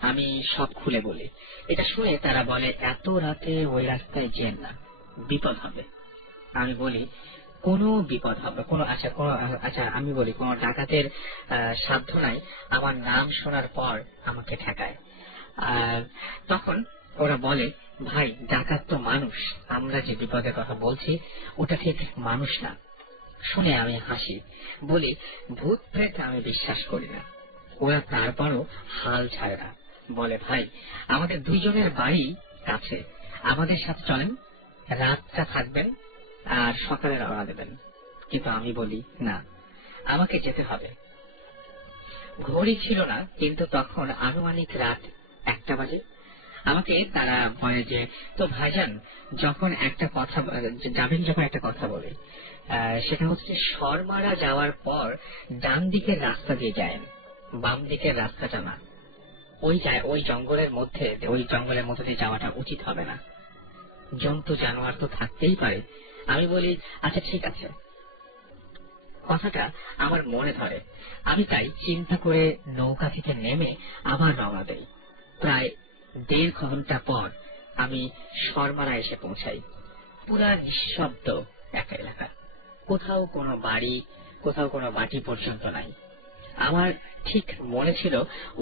আমি সব খুলে বলি। এটা শুনে তারা বলে, এত রাতে ওই রাস্তায় যেন না, বিপদ হবে। আমি বলি, কোনো বিপদ হবে আমি বলি, কোনো ডাকাতের সাধ্য নাই আমার নাম শোনার পর আমাকে ঠেকায়। তখন ওরা বলে, ভাই ডাকাত তো মানুষ, আমরা যে বিপদের কথা বলছি ওটা ঠিক মানুষ না। শুনে আমি হাসি, বলি, ভূত প্রেত আমি বিশ্বাস করি না। ওরা তারপরও হাল ছাড়ে না। বলে, ভাই আমাদের 2 জনের বাড়ি কাছে, আমাদের সাথে চলেন, রাতটা থাকবেন আর সকালে রওনা দেবেন। কিন্তু আমি বলি, না, আমাকে যেতে হবে। ঘড়ি ছিল না, কিন্তু তখন আনুমানিক রাত 1টা বাজে। আমাকে তারা বলে যে, তো ভাইজান যখন একটা কথা বলে, সেটা হচ্ছে সরমারা যাওয়ার পর ডান দিকের রাস্তা দিয়ে যায়, বাম দিকের রাস্তাটা না। ওই জঙ্গলের মধ্যে দিয়ে যাওয়াটা উচিত হবে না। জন্তু জানোয়ার তো থাকতেই পারে। আমি বলি, আচ্ছা ঠিক আছে। কথাটা আমার মনে ধরে। আমি তাই চিন্তা করে নৌকা থেকে নেমে আবার রওনা দেই। প্রায় 1.5 ঘন্টা পর আমি সরমারা এসে পৌঁছাই। পুরা নিঃশব্দ একটা এলাকা, কোথাও কোনো বাড়ি, কোথাও কোনো বাটি পর্যন্ত নাই। আমার ঠিক মনে ছিল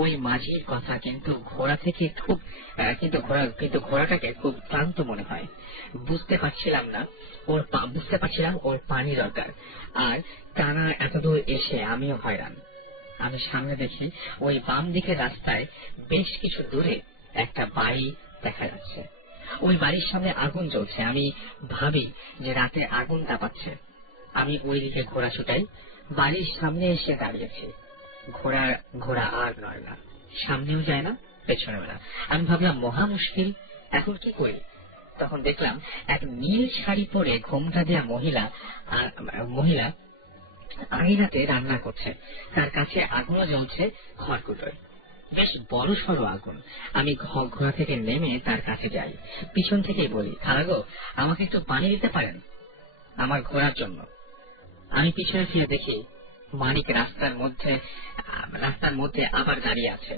ওই মাঝির কথা, কিন্তু ঘোড়াটাকে খুব ক্লান্ত মনে হয়। বুঝতে পারছিলাম ওর পানি দরকার, আর টানা এতদূর এসে আমিও হয়রান। আমি সামনে দেখি ওই বাম দিকের রাস্তায় বেশ কিছু দূরে একটা বাড়ি দেখা যাচ্ছে। ওই বাড়ির সামনে আগুন জ্বলছে। আমি ভাবি যে রাতে আগুন তাপাচ্ছে। আমি ওই দিকে ঘোড়া ছুটাই। বাড়ির সামনে এসে দাঁড়িয়েছি। ঘোড়া আর নয় না, সামনেও যায় না, পেছনেও না। আমি ভাবলাম মহা মুশকিল, এখন কি করি? তখন দেখলাম এক নীল শাড়ি পরে ঘোমটা দেয়া মহিলা আঙিনাতে রান্না করছে। তার কাছে আগুনও জ্বলছে খড়কুটোয়, বেশ বড় সড়ো আগুন। আমি ঘোড়া থেকে নেমে তার কাছে যাই। পিছন থেকেই বলি, খালাগো আমাকে একটু পানি দিতে পারেন আমার ঘোড়ার জন্য। আমি পিছনে ফিরে দেখি মানিক রাস্তার মধ্যে আবার দাঁড়িয়ে আছে।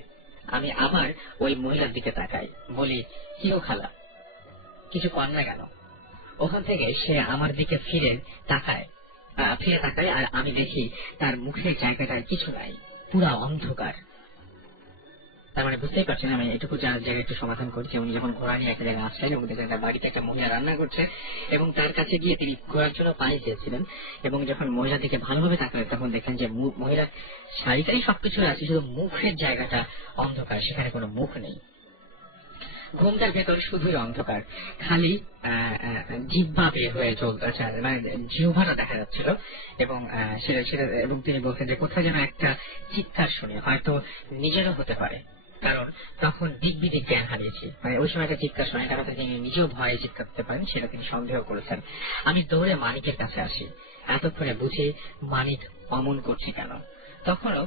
আমি আবার ওই মহিলার দিকে তাকাই, বলি, কি গো খালা, কিছু কর না কেন? ওখান থেকে সে আমার দিকে ফিরে তাকায়, আর আমি দেখি তার মুখের জায়গাটায় কিছু নাই, পুরা অন্ধকার। তার মানে বুঝতেই পারছেন আমি এটুকু জায়গায় একটু সমাধান করছি। উনি যখন ঘোড়া নিয়ে একটা জায়গায় আসলেন এবং দেখলেন বাড়িতে একটা মহিলা রান্না করছে, এবং তার কাছে গিয়ে তিনি ঘোড়ার জন্য পানি চেয়েছিলেন, এবং যখন মহিলার দিকে ভালোভাবে তাকালেন তখন দেখলেন যে মহিলার শাড়িটাই সবকিছু আছে, শুধু মুখের জায়গাটা অন্ধকার, সেখানে কোনো মুখ নেই। ঘুমটার ভেতর শুধুই অন্ধকার, খালি জিহ্বা বের হয়ে চলতেছে, মানে জিহ্বাটা দেখা যাচ্ছিল। এবং সেটা এবং তিনি বলছেন যে কোথায় যেন একটা চিৎকার শুনে, হয়তো নিজেরও হতে পারে, কারণ তখন দিক জ্ঞান হারিয়েছি। মানে ওই সময় একটা চিৎকার শোনে, কারণ তিনি নিজেও ভয়ে চিৎকার করতে পারেন, সেটা তিনি সন্দেহ করেছেন। আমি দৌড়ে মানিকের কাছে আসি, এতক্ষণে বুঝি মানিক অমন করছে কেন। তখনও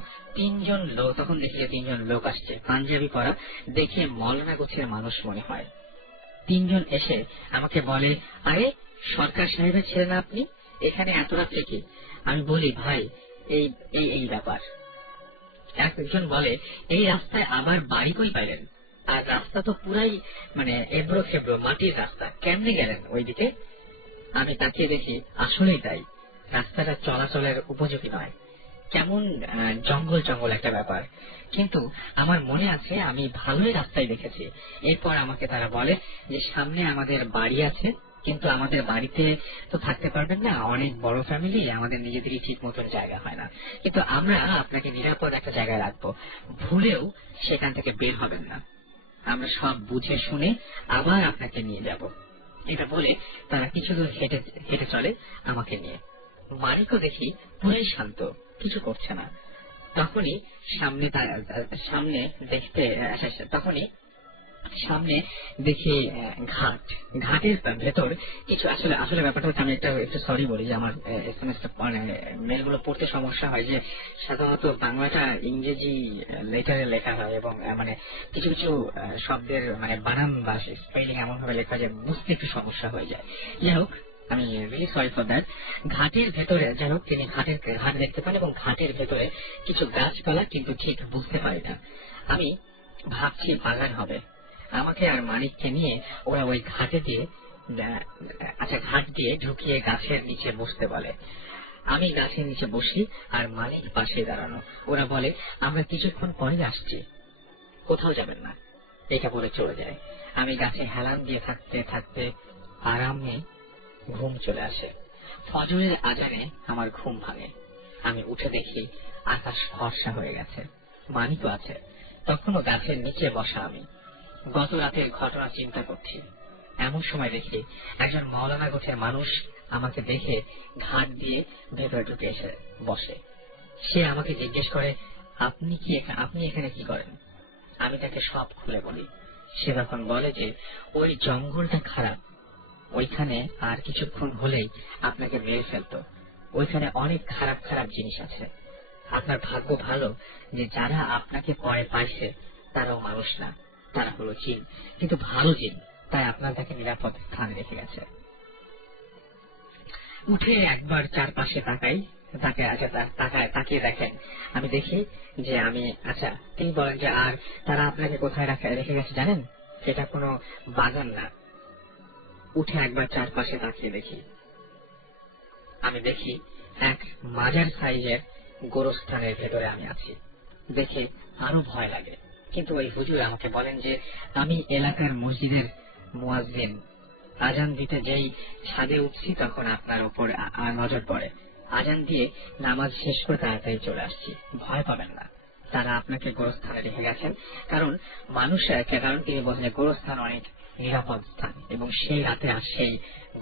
তখন দেখি যে 3 জন লোক আসছে, পাঞ্জাবি পরা, দেখে মৌলানা গোছের মানুষ মনে হয়। 3 জন এসে আমাকে বলে, আরে সরকার সাহেবের ছেলে না আপনি, এখানে এত রাত্রে কি? আমি বলি, ভাই এই ব্যাপার। একজন বলে, এই রাস্তায় আবার বাড়ি কই পাইলেন? আর রাস্তা তো পুরাই মানে এবড়ো খেবড়ো মাটির রাস্তা, কেমনে গেলেন ওইদিকে? আমি তাকিয়ে দেখি, আসলেই তাই, রাস্তাটা চলাচলের উপযোগী নয়, কেমন জঙ্গল একটা ব্যাপার। কিন্তু আমার মনে আছে আমি ভালোই রাস্তায় দেখেছি। এরপর আমাকে তারা বলে যে সামনে আমাদের বাড়ি আছে, কিন্তু আমাদের বাড়িতে তো থাকতে পারবেন না, অনেক বড় ফ্যামিলি, আমাদের নিজেদেরই ঠিক মতন জায়গা হয় না, কিন্তু আমরা আপনাকে নিরাপদ একটা জায়গায় রাখবো, ভুলেও সেখান থেকে বের হবেন না, আমরা সব বুঝে শুনে আবার আপনাকে নিয়ে যাব। এটা বলে তারা কিছু দূর হেঁটে চলে আমাকে নিয়ে। মানিকও দেখি পুরাই শান্ত, কিছু করছে না। তখনই সামনে দেখি ঘাটের ভেতর কিছু, আসলে ব্যাপারটা হচ্ছে, আমি একটু সরি বলি যে আমার এসএমএসটা মেলগুলো পড়তে সমস্যা হয়, যে সাধারণত বাংলাটা ইংরেজি লেটারে লেখা হয় এবং মানে কিছু শব্দের মানে বানান বা স্পেলিং এমন ভাবে লেখা যায়, বুঝতে একটু সমস্যা হয়ে যায়। যাই হোক, আমি রিয়েলি সরি ফর দ্যাট। ঘাটের ভেতরে যাই হোক, তিনি ঘাট দেখতে পান এবং ঘাটের ভেতরে কিছু গাছপালা, কিন্তু ঠিক বুঝতে পারি না। আমি ভাবছি বাগান হবে। আমাকে আর মানিককে নিয়ে ওরা ওই ঘাট দিয়ে ঢুকিয়ে গাছের নিচে বসতে বলে। আমি গাছের নিচে বসি আর মানিক পাশে দাঁড়ানো। ওরা বলে, আমরা কিছুক্ষণ পরে আসছি, কোথাও যাবেন না, এটা বলে চলে যায়। আমি গাছে হেলান দিয়ে থাকতে আরামে ঘুম চলে আসে। ফজরের আজানে আমার ঘুম ভাঙে। আমি উঠে দেখি আকাশ ফর্সা হয়ে গেছে, মানিকও আছে। তখনও গাছের নিচে বসা আমি গত রাতের ঘটনা চিন্তা করছি। এমন সময় দেখি একজন মৌলানা গোছের মানুষ আমাকে দেখে ঘাট দিয়ে ভেতরে ঢুকে এসে বসে। সে আমাকে জিজ্ঞেস করে, আপনি এখানে কি করেন? আমি তাকে সব খুলে বলি। সে তখন বলে যে ওই জঙ্গলটা খারাপ, ওইখানে আর কিছুক্ষণ হলেই আপনাকে মেরে ফেলতো, ওইখানে অনেক খারাপ জিনিস আছে। আপনার ভাগ্য ভালো যে যারা আপনাকে পরে পাইছে তারাও মানুষ না, তারা হলো জিন, কিন্তু ভালো জিন, তাই আপনার তাকে নিরাপদ স্থানে রেখে গেছে। উঠে একবার চারপাশে তাকিয়ে দেখেন। আমি দেখি যে তিনি বলেন যে আর তারা আপনাকে কোথায় রেখে গেছে জানেন? সেটা কোনো বাগান না। উঠে একবার চারপাশে তাকিয়ে দেখি, আমি দেখি এক মাজার সাইজের গোরস্থানের ভেতরে আমি আছি। দেখে আরো ভয় লাগে, কিন্তু ওই হুজুর আমাকে বলেন যে আমি এলাকার মসজিদের মুয়াজ্জিন, আজান দিতে যেই ছাদে উঠছি তখন আপনার উপর নজর পড়ে, আজান দিয়ে নামাজ শেষ করে তাড়াতাড়ি চলে আসছি, ভয় পাবেন না, তারা আপনাকে গোরস্থানে রেখে গেছেন। কারণ তিনি বলছেন যে গোরস্থান অনেক নিরাপদ স্থান, এবং সেই রাতে সেই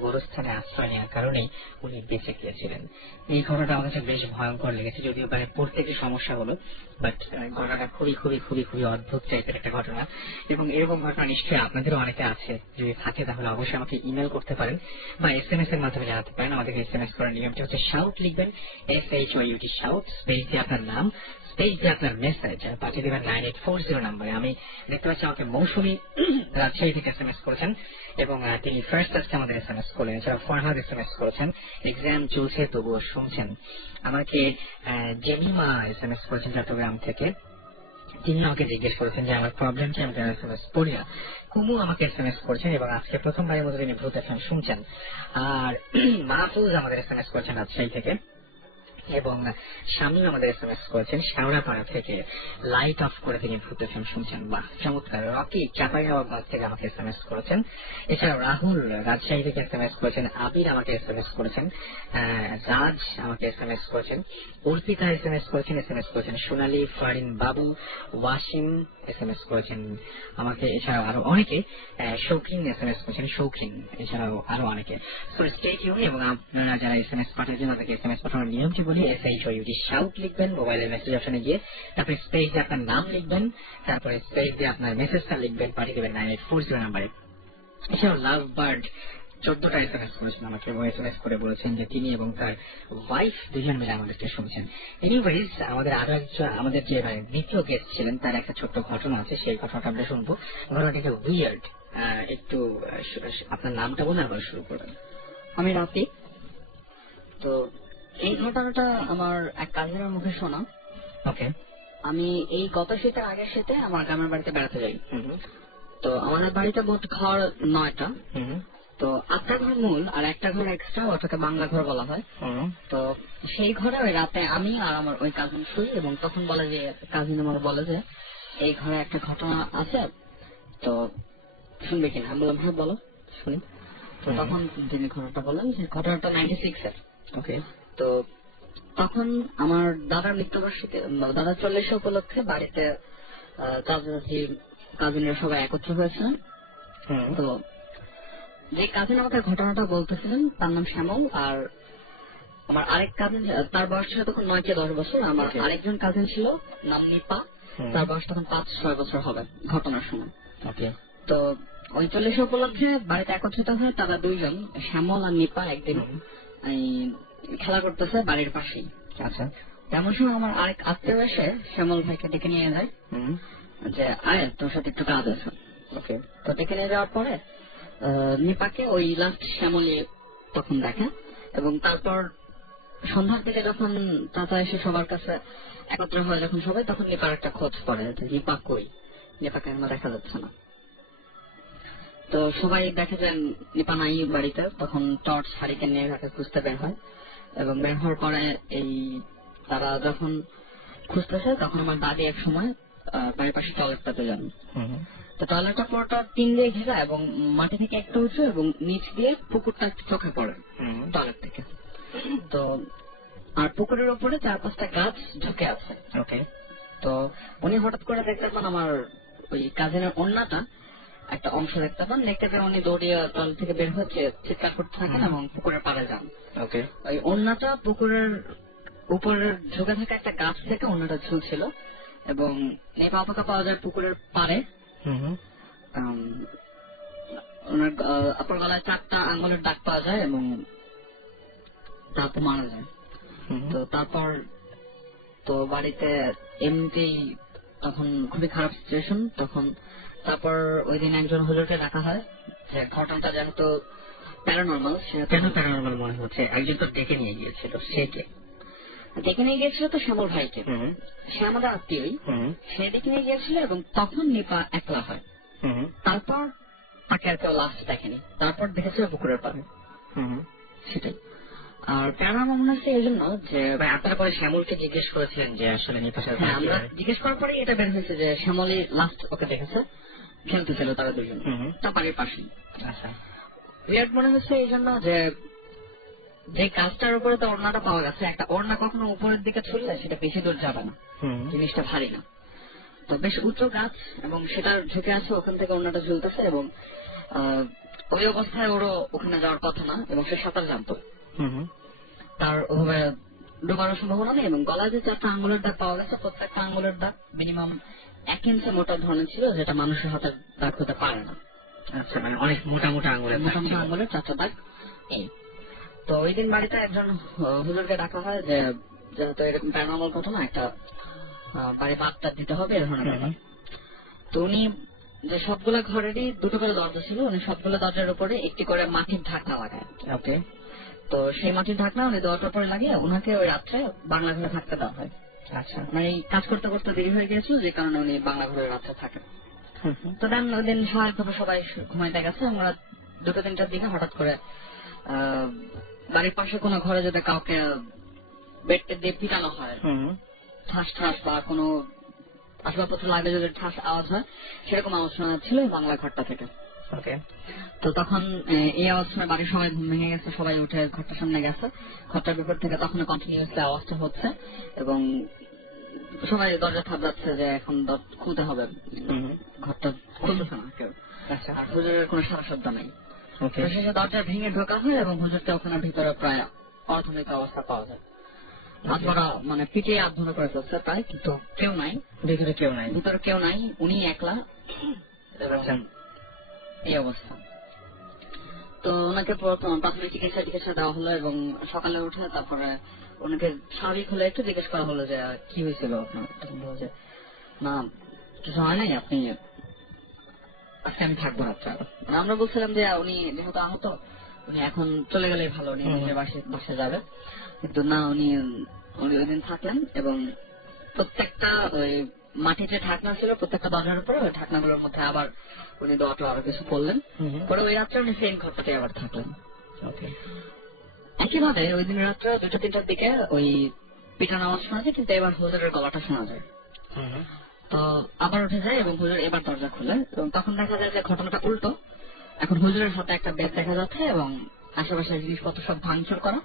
গোরস্থানে আশ্রয় নেওয়ার কারণেই উনি বেঁচে গিয়েছিলেন। এই ঘটনাটা আমার কাছে বেশ ভয়ঙ্কর লেগেছে, যদিও পড়তে একটু সমস্যা হলো, বাট ঘটনাটা খুবই অদ্ভুত টাইপের একটা ঘটনা। এবং এরকম ঘটনা নিশ্চয়ই আপনাদেরও অনেকে আছে, যদি থাকে তাহলে অবশ্যই আমাকে ইমেল করতে পারেন বা SMS এর মাধ্যমে জানাতে পারেন। আমাদেরকে SMS করার নিয়মটি হচ্ছে শাউট লিখবেন, SHOUT, শাউট, স্পেস দিয়ে আপনার নাম, স্পেস দিয়ে আপনার মেসেজ পাঠিয়ে দেবেন 9840 নাম্বারে। আমি দেখতে পাচ্ছি আমাকে মৌসুমী রাজশাহী থেকে SMS করেছেন, এবং তিনি ফার্স্ট আজকে আমাদের SMS করলেন। এছাড়া ফরহাদ SMS করেছেন, এক্সাম চলছে তবুও শুনছেন। আমাকে জেমিমা SMS করেছেন চট্টগ্রাম থেকে, তিনি আমাকে জিজ্ঞেস করেছেন যে আমার প্রবলেম কি, আমি SMS পড়ি না। কুমু আমাকে SMS করেছেন, এবং আজকে প্রথমবারের মতো তিনি ভূত FM শুনছেন। আর মাহফুজ আমাদের SMS করেছেন রাজশাহী থেকে, এবং স্বামী আমাদের SMS করেছেন শেওড়াপাড়া থেকে, লাইট অফ করে তিনি ভূত FM শুনছেন। বাহ, চমৎকার। রকি চাঁপাইনবাবগঞ্জ থেকে আমাকে SMS করেছেন। এছাড়াও রাহুল রাজশাহী থেকে SMS করেছেন, আবির আমাকে SMS করেছেন, রাজ আমাকে SMS করেছেন, অর্পিতা SMS করেছেন, সোনালী, ফারিন বাবু, ওয়াসিম SMS করেছেন আমাকে, এছাড়াও আরো অনেকে, শৌখিন SMS করেছেন, শৌখিন, এছাড়াও আরো অনেকে। So stay tune. এবং আপনারা যারা SMS পাঠাচ্ছেন তাদেরকে SMS পাঠানোর নিয়মটি বলি, SHOUT শাউট লিখবেন মোবাইলের মেসেজ অপশনে গিয়ে, তারপরে স্পেস দিয়ে আপনার নাম লিখবেন, তারপরে স্পেস দিয়ে আপনার মেসেজটা লিখবেন, পাঠিয়ে দেবেন 9840 নাম্বারে। এছাড়াও লাভ বার্ড 14টা SMS করেছেন আমাকে এবং SMS করে বলেছেন যে তিনি এবং তার ওয়াইফ দুজন মিলে আমাদেরকে শুনছেন। এনিওয়েজ, আমাদের আরো একজন, আমাদের যে দ্বিতীয় গেস্ট ছিলেন তার একটা ছোট্ট ঘটনা আছে, সেই ঘটনাটা আমরা শুনবো। ঘটনাটা উইয়ার্ড। একটু আপনার নামটা বলে আবার শুরু করবেন। আমি রাফি। তো এই ঘটনাটা আমার এক কাজিনের মুখে শোনা। ওকে। আমি এই গত শীতের আগের শীতে আমার গ্রামের বাড়িতে বেড়াতে যাই। তো আমাদের বাড়িতে মোট ঘর 9টা। তো 8টা ঘর মূল আর একটা ঘর এক্সট্রা, ওটাকে বাংলা ঘর বলা হয়। তো সেই ঘরে ওই রাতে আমি আর আমার ওই কাজিন শুই, এবং তখন বলে যে কাজিন আমার বলে যে এই ঘরে একটা ঘটনা আছে, তো শুনবে কিনা? আমি বললাম হ্যাঁ বলো, শুনি। তো তখন তিনি ঘটনাটা বললেন যে ঘটনাটা 96-এর। ওকে। তো তখন আমার দাদার মৃত্যুবার্ষিকী, দাদার 40 উপলক্ষে বাড়িতে কাজিনরা সবাই একত্র হয়েছিলেন। তো যে কাজিন আমাকে ঘটনাটা বলতেছিলেন তার নাম শ্যামল, আর আমার আরেক কাজিন, তার বয়স ছিল তখন 9-10 বছর। আমার আরেকজন কাজিন ছিল নাম নিপা, তার বয়স তখন 5-6 বছর হবে ঘটনার সময়। তো ওই 40 উপলক্ষে বাড়িতে একত্রিত হয়ে তারা দুইজন, শ্যামল আর নিপা, একদিন খেলা করতেছে বাড়ির পাশেই। আচ্ছা। তেমন সময় আমার আরেক আত্মীয় এসে শ্যামল ভাইকে ডেকে নিয়ে যায় যে আয় তোর সাথে একটু কাজ আছে। ওকে। তো ডেকে নিয়ে যাওয়ার পরে নিপাকে ওই লাস্ট শ্যামলী তখন দেখে, এবং তারপর সন্ধ্যার দিকে যখন চাচা এসে সবার কাছে একত্র হয় যখন সবাই, তখন নিপার একটা খোঁজ পড়ে যে নিপা কই, নিপাকে আমার দেখা যাচ্ছে না। তো সবাই দেখে যে নিপা নাই বাড়িতে, তখন টর্চ হারিকেন নিয়ে তাকে খুঁজতে বের হয়, এবং বের হওয়ার পরে এই তারা যখন খুঁজতেছে তখন আমার দাদি এক সময় বাড়ির পাশে টয়লেটটাতে যান। তো টয়লেটটা পুরোটা টিন দিয়ে ঘেরা এবং মাটি থেকে একটু উঁচু, এবং নিচ দিয়ে পুকুরটা চোখে পড়ে টয়লেট থেকে। তো আর পুকুরের উপরে 4-5টা গাছ ঝুঁকে আছে। ওকে। তো উনি হঠাৎ করে দেখতে পান আমার ওই কাজিনের ওড়নাটা একটা অংশ দেখতে পান, দেখতে পেয়ে উনি দৌড়িয়ে টয়লেট থেকে বের হচ্ছে, চিৎকার করতে থাকেন এবং পুকুরের পাড়ে যান। ওকে। ওই ওড়নাটা পুকুরের উপরে ঝুঁকে থাকা একটা গাছ থেকে ওড়নাটা ঝুলছিল, এবং নেপা পাকা পাওয়া যায় পুকুরের পাড়ে। ওনার আপনার গলায় 4টা আঙ্গুলের দাগ পাওয়া যায়, এবং তারপর মারা যায়। তো তারপর তো বাড়িতে এমনিতেই তখন খুবই খারাপ সিচুয়েশন। তখন তারপর ওই দিন একজন হুজুরকে ডাকা হয় যে ঘটনাটা যেহেতু প্যারানর্মাল। কেন প্যারানর্মাল মনে হচ্ছে? একজন তো ডেকে নিয়ে গিয়েছিল, সে কে? ডেকে নিয়ে গিয়েছিল তো শ্যামল ভাইকে, সে আমাদের আত্মীয়ই। সে ডেকে নিয়ে গিয়েছিল, এবং তখন নিপা একলা হয়। তারপর তাকে আর কেউ লাস্ট দেখেনি, তারপর দেখেছিল পুকুরের পাড়ে। সেটাই। আর প্যারানর্মাল মনে হচ্ছে এই জন্য যে আপনারা পরে শ্যামলকে জিজ্ঞেস করেছিলেন যে আসলে নিপা সাহেব? আমরা জিজ্ঞেস করার পরে এটা বের হয়েছে যে শ্যামলী লাস্ট ওকে দেখেছে খেলতেছিল তারা দুজন, তার বাড়ির পাশেই। আচ্ছা। উইয়ার্ড মনে হচ্ছে এই জন্য যে যে গাছটার উপরে তো ওড়নাটা পাওয়া গেছে, একটা ওড়না কখনো উপরের দিকে ছুড়লে সেটা বেশি দূর যাবে না, জিনিসটা ভারী না। তো বেশ উঁচু গাছ, এবং সেটা ঝুঁকে আছে, ওখান থেকে ওড়নাটা ঝুলতেছে, এবং ওই অবস্থায় ওরও ওখানে যাওয়ার কথা না, এবং সে সাঁতার জানতো। তার ওভাবে ডোবারও সম্ভাবনা নেই, এবং গলায় যে 4টা আঙ্গুলের দাগ পাওয়া গেছে, প্রত্যেকটা আঙ্গুলের দাগ মিনিমাম 1 ইঞ্চি মোটা ধরনের ছিল, যেটা মানুষের হাতের দাগ হতে পারে না। আচ্ছা, মানে অনেক মোটা মোটা আঙ্গুলের, মোটা মোটা আঙ্গুলের 4টা দাগ। এই তো ওই দিন বাড়িতে একজন হুজুরকে ডাকা হয় যে যেহেতু এরকম প্যারানর্মাল ঘটনা, একটা বাড়ি বার্তা দিতে হবে এ ধরনের ব্যাপার। তো উনি যে সবগুলো ঘরেরই 2টো করে দরজা ছিল, উনি সবগুলো দরজার উপরে একটি করে মাটির ঢাকনা লাগায়। ওকে। তো সেই মাটির ঢাকনা উনি দরজার উপরে লাগিয়ে ওনাকে ওই রাত্রে বাংলা ঘরে থাকতে দেওয়া হয়। আচ্ছা। মানে কাজ করতে করতে দেরি হয়ে গিয়েছিল, যে কারণে উনি বাংলা ঘরে রাত্রে থাকেন। তো দেন ওই দিন স্বাভাবিকভাবে সবাই ঘুমাইতে গেছে। আমরা 2-3টার দিকে হঠাৎ করে বাড়ির পাশে কোনো ঘরে যদি কাউকে বেডটা দিয়ে পিটানো হয়, ঠাস ঠাস বা কোনো আসবাবপত্র লাগলে যদি ঠাস আওয়াজ হয় সেরকম আওয়াজ শোনা যাচ্ছিল এই বাংলা ঘরটা থেকে। ওকে। তো তখন এই আওয়াজ শুনে বাড়ির সবাই ঘুম ভেঙে গেছে, সবাই উঠে ঘরটার সামনে গেছে। ঘরটার বিপর থেকে তখন কন্টিনিউসলি আওয়াজটা হচ্ছে এবং সবাই দরজা থাপড়াচ্ছে যে এখন খুলতে হবে, ঘরটা খুলতেছে না কেউ। আচ্ছা। আর হুজুরের কোনো সারা শব্দ নাই। ওকে। তো শেষে দরজা ভেঙে ঢোকা হয় এবং হুজুরটা ওখানে ভিতরে প্রায় অর্থনৈতিক অবস্থা পাওয়া যায়। হাত ধরা মানে পিঠে হাত ধরা করে ফেলছে প্রায়, কিন্তু কেউ নাই ভিতরে, কেউ নাই। ভিতরে কেউ নাই, উনি একলা এবং আচ্ছা। এই অবস্থা। তো ওনাকে প্রাথমিক চিকিৎসা দেওয়া হলো এবং সকালে উঠে তারপরে ওনাকে স্বাভাবিক হলে একটু জিজ্ঞেস করা হলো যে কি হয়েছিল আপনার। তখন বলল যে না কিছু হয় নাই, আপনি আজকে আমি থাকবো রাত্রে। আমরা বলছিলাম যে উনি যেহেতু আহত, উনি এখন চলে গেলেই ভালো, উনি নিজের বাসায় যাবে। কিন্তু না, উনি ওই দিন থাকলেন এবং প্রত্যেকটা ওই মাটির যে ঢাকনা ছিল প্রত্যেকটা দরজার উপরে ওই ঢাকনাগুলোর মধ্যে আবার উনি দোয়াটা আরো কিছু করলেন। পরে ওই রাত্রে উনি সেম ঘরটাতে আবার থাকলেন। ওকে। একইভাবে ওই দিন রাত্রে 2-3টার দিকে ওই পিটানো আওয়াজ শোনা যায়, কিন্তু এবার হুজুরের গলাটা শোনা যায়। তো আবার উঠে যায় এবং হুজুর এবার দরজা খুলে এবং তখন দেখা যায় যে ঘটনাটা উল্টো। এখন হুজুরের হাতে একটা বেদ দেখা যাচ্ছে এবং আশেপাশের জিনিসপত্র সব ভাঙচুর করা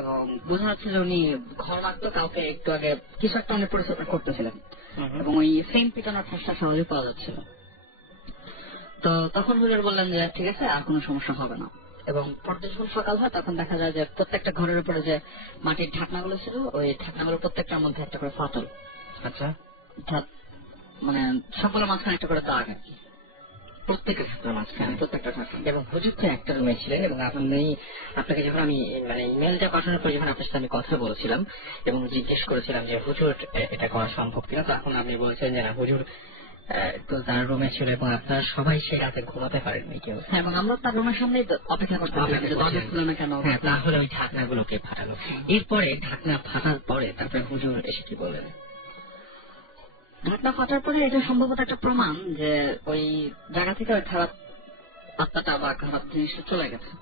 এবং বোঝা যাচ্ছে যে উনি ঘর মারতো কাউকে একটু আগে কিছু একটা উনি পরিচর্যা করতেছিলেন এবং ওই সেম পিটানোর ঠাসটা সহজে পাওয়া যাচ্ছিল। তো তখন হুজুর বললেন যে ঠিক আছে, আর কোনো সমস্যা হবে না। এবং পরদিন যখন সকাল হয় তখন দেখা যায় যে প্রত্যেকটা ঘরের উপরে যে মাটির ঢাকনাগুলো ছিল ওই ঢাকনাগুলো প্রত্যেকটার মধ্যে একটা করে ফাটল। আচ্ছা। অর্থাৎ মানে সবগুলো মাঝখানে একটা করে দাগ আর কি, প্রত্যেকের ক্ষেত্রে মাঝখানে। প্রত্যেকটা ঢাকনা। এবং হুজুর তো একটা রুমে ছিলেন এবং আপনাকে যখন আমি মানে ইমেলটা পাঠানোর পর যখন আপনার সাথে আমি কথা বলছিলাম এবং জিজ্ঞেস করেছিলাম যে হুজুর এটা করা সম্ভব কিনা, তখন আপনি বলছেন যে না, হুজুর তো তার রুমে ছিল এবং আপনারা সবাই সেই রাতে ঘুমাতে পারেননি কেউ। হ্যাঁ, এবং আমরা তার রুমের সামনে অপেক্ষা করতেছিলাম যে দরজা খুলে না কেন। হ্যাঁ, তাহলে ওই ঢাকনাগুলোকে ফাটানো। এরপরে ঢাকনা ফাটার পরে তারপরে হুজুর এসে কি বললেন? ঢাকনা ফাটার পরে এটা সম্ভবত একটা প্রমাণ যে ওই জায়গা থেকে ওই খারাপ আত্মাটা বা খারাপ জিনিসটা চলে গেছে।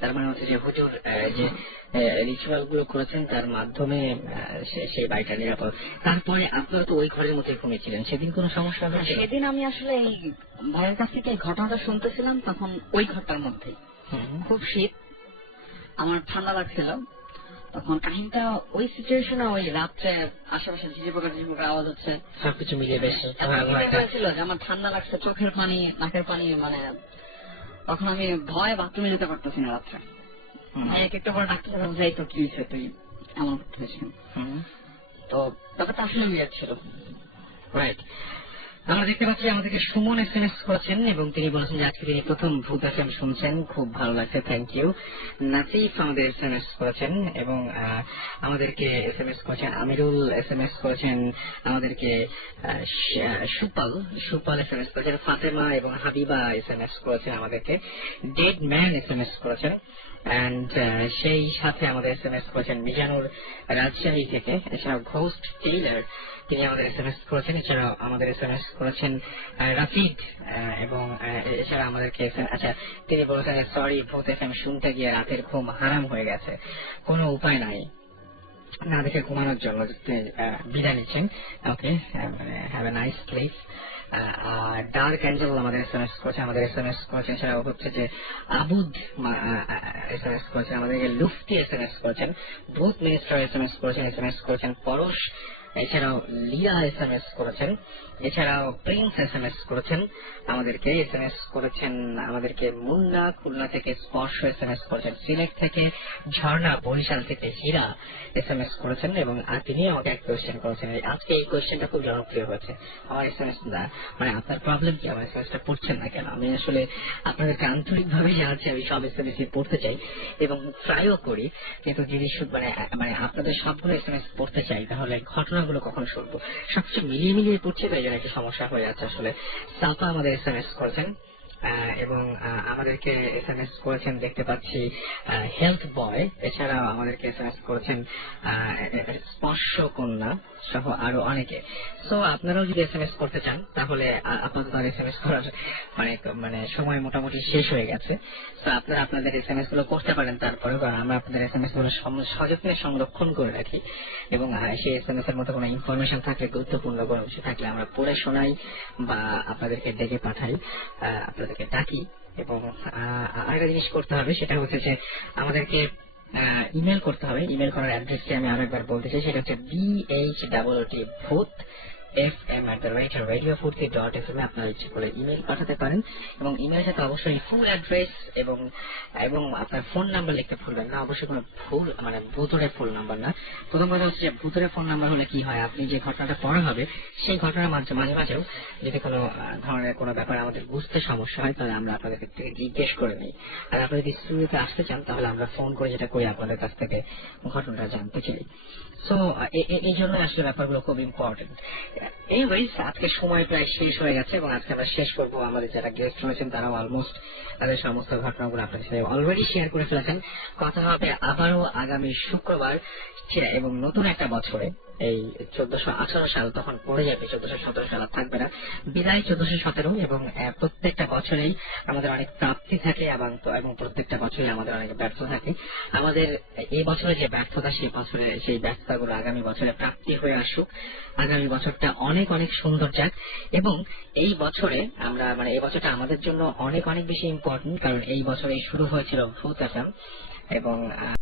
তার মানে হচ্ছে যে হুজুর যে রিচুয়াল গুলো করেছেন তার মাধ্যমে সেই বাড়িটা নিরাপদ। তারপরে আপনারা তো ওই ঘরের মধ্যে ঘুমিয়েছিলেন, সেদিন কোনো সমস্যা হয়েছিল? সেদিন আমি আসলে এই ভাইয়ের কাছ থেকে এই ঘটনাটা শুনতেছিলাম, তখন ওই ঘরটার মধ্যেই খুব শীত, আমার ঠান্ডা লাগছিল। তখন কাহিনীটা ওই সিচুয়েশনে ওই রাত্রে আশেপাশে ঝিঝি পোকার আওয়াজ হচ্ছে, সবকিছু মিলিয়ে বেশ হয়েছিল যে আমার ঠান্ডা লাগছে, চোখের পানি নাকের পানি, মানে তখন আমি ভয় বাথরুমে যেতে পারতেছি না রাত্রে। এক একটা করে ডাক্তার যাই তো কি হয়েছে তুই এমন করতেছি। তো ব্যাপারটা আসলে উইয়ার্ড ছিল। রাইট। আমরা দেখতে পাচ্ছি আমাদেরকে সুমন SMS করেছেন এবং তিনি বলেছেন যে আজকে তিনি প্রথম ভূত FM শুনছেন, খুব ভালো লাগছে, থ্যাংক ইউ। নাসিফ আমাদের SMS করেছেন এবং আমাদেরকে SMS করেছেন। আমিরুল SMS করেছেন আমাদেরকে। সুপাল SMS করেছেন। ফাতেমা এবং হাবিবা SMS করেছেন আমাদেরকে। ডেড ম্যান SMS করেছেন। অ্যান্ড সেই সাথে আমাদের SMS করেছেন মিজানুর রাজশাহী থেকে। এছাড়াও ঘোস্ট টেইলার তিনি আমাদের SMS করেছেন। এছাড়াও আমাদের SMS করেছেন রাফিদ এবং এছাড়া আমাদেরকে আচ্ছা তিনি বলেছেন সরি ভূত FM শুনতে গিয়ে রাতের ঘুম হারাম হয়ে গেছে, কোনো উপায় নাই না দেখে ঘুমানোর জন্য বিদায় নিচ্ছেন। Okay, have a nice sleep. Dark angel আমাদের SMS করেছেন। এছাড়াও হচ্ছে যে আবুদ SMS করেছেন আমাদেরকে। লুফতি SMS করেছেন। ভূত মিনিস্টার SMS করেছেন পরশ। এছাড়াও লিয়া SMS করেছেন। এছাড়াও প্রিন্স SMS করেছেন আমাদেরকে। SMS করেছেন আমাদেরকে মুন্না খুলনা থেকে। স্পর্শ SMS করেছেন সিলেট থেকে। ঝর্ণা বরিশাল থেকে। হীরা SMS করেছেন এবং তিনি আমাকে এক কোয়েশ্চেন করেছেন। আজকে এই কোয়েশ্চেনটা খুব জনপ্রিয় হয়েছে। আমার SMS মানে আপনার প্রবলেম কি, আমার SMS টা পড়ছেন না কেন? আমি আসলে আপনাদেরকে আন্তরিকভাবে জানাচ্ছি আমি সব SMS পড়তে চাই এবং ট্রাইও করি, কিন্তু যদি মানে আপনাদের সবগুলো SMS পড়তে চাই তাহলে ঘটনাগুলো কখন শুনবো, সবকিছু মিলিয়ে পড়ছে, তাই জন্য একটা সমস্যা হয়ে যাচ্ছে আসলে। সাফা আমাদের SMS করেছেন। এবং আমাদেরকে SMS করেছেন দেখতে পাচ্ছি হেলথ বয়, এছাড়াও আমাদেরকে SMS করেছেন স্পর্শ কন্যা সহ আরো অনেকে। সো আপনারাও যদি SMS করতে চান তাহলে আপাতত আর SMS করার মানে সময় মোটামুটি শেষ হয়ে গেছে। তো আপনারা আপনাদের SMS গুলো করতে পারেন তারপরে, কারণ আমরা আপনাদের SMS গুলো সযত্নে সংরক্ষণ করে রাখি এবং সেই SMS এর মধ্যে কোনো ইনফরমেশন থাকলে, গুরুত্বপূর্ণ কোনো কিছু থাকলে আমরা পড়ে শোনাই বা আপনাদেরকে ডেকে পাঠাই, আপনাদেরকে ডাকি। এবং আরেকটা জিনিস করতে হবে, সেটা হচ্ছে যে আমাদেরকে ইমেল করতে হবে। ইমেল করার অ্যাড্রেসটি আমি আরেকবার বলতে চাই, সেটা হচ্ছে bhotfm@radiofurti.fm এ আপনারা ইচ্ছে করে ইমেল পাঠাতে পারেন এবং ইমেলের সাথে অবশ্যই ফুল অ্যাড্রেস এবং আপনার ফোন নাম্বার লিখতে ভুলবেন না। অবশ্যই কোনো ভুতুড়ে ফোন নাম্বার না। প্রথম কথা হচ্ছে যে ভুতুড়ে ফোন নাম্বার হলে কি হয়, আপনি যে ঘটনাটা পড়া হবে সেই ঘটনার মাঝে মাঝেও যদি কোনো ধরনের কোনো ব্যাপার আমাদের বুঝতে সমস্যা হয় তাহলে আমরা আপনাদের থেকে জিজ্ঞেস করে নিই। আর আপনারা যদি স্টুডিওতে আসতে চান তাহলে আমরা ফোন করে যেটা করি আপনাদের কাছ থেকে ঘটনাটা জানতে চাই। সো এই জন্য আসলে ব্যাপারগুলো খুব ইম্পর্টেন্ট। এনিওয়েজ, আজকে সময় প্রায় শেষ হয়ে গেছে এবং আজকে আমরা শেষ করবো। আমাদের যারা গেস্ট রয়েছেন তারাও অলমোস্ট তাদের সমস্ত ঘটনাগুলো আপনাদের সাথে অলরেডি শেয়ার করে ফেলেছেন। কথা হবে আবারও আগামী শুক্রবার এবং নতুন একটা বছরে, এই 1418 সাল তখন পড়ে যাবে, 1417 সাল আর থাকবে না, বিদায় 1417। এবং প্রত্যেকটা বছরেই আমাদের অনেক প্রাপ্তি থাকে এবং প্রত্যেকটা বছরে আমাদের অনেক ব্যর্থ থাকে। আমাদের এই বছরে যে ব্যর্থতা, সেই ব্যর্থতাগুলো আগামী বছরে প্রাপ্তি হয়ে আসুক। আগামী বছরটা অনেক অনেক সুন্দর যাক এবং এই বছরে আমরা এই বছরটা আমাদের জন্য অনেক অনেক বেশি ইম্পর্টেন্ট, কারণ এই বছরে শুরু হয়েছিল ভূত FM এবং